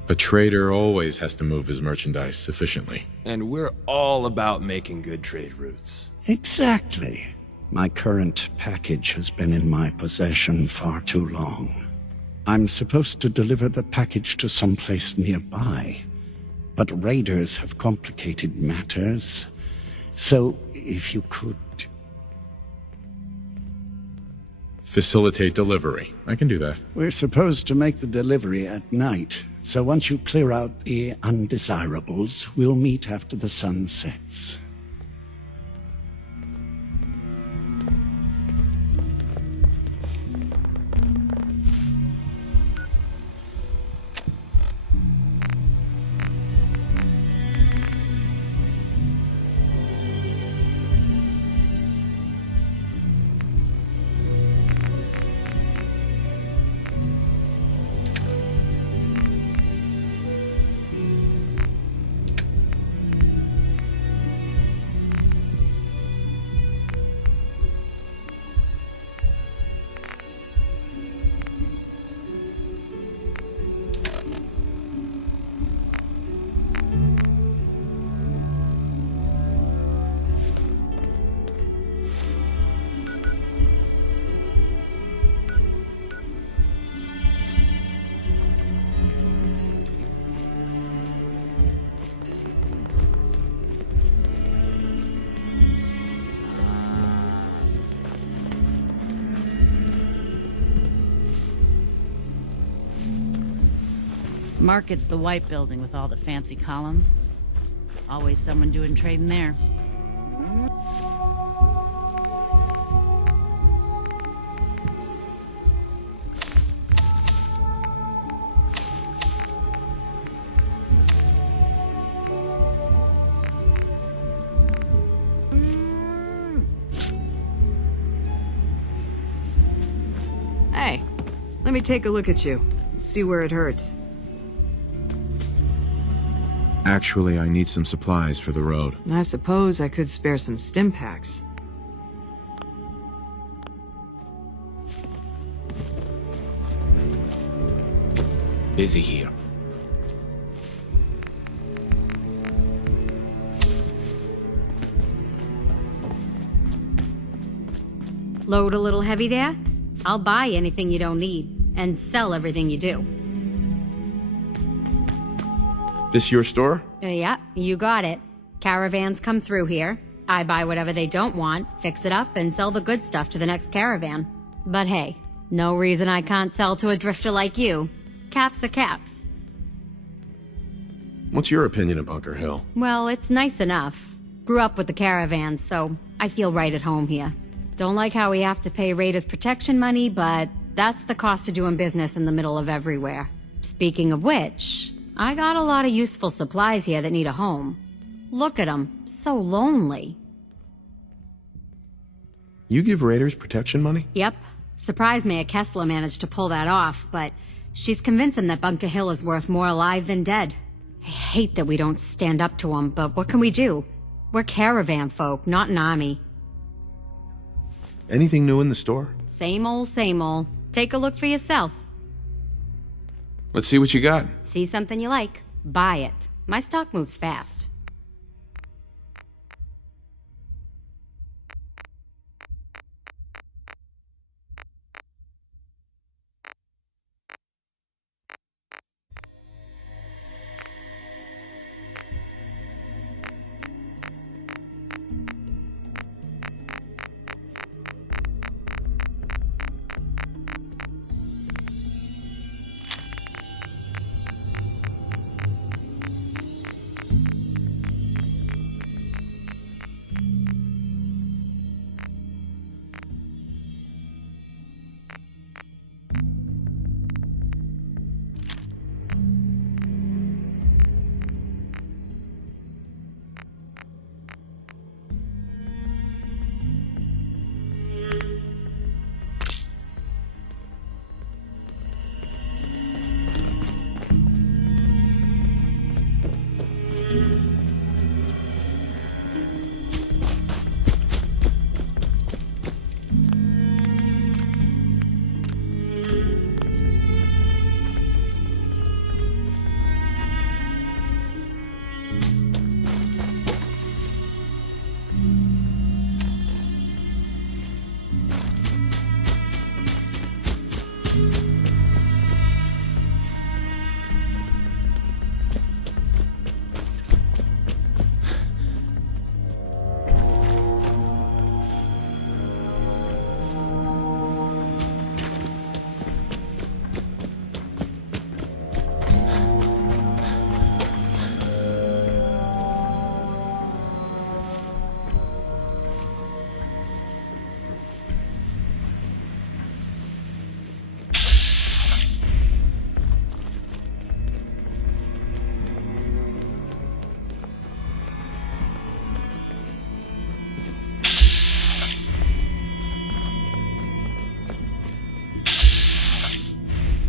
A trader always has to move his merchandise efficiently. And we're all about making good trade routes. Exactly. My current package has been in my possession far too long. I'm supposed to deliver the package to someplace nearby, but raiders have complicated matters. So, if you could... Facilitate delivery. I can do that. We're supposed to make the delivery at night, so once you clear out the undesirables, we'll meet after the sun sets. Market's the white building with all the fancy columns. Always someone doing trading there. Hey, let me take a look at you. See where it hurts. Actually, I need some supplies for the road. I suppose I could spare some stim packs. Busy here. Load a little heavy there? I'll buy anything you don't need, and sell everything you do. This your store? Yeah, you got it. Caravans come through here. I buy whatever they don't want, fix it up, and sell the good stuff to the next caravan. But hey, no reason I can't sell to a drifter like you. Caps are caps. What's your opinion of Bunker Hill? Well, it's nice enough. Grew up with the caravans, so I feel right at home here. Don't like how we have to pay raiders protection money, but that's the cost of doing business in the middle of everywhere. Speaking of which, I got a lot of useful supplies here that need a home. Look at them, so lonely. You give raiders protection money? Yep. Surprised Mayor Kessler managed to pull that off, but she's convinced him that Bunker Hill is worth more alive than dead. I hate that we don't stand up to him, but what can we do? We're caravan folk, not an army. Anything new in the store? Same old, same old. Take a look for yourself. Let's see what you got. See something you like, buy it. My stock moves fast.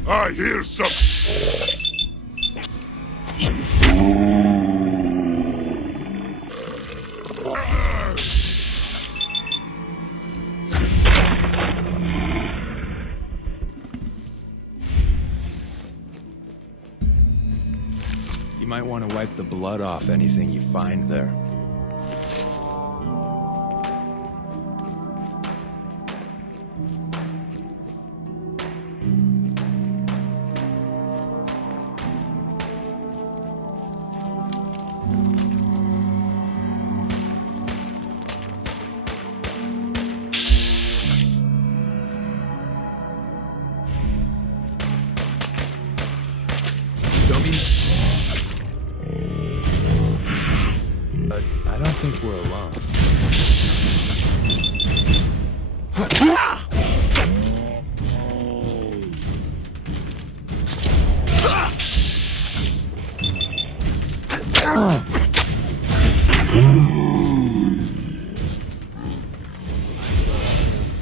I hear something. You might want to wipe the blood off anything you find there. Show me. But I don't think we're alone.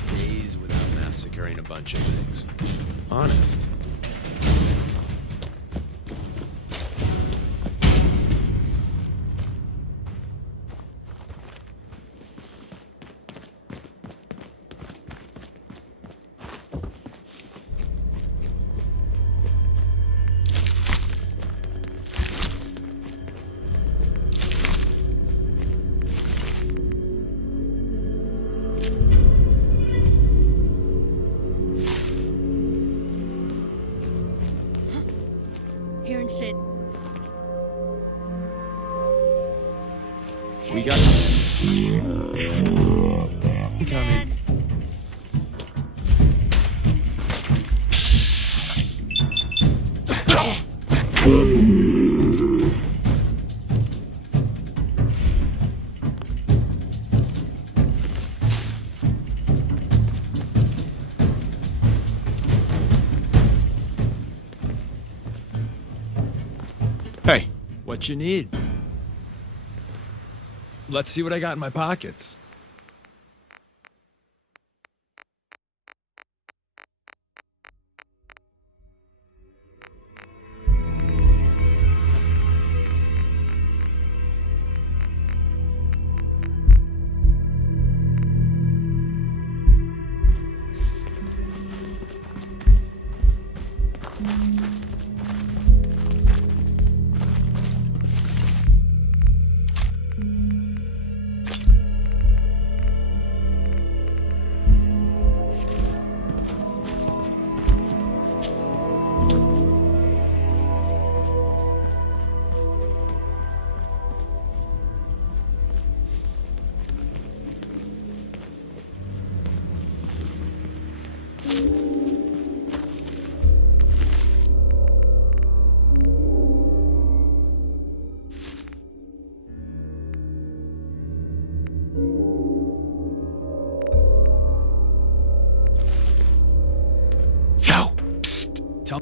Days without massacring a bunch of things. Honest. Hearing shit. We got coming. Hey. What you need? Let's see what I got in my pockets. Yo, psst. Tell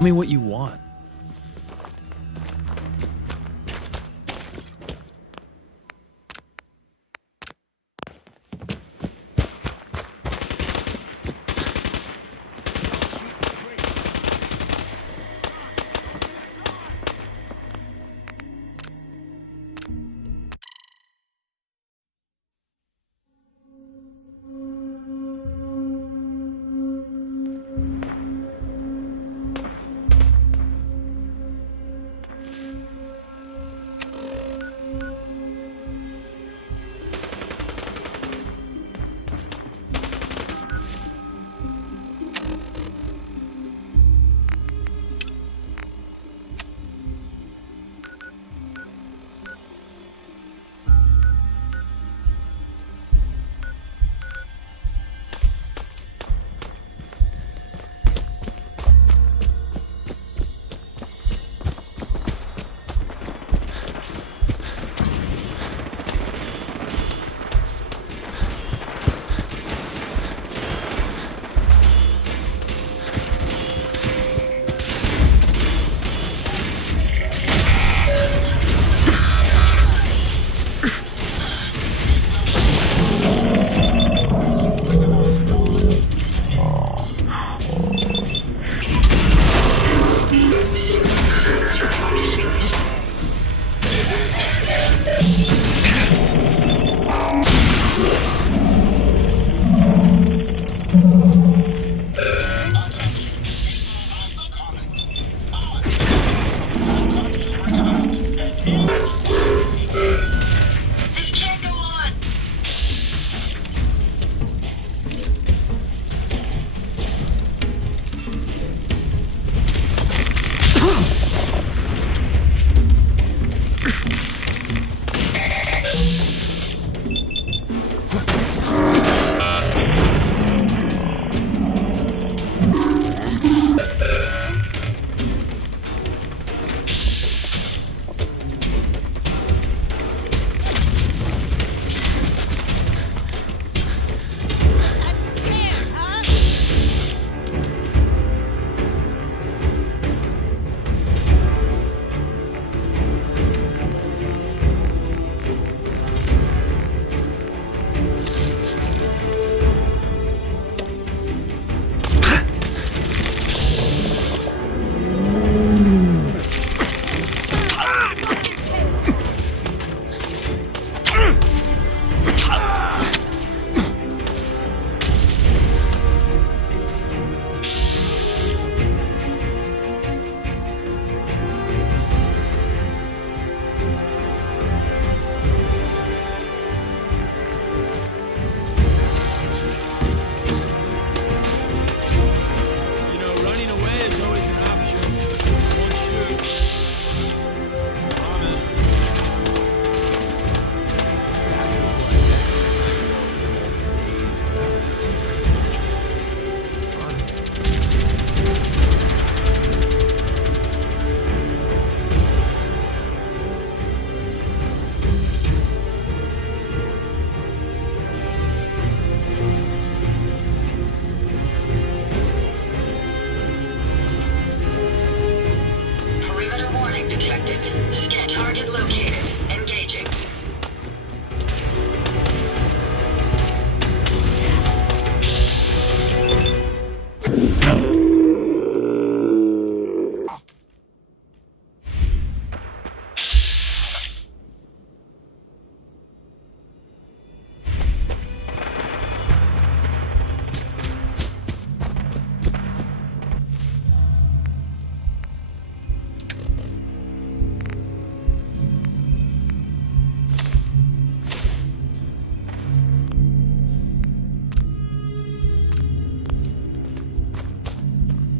me what you want.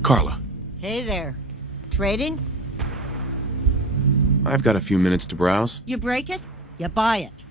Carla, Hey there. Trading? I've got a few minutes to browse. You break it, you buy it.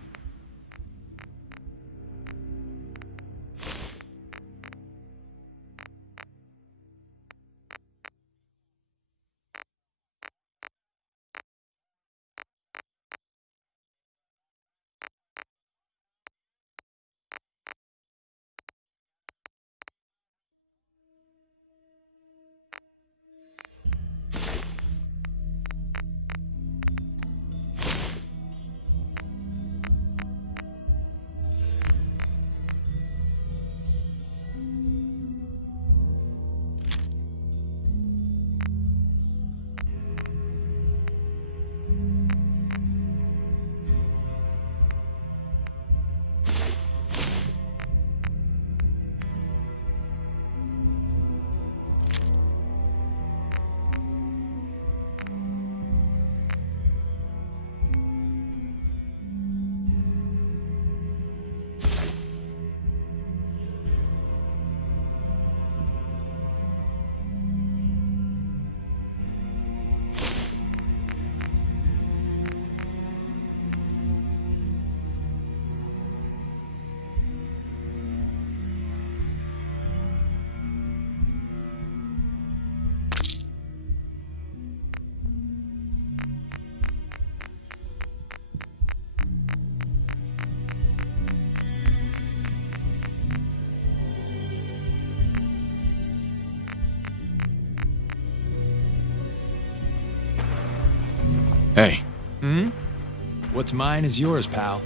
hey. What's mine is yours, pal.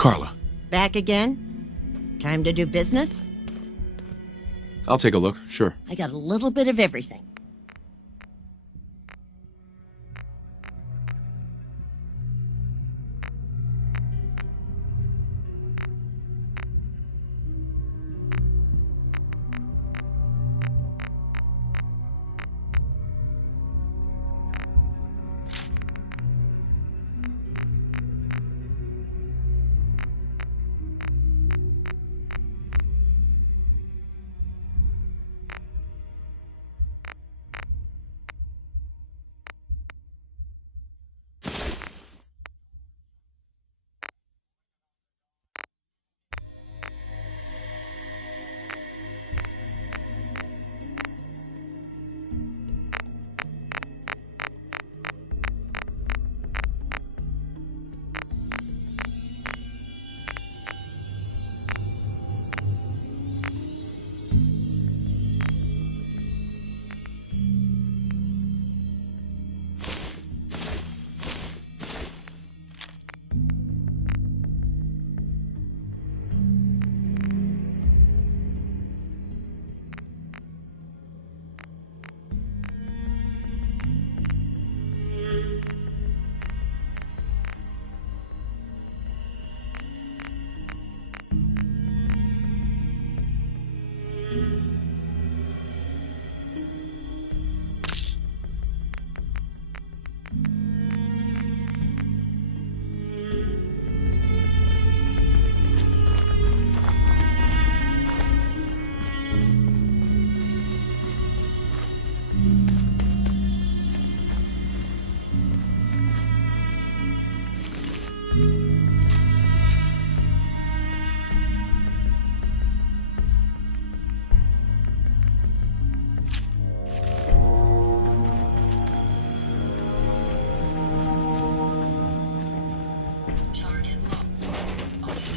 Carla. Back again? Time to do business? I'll take a look, sure. I got a little bit of everything.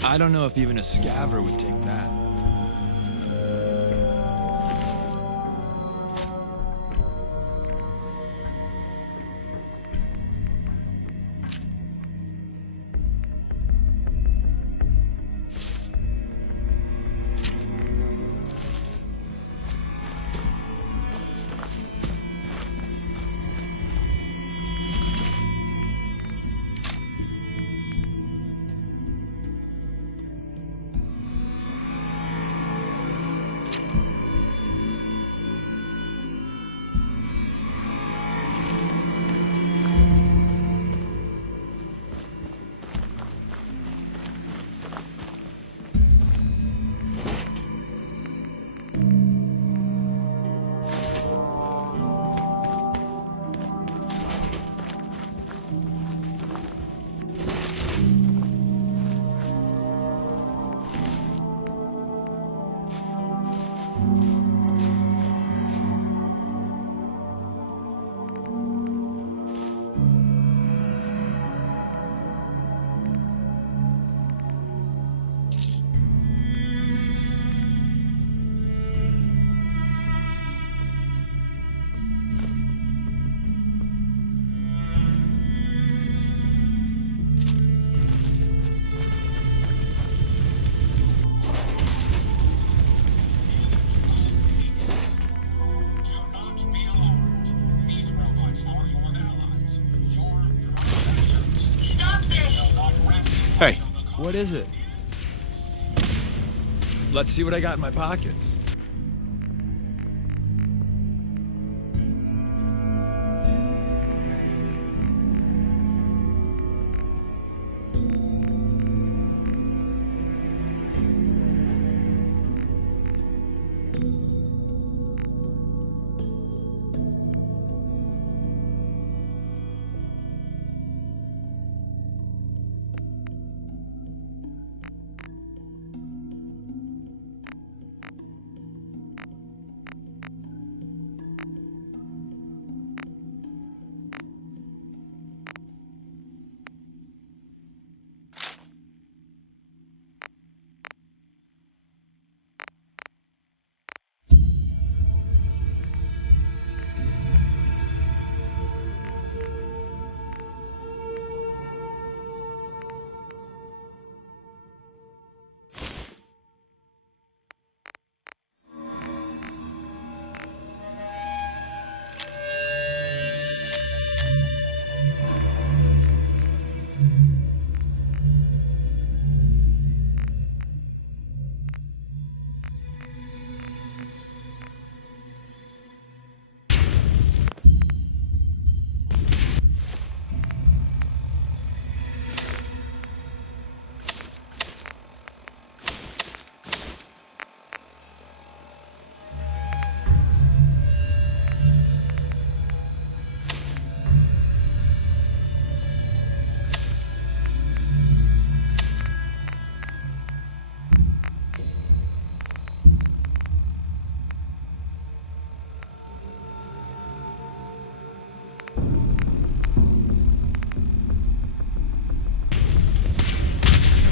I don't know if even a scaver would take that. Hey. What is it? Let's see what I got in my pockets.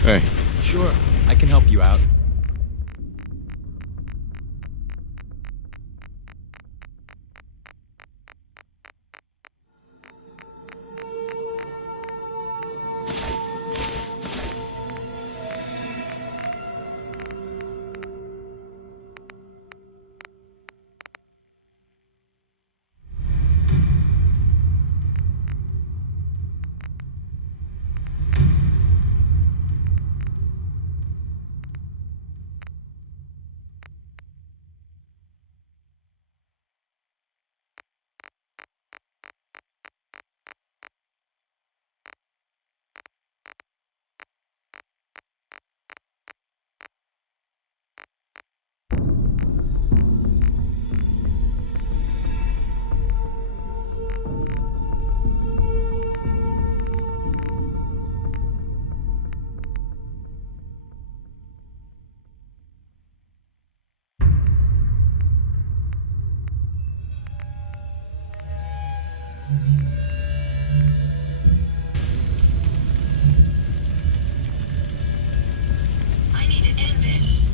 Hey. Sure, I can help you out. I need to end this.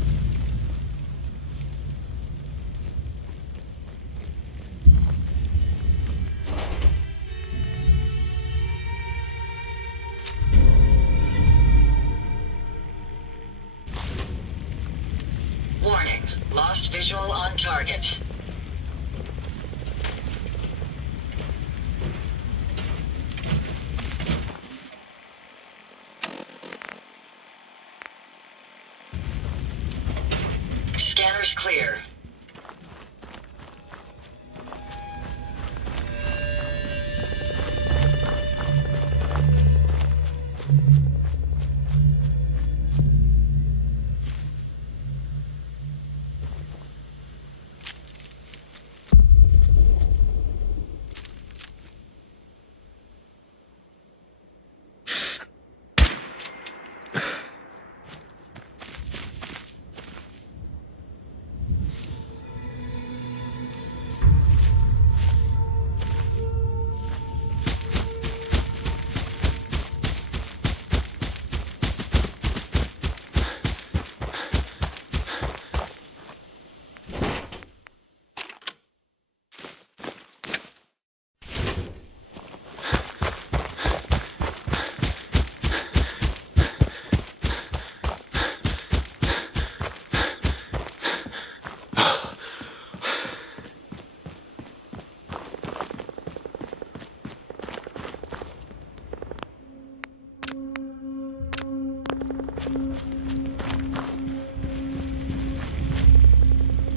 Warning, lost visual on target. Scanners clear.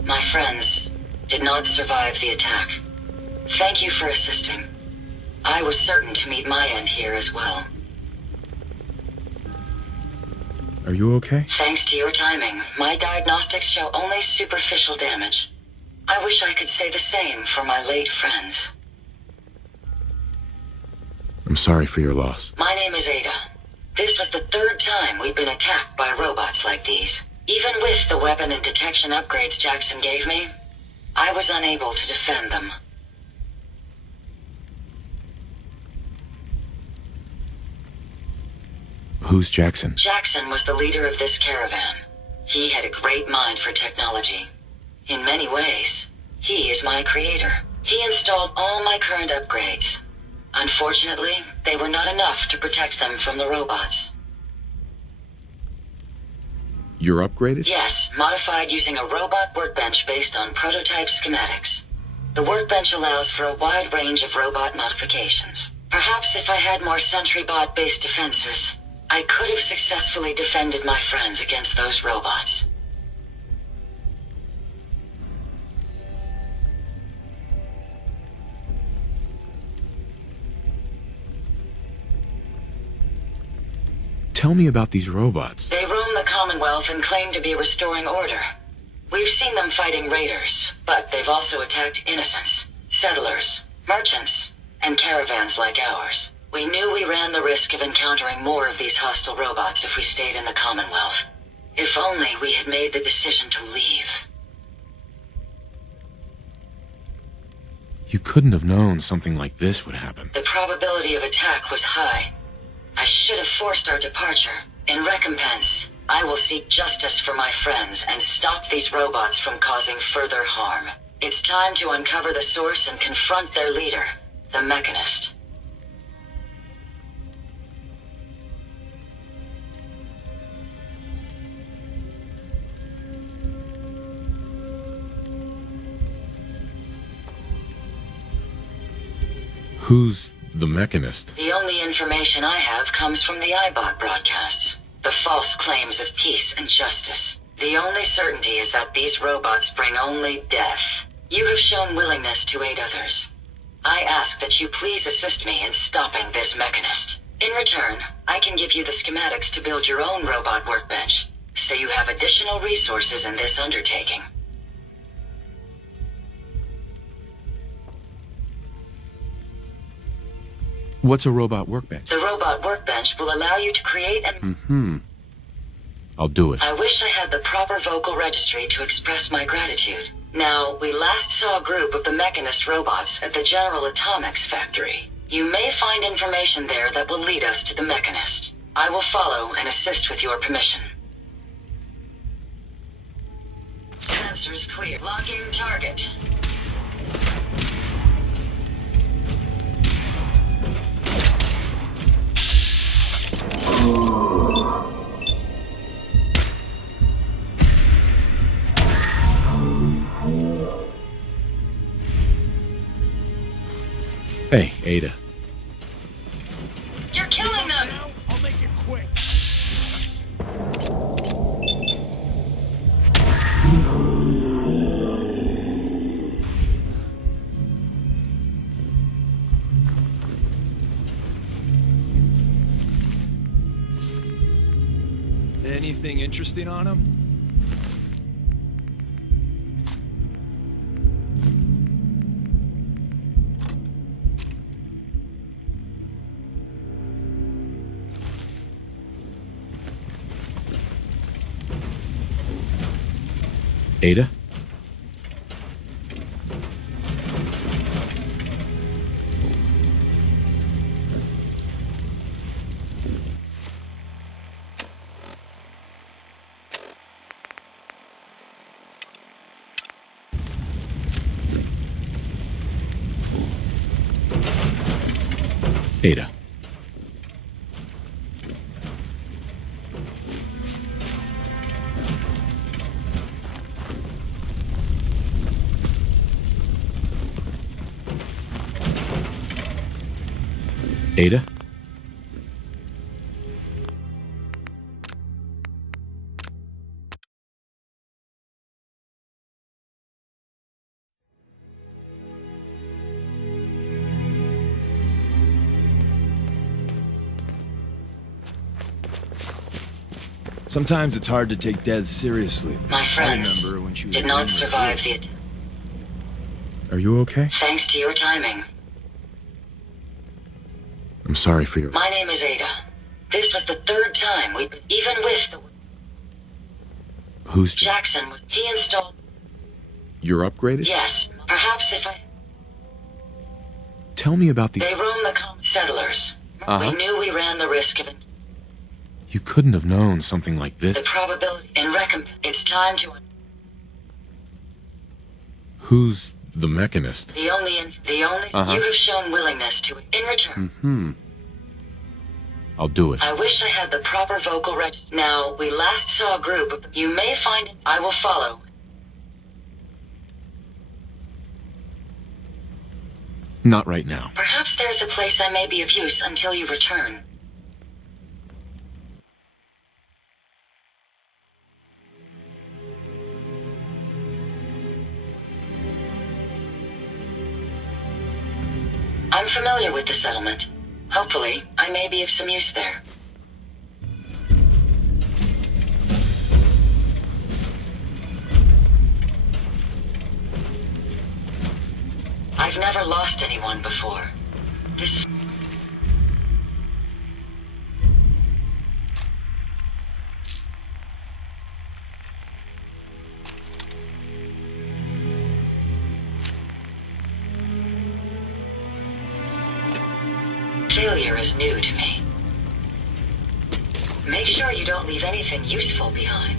My friends did not survive the attack. Thank you for assisting. I was certain to meet my end here as well. Are you okay? Thanks to your timing, my diagnostics show only superficial damage. I wish I could say the same for my late friends. I'm sorry for your loss. My name is Ada. This was the third time we've been attacked by robots like these. Even with the weapon and detection upgrades Jackson gave me, I was unable to defend them. Who's Jackson? Jackson was the leader of this caravan. He had a great mind for technology. In many ways, he is my creator. He installed all my current upgrades. Unfortunately, they were not enough to protect them from the robots. You're upgraded? Yes, modified using a robot workbench based on prototype schematics. The workbench allows for a wide range of robot modifications. Perhaps if I had more SentryBot-based defenses, I could have successfully defended my friends against those robots. Tell me about these robots. They roam the Commonwealth and claim to be restoring order. We've seen them fighting raiders, but they've also attacked innocents, settlers, merchants, and caravans like ours. We knew we ran the risk of encountering more of these hostile robots if we stayed in the Commonwealth. If only we had made the decision to leave. You couldn't have known something like this would happen. The probability of attack was high. I should have forced our departure. In recompense, I will seek justice for my friends and stop these robots from causing further harm. It's time to uncover the source and confront their leader, the Mechanist. Who's the Mechanist? The only information I have comes from the iBot broadcasts. The false claims of peace and justice. The only certainty is that these robots bring only death. You have shown willingness to aid others. I ask that you please assist me in stopping this Mechanist. In return, I can give you the schematics to build your own robot workbench, so you have additional resources in this undertaking. What's a robot workbench? The robot workbench will allow you to create and... I'll do it. I wish I had the proper vocal registry to express my gratitude. Now, we last saw a group of the Mechanist robots at the General Atomics factory. You may find information there that will lead us to the Mechanist. I will follow and assist with your permission. Sensors clear. Locking target. Hey, Ada. You're killing them! I'll make it quick. Anything interesting on him? Ada? Ada. Ada? Sometimes it's hard to take Des seriously. My friends I remember when she was did not survive the... Are you okay? Thanks to your timing. I'm sorry for your... My name is Ada. This was the third time we... Even with the... Who's... Jackson was... He installed... You're upgraded? Yes. Perhaps if I... Tell me about the... They roam the settlers. We knew we ran the risk of it. You couldn't have known something like this. The probability in recompense. It's time to... Who's the Mechanist? The only... You have shown willingness to... In return. I'll do it. I wish I had the proper vocal registry. Now, we last saw a group of... You may find it. I will follow. Not right now. Perhaps there's a place I may be of use until you return. I'm familiar with the settlement. Hopefully, I may be of some use there. I've never lost anyone before. This... Failure is new to me. Make sure you don't leave anything useful behind.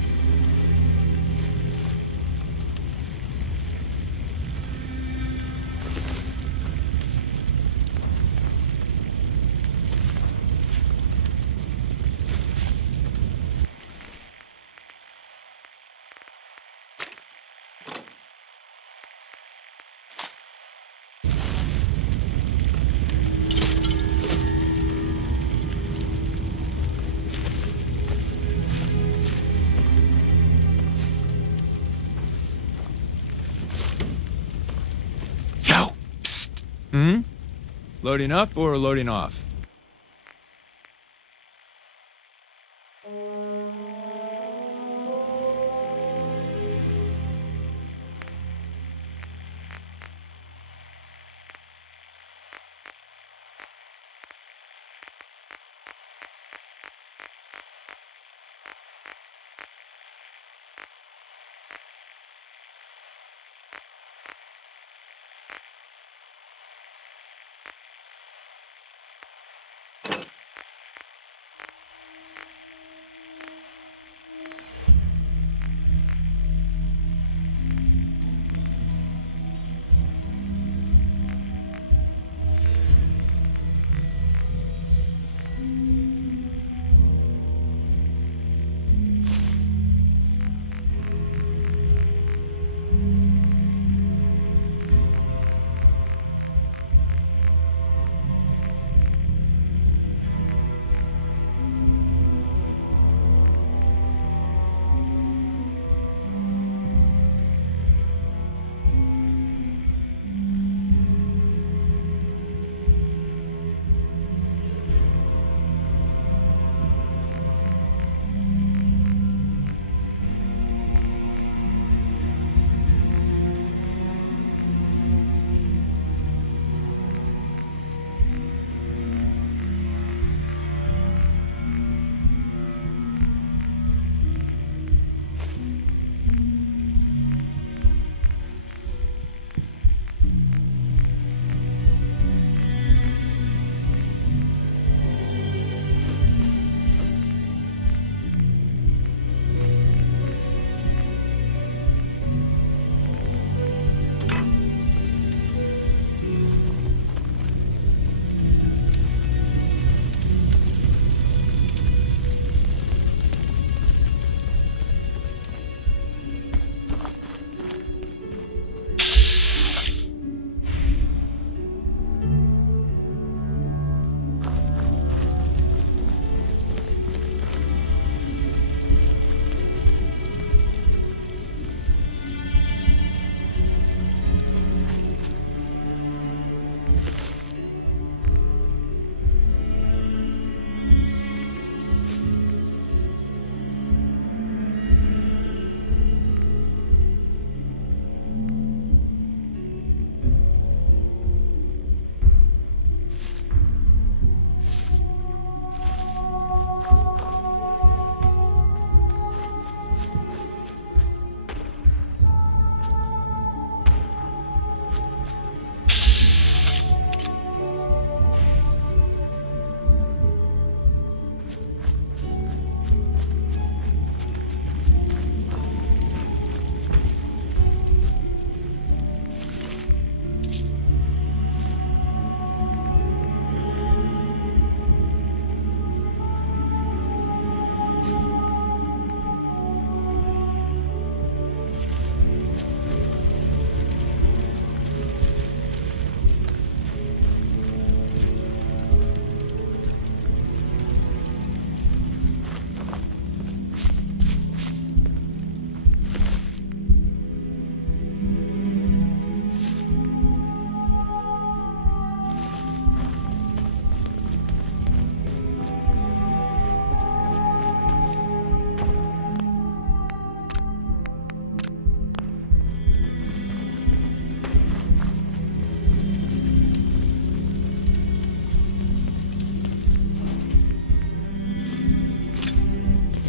Loading up or loading off?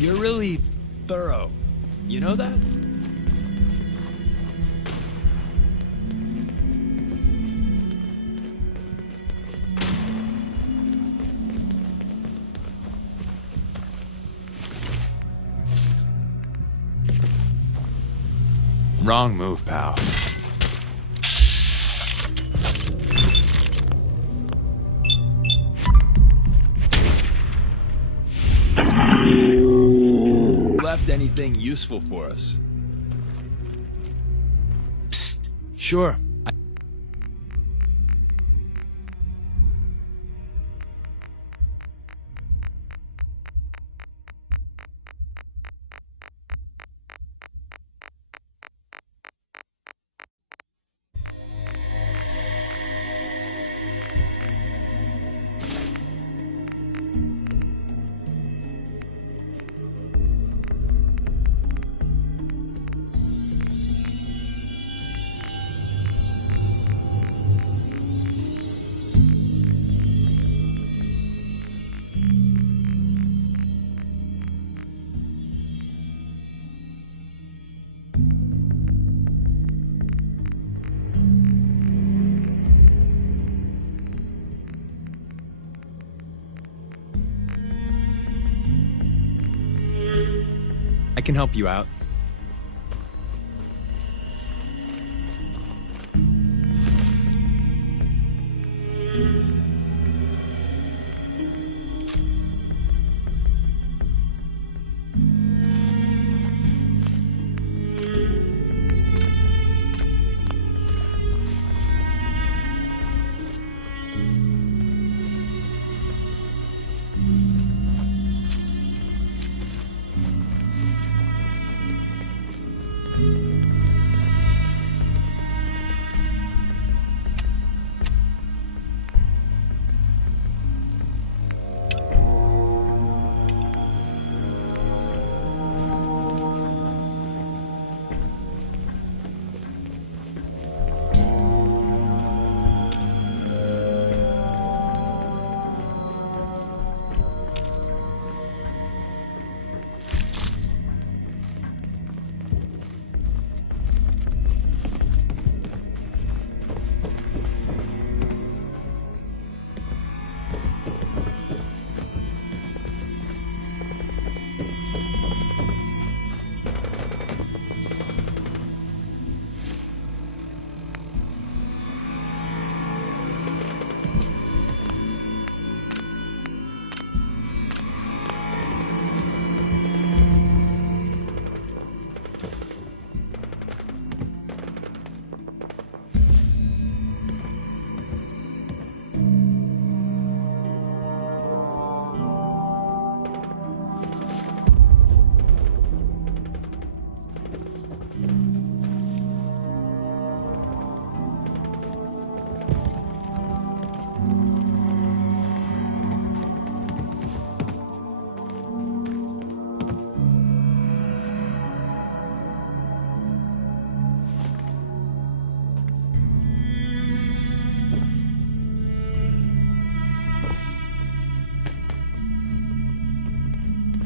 You're really thorough. You know that? Wrong move, pal. Left anything useful for us? Psst. Sure. I can help you out.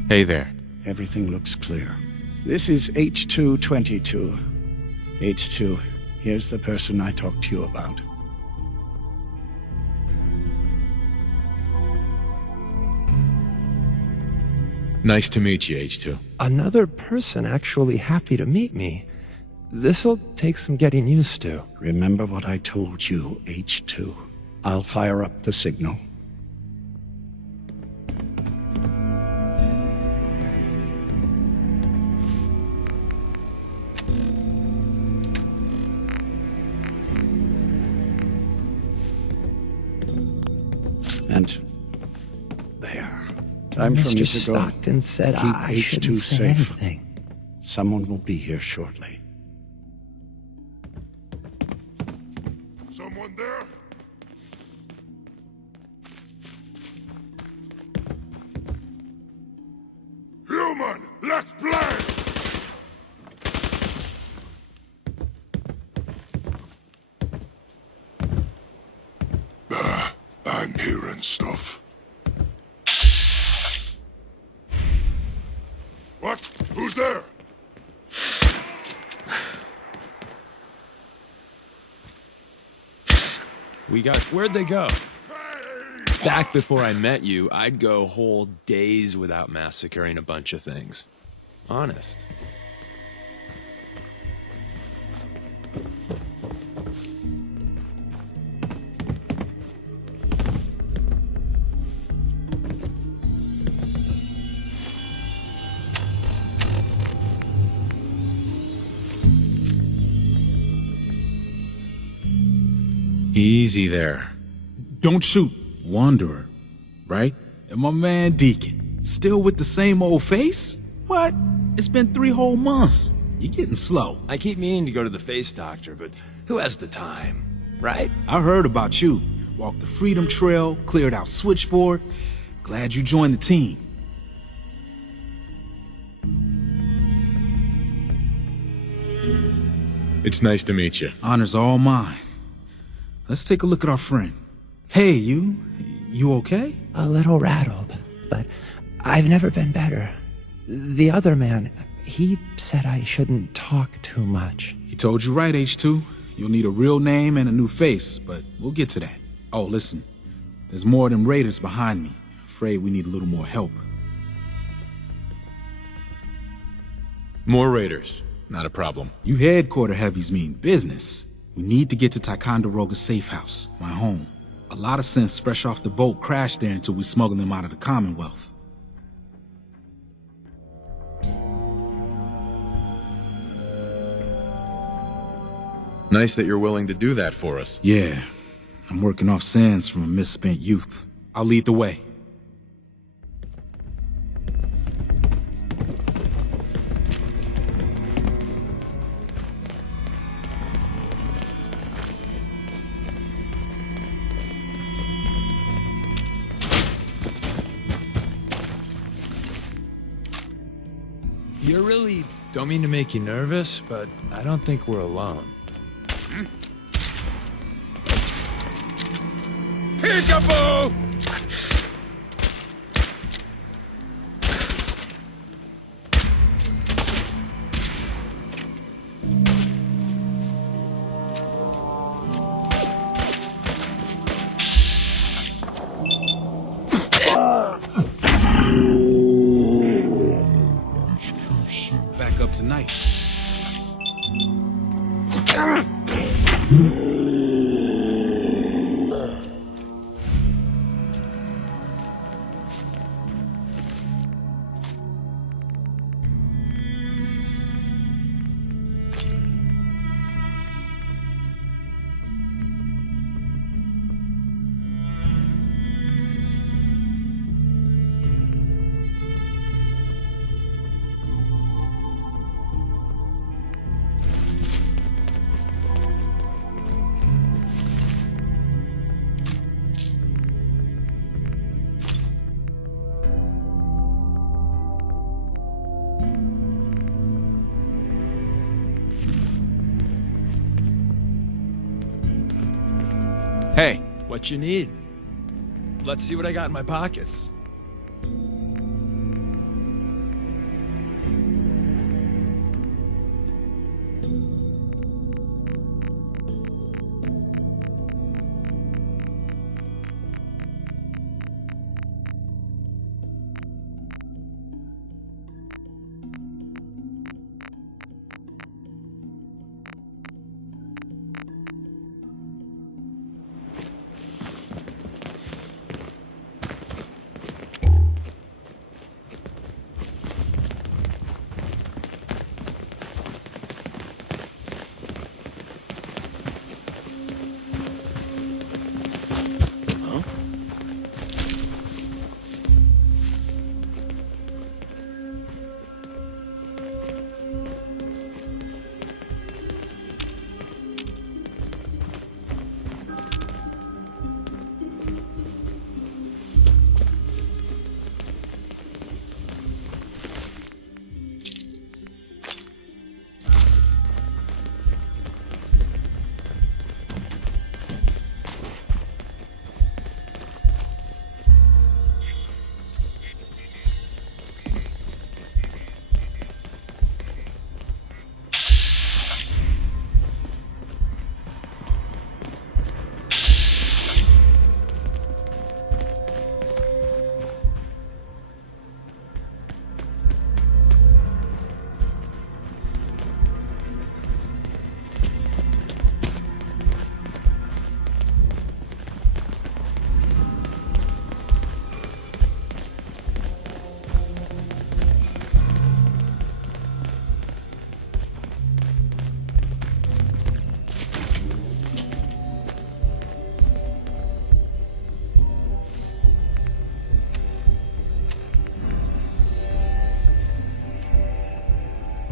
Hey there. Everything looks clear. This is H222. H2, here's the person I talked to you about. Nice to meet you, H2. Another person actually happy to meet me. This'll take some getting used to. Remember what I told you, H2. I'll fire up the signal. And there. Time for me Mr. to go. Stockton said Keep I H2 shouldn't say safe. anything. Someone will be here shortly. Someone there? Human, let's play! I'm hearing stuff. Where'd they go? Back before I met you, I'd go whole days without massacring a bunch of things. Honest. Easy there. Don't shoot. Wanderer, right? And my man Deacon. Still with the same old face? What? It's been 3 whole months. You're getting slow. I keep meaning to go to the face doctor, but who has the time, right? I heard about you. Walked the Freedom Trail, cleared out Switchboard. Glad you joined the team. It's nice to meet you. Honor's all mine. Let's take a look at our friend. Hey, you okay? A little rattled, but I've never been better. The other man, he said I shouldn't talk too much. He told you right, H2. You'll need a real name and a new face, but we'll get to that. Oh, listen. There's more of them raiders behind me. Afraid we need a little more help. More raiders. Not a problem. You headquarter heavies mean business. We need to get to Ticonderoga's safe house, my home. A lot of synths fresh off the boat crashed there until we smuggled them out of the Commonwealth. Nice that you're willing to do that for us. Yeah, I'm working off sands from a misspent youth. I'll lead the way. You really don't mean to make you nervous, but I don't think we're alone. Peekaboo! Back up tonight. Hey, what you need? Let's see what I got in my pockets.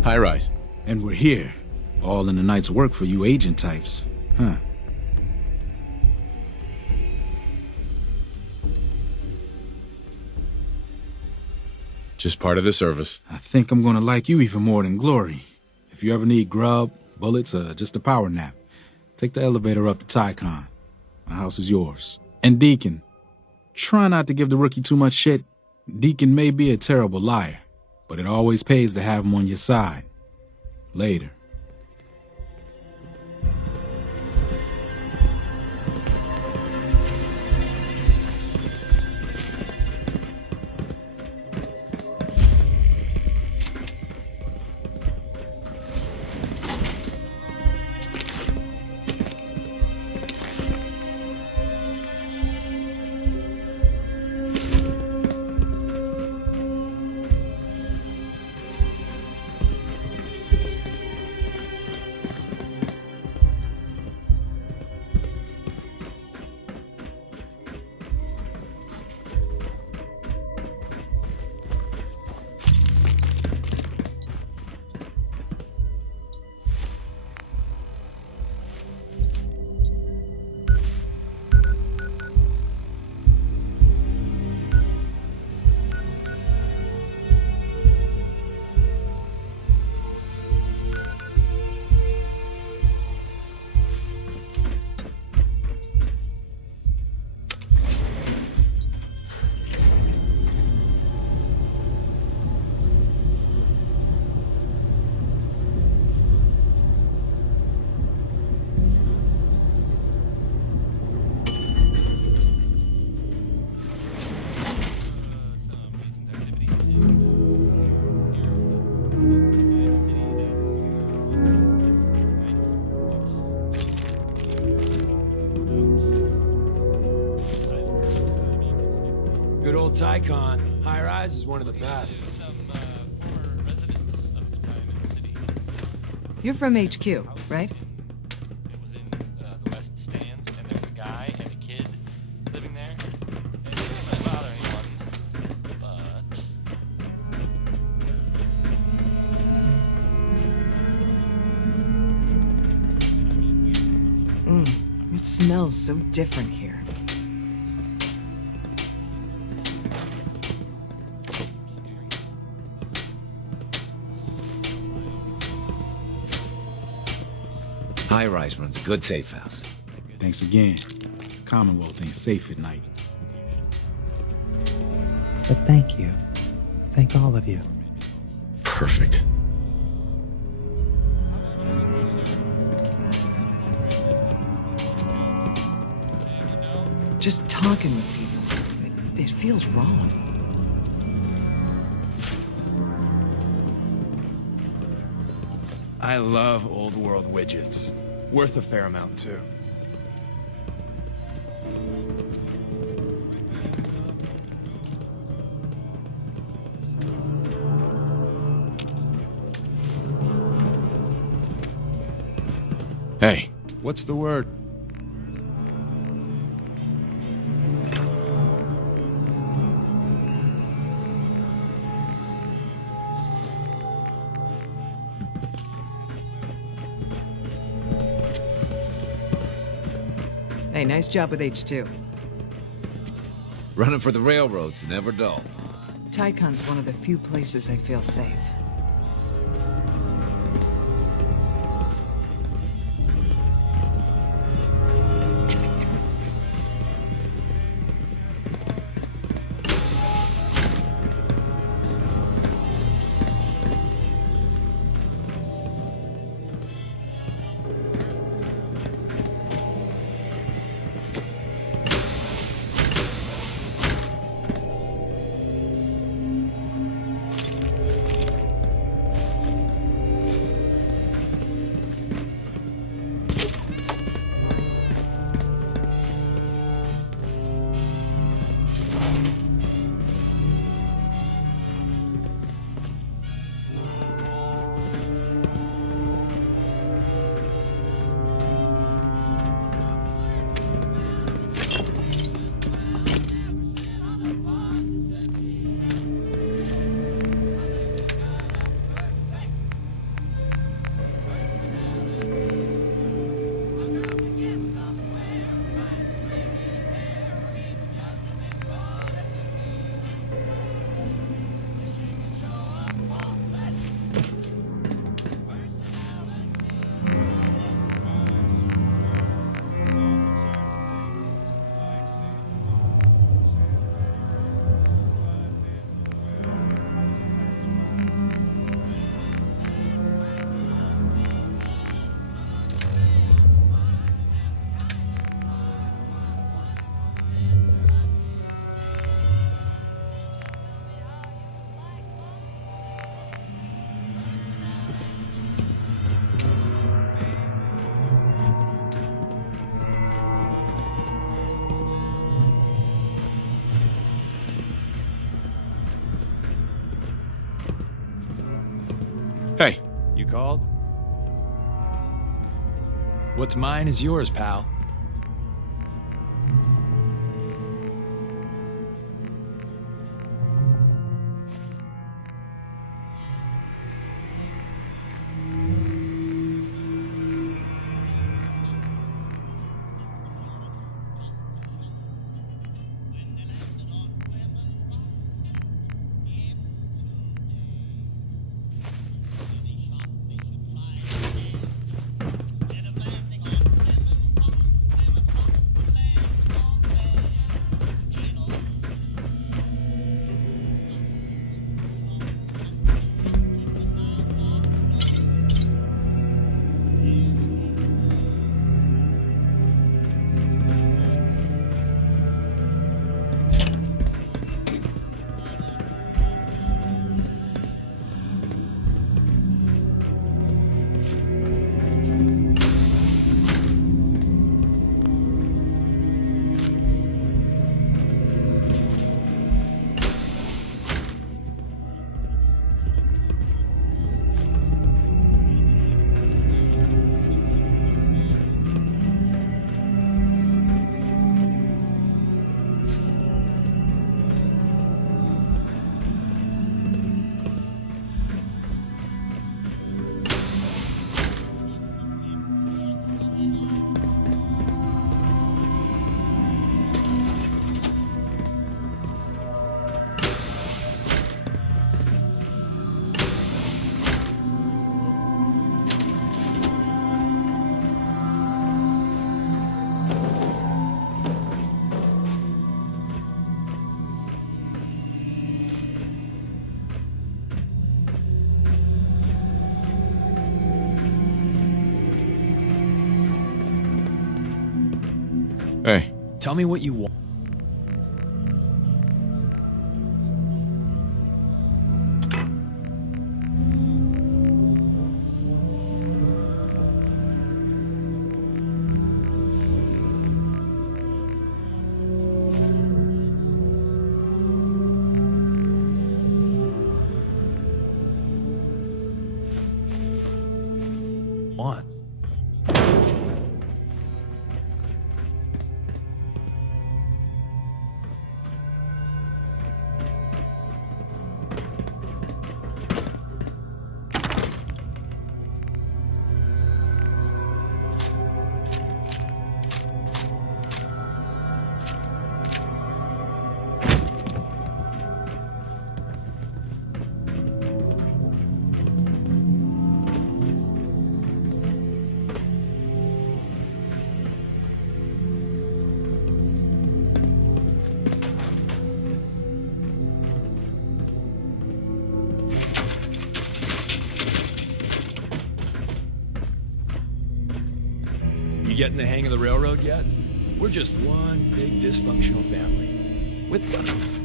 High rise. And we're here. All in the night's work for you agent types. Huh. Just part of the service. I think I'm gonna like you even more than Glory. If you ever need grub, bullets, or just a power nap, take the elevator up to Tycon. My house is yours. And Deacon, try not to give the rookie too much shit. Deacon may be a terrible liar, but it always pays to have him on your side. Later. Good old Tycon. High rise is one of the best. You're from HQ, right? It smells so different here. High Rise runs a good safe house. Thanks again. Commonwealth ain't safe at night. But thank you. Thank all of you. Perfect. Just talking with people, it feels wrong. I love old world widgets. Worth a fair amount, too. Hey. What's the word? Hey, nice job with H2. Running for the railroad's never dull. Tycon's one of the few places I feel safe. Hey. You called? What's mine is yours, pal. Hey. Tell me what you want. Want. You getting the hang of the railroad yet? We're just one big dysfunctional family. With guns.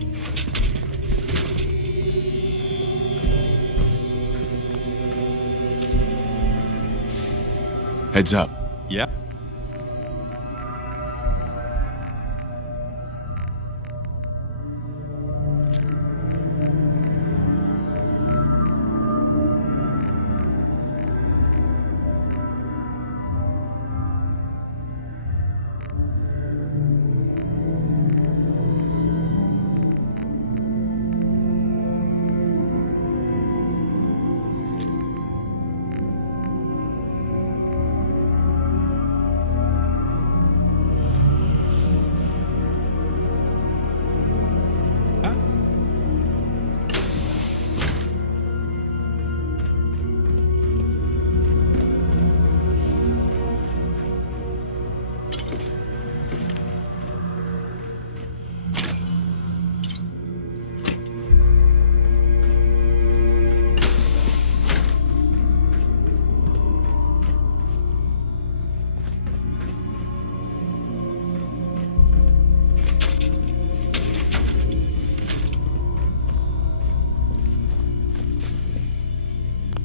Heads up. Yeah.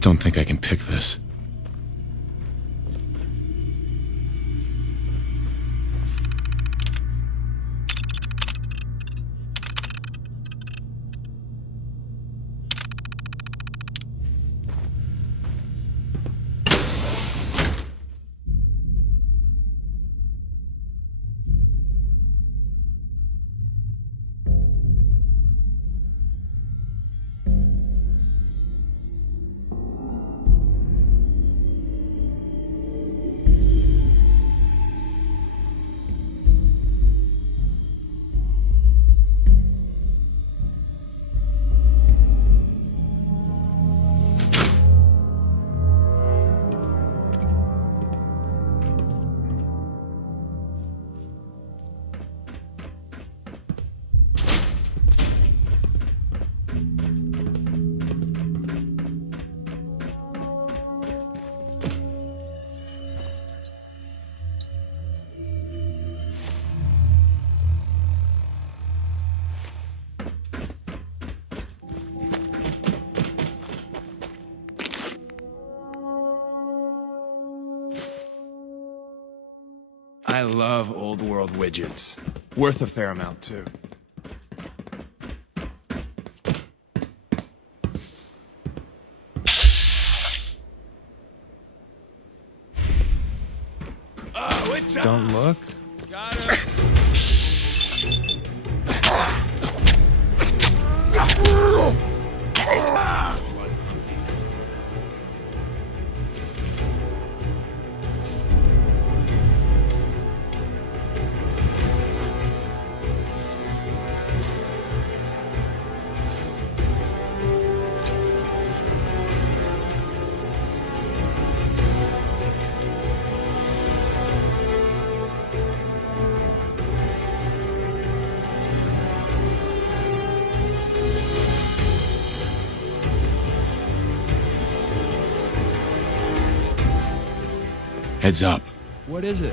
Don't think I can pick this. I love old world widgets. Worth a fair amount, too. Don't look. Heads up. What is it?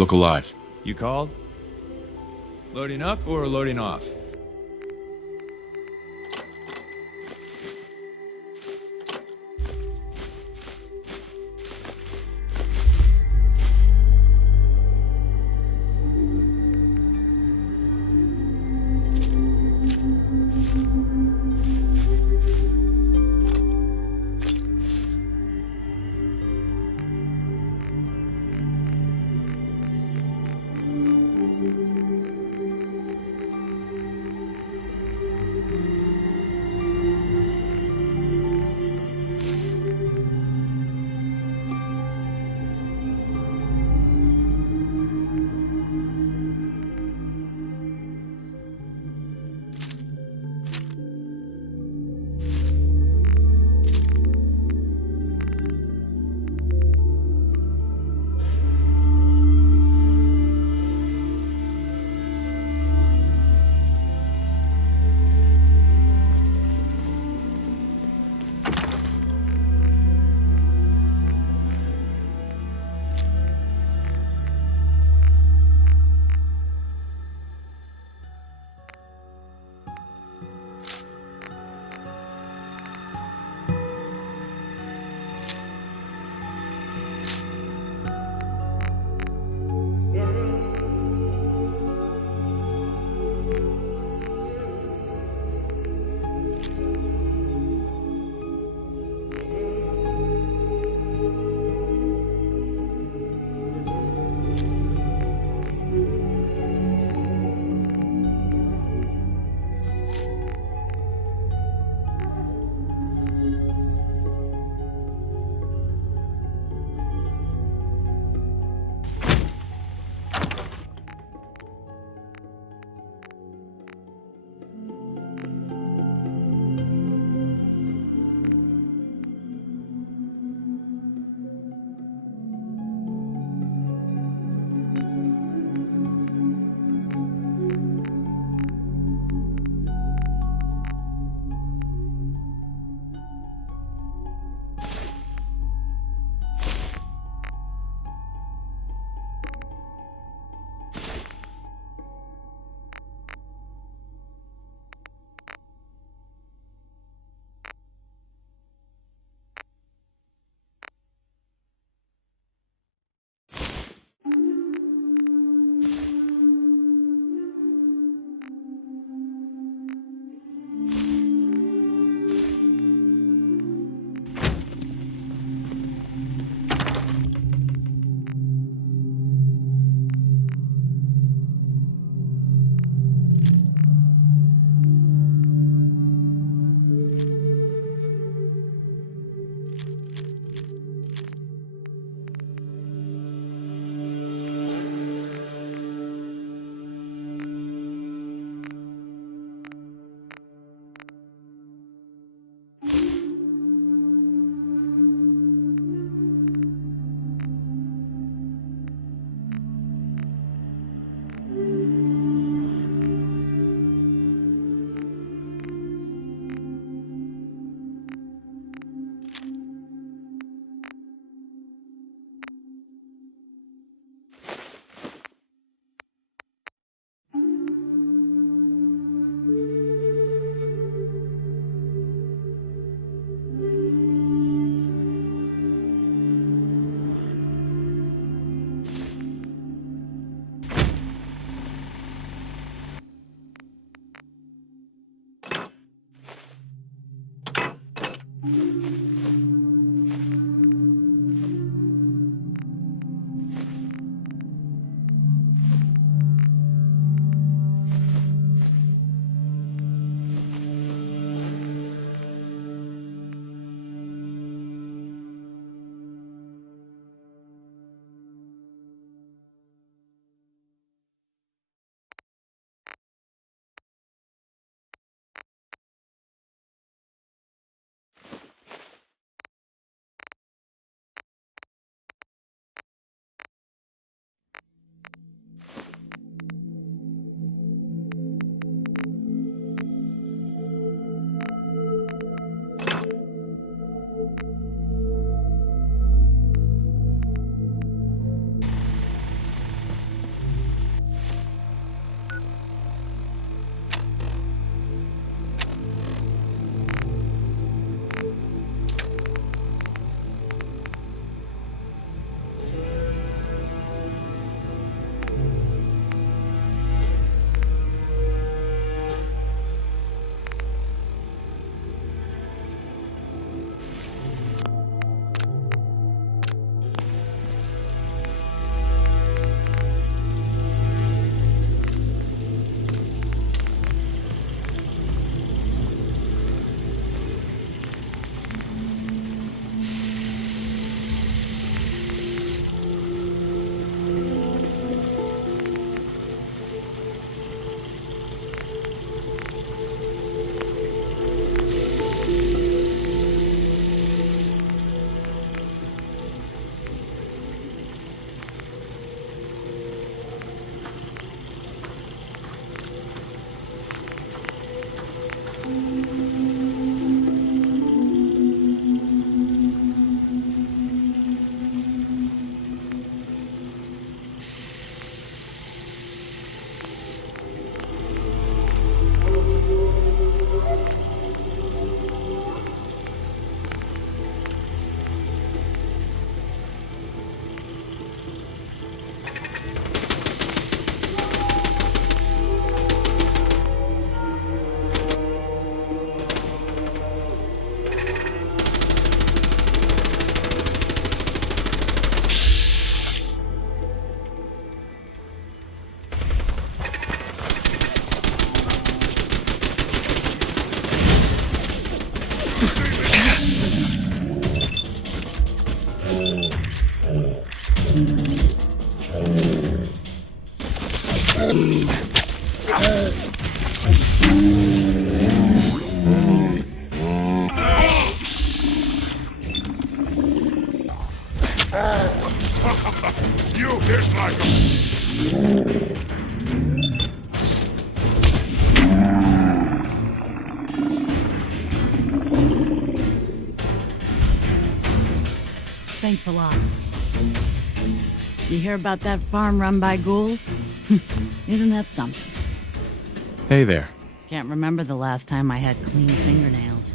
Look alive. You called? Loading up or loading off? You hit like Thanks a lot. You hear about that farm run by ghouls? Isn't that something? Hey there. Can't remember the last time I had clean fingernails.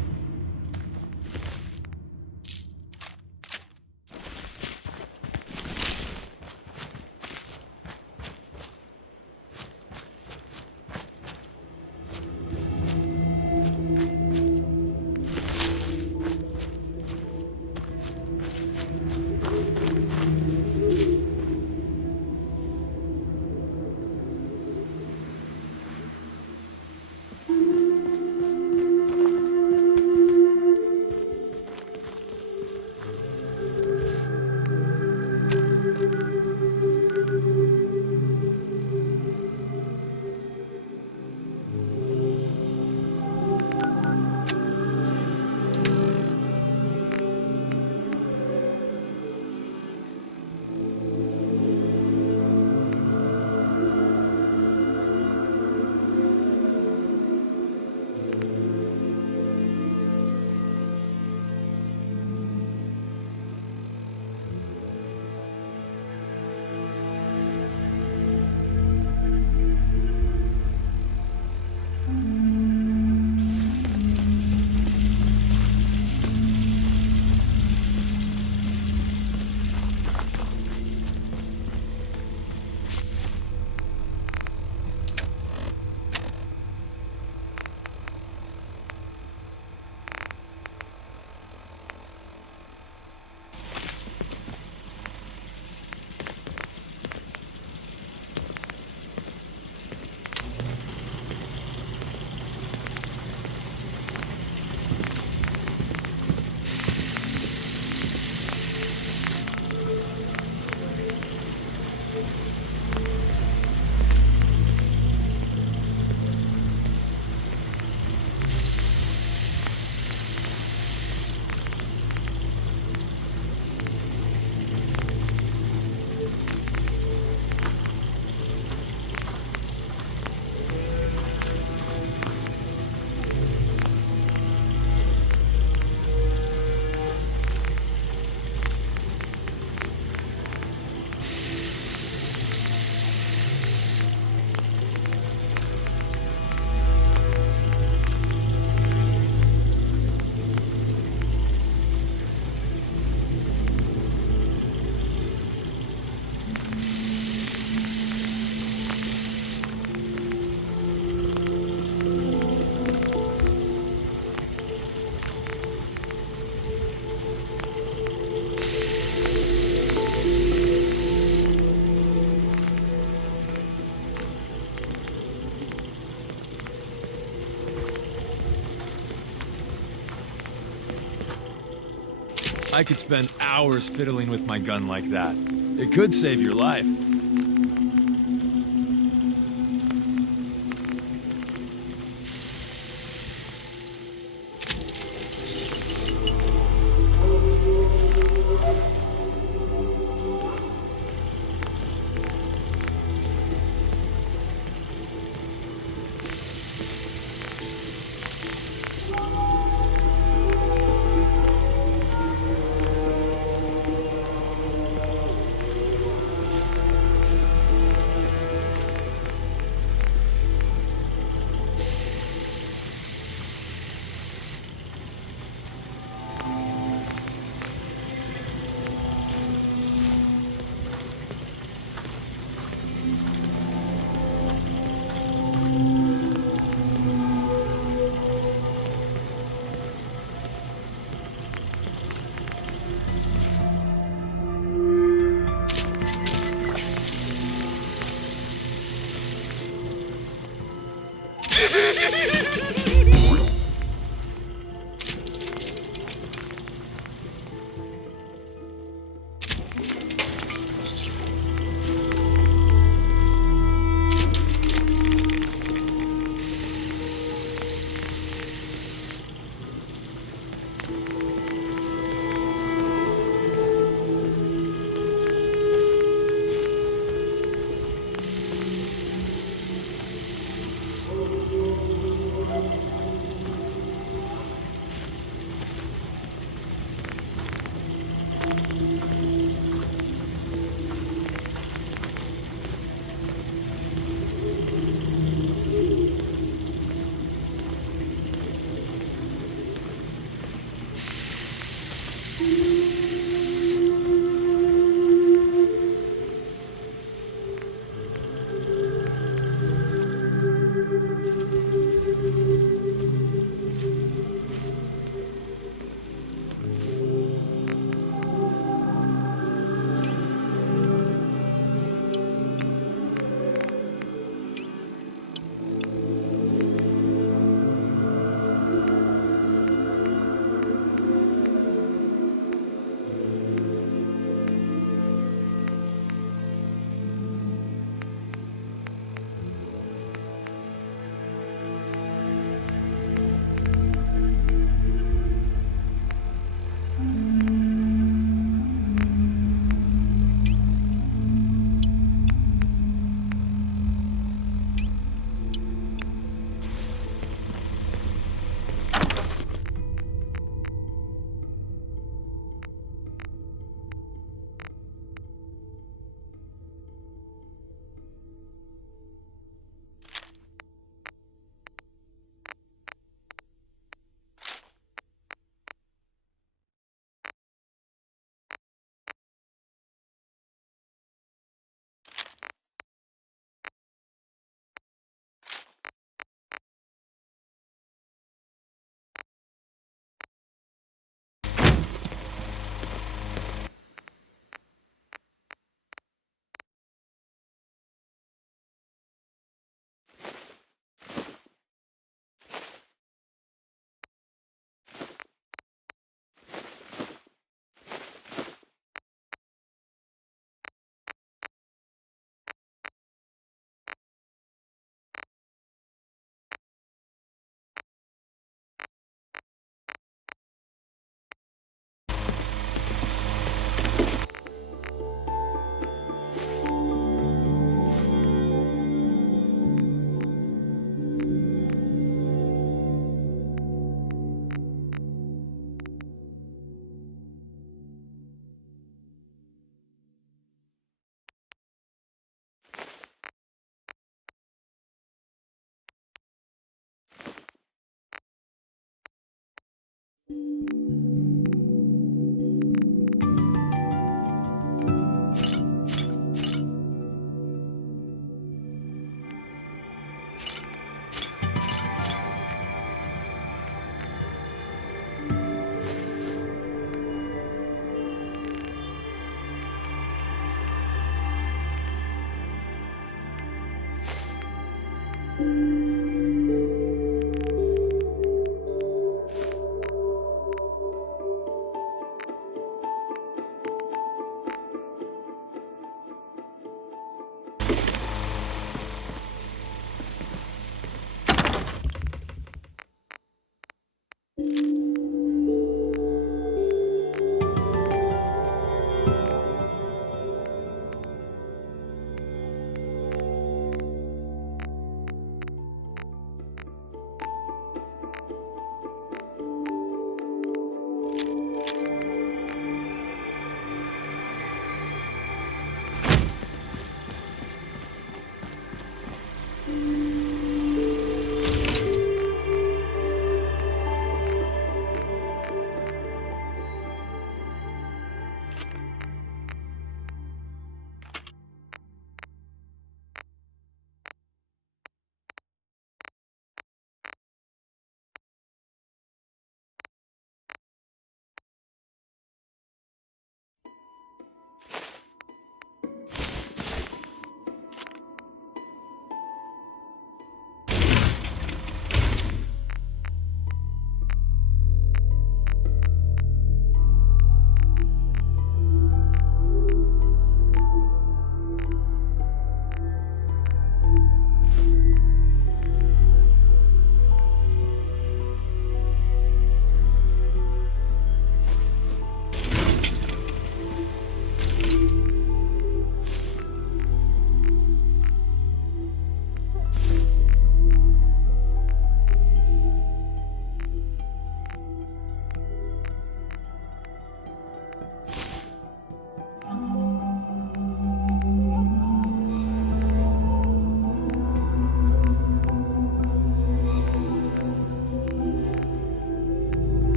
I could spend hours fiddling with my gun like that. It could save your life.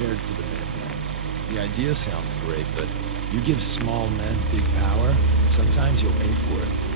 Cared for the Minutemen. The idea sounds great, but you give small men big power, and sometimes you'll pay for it.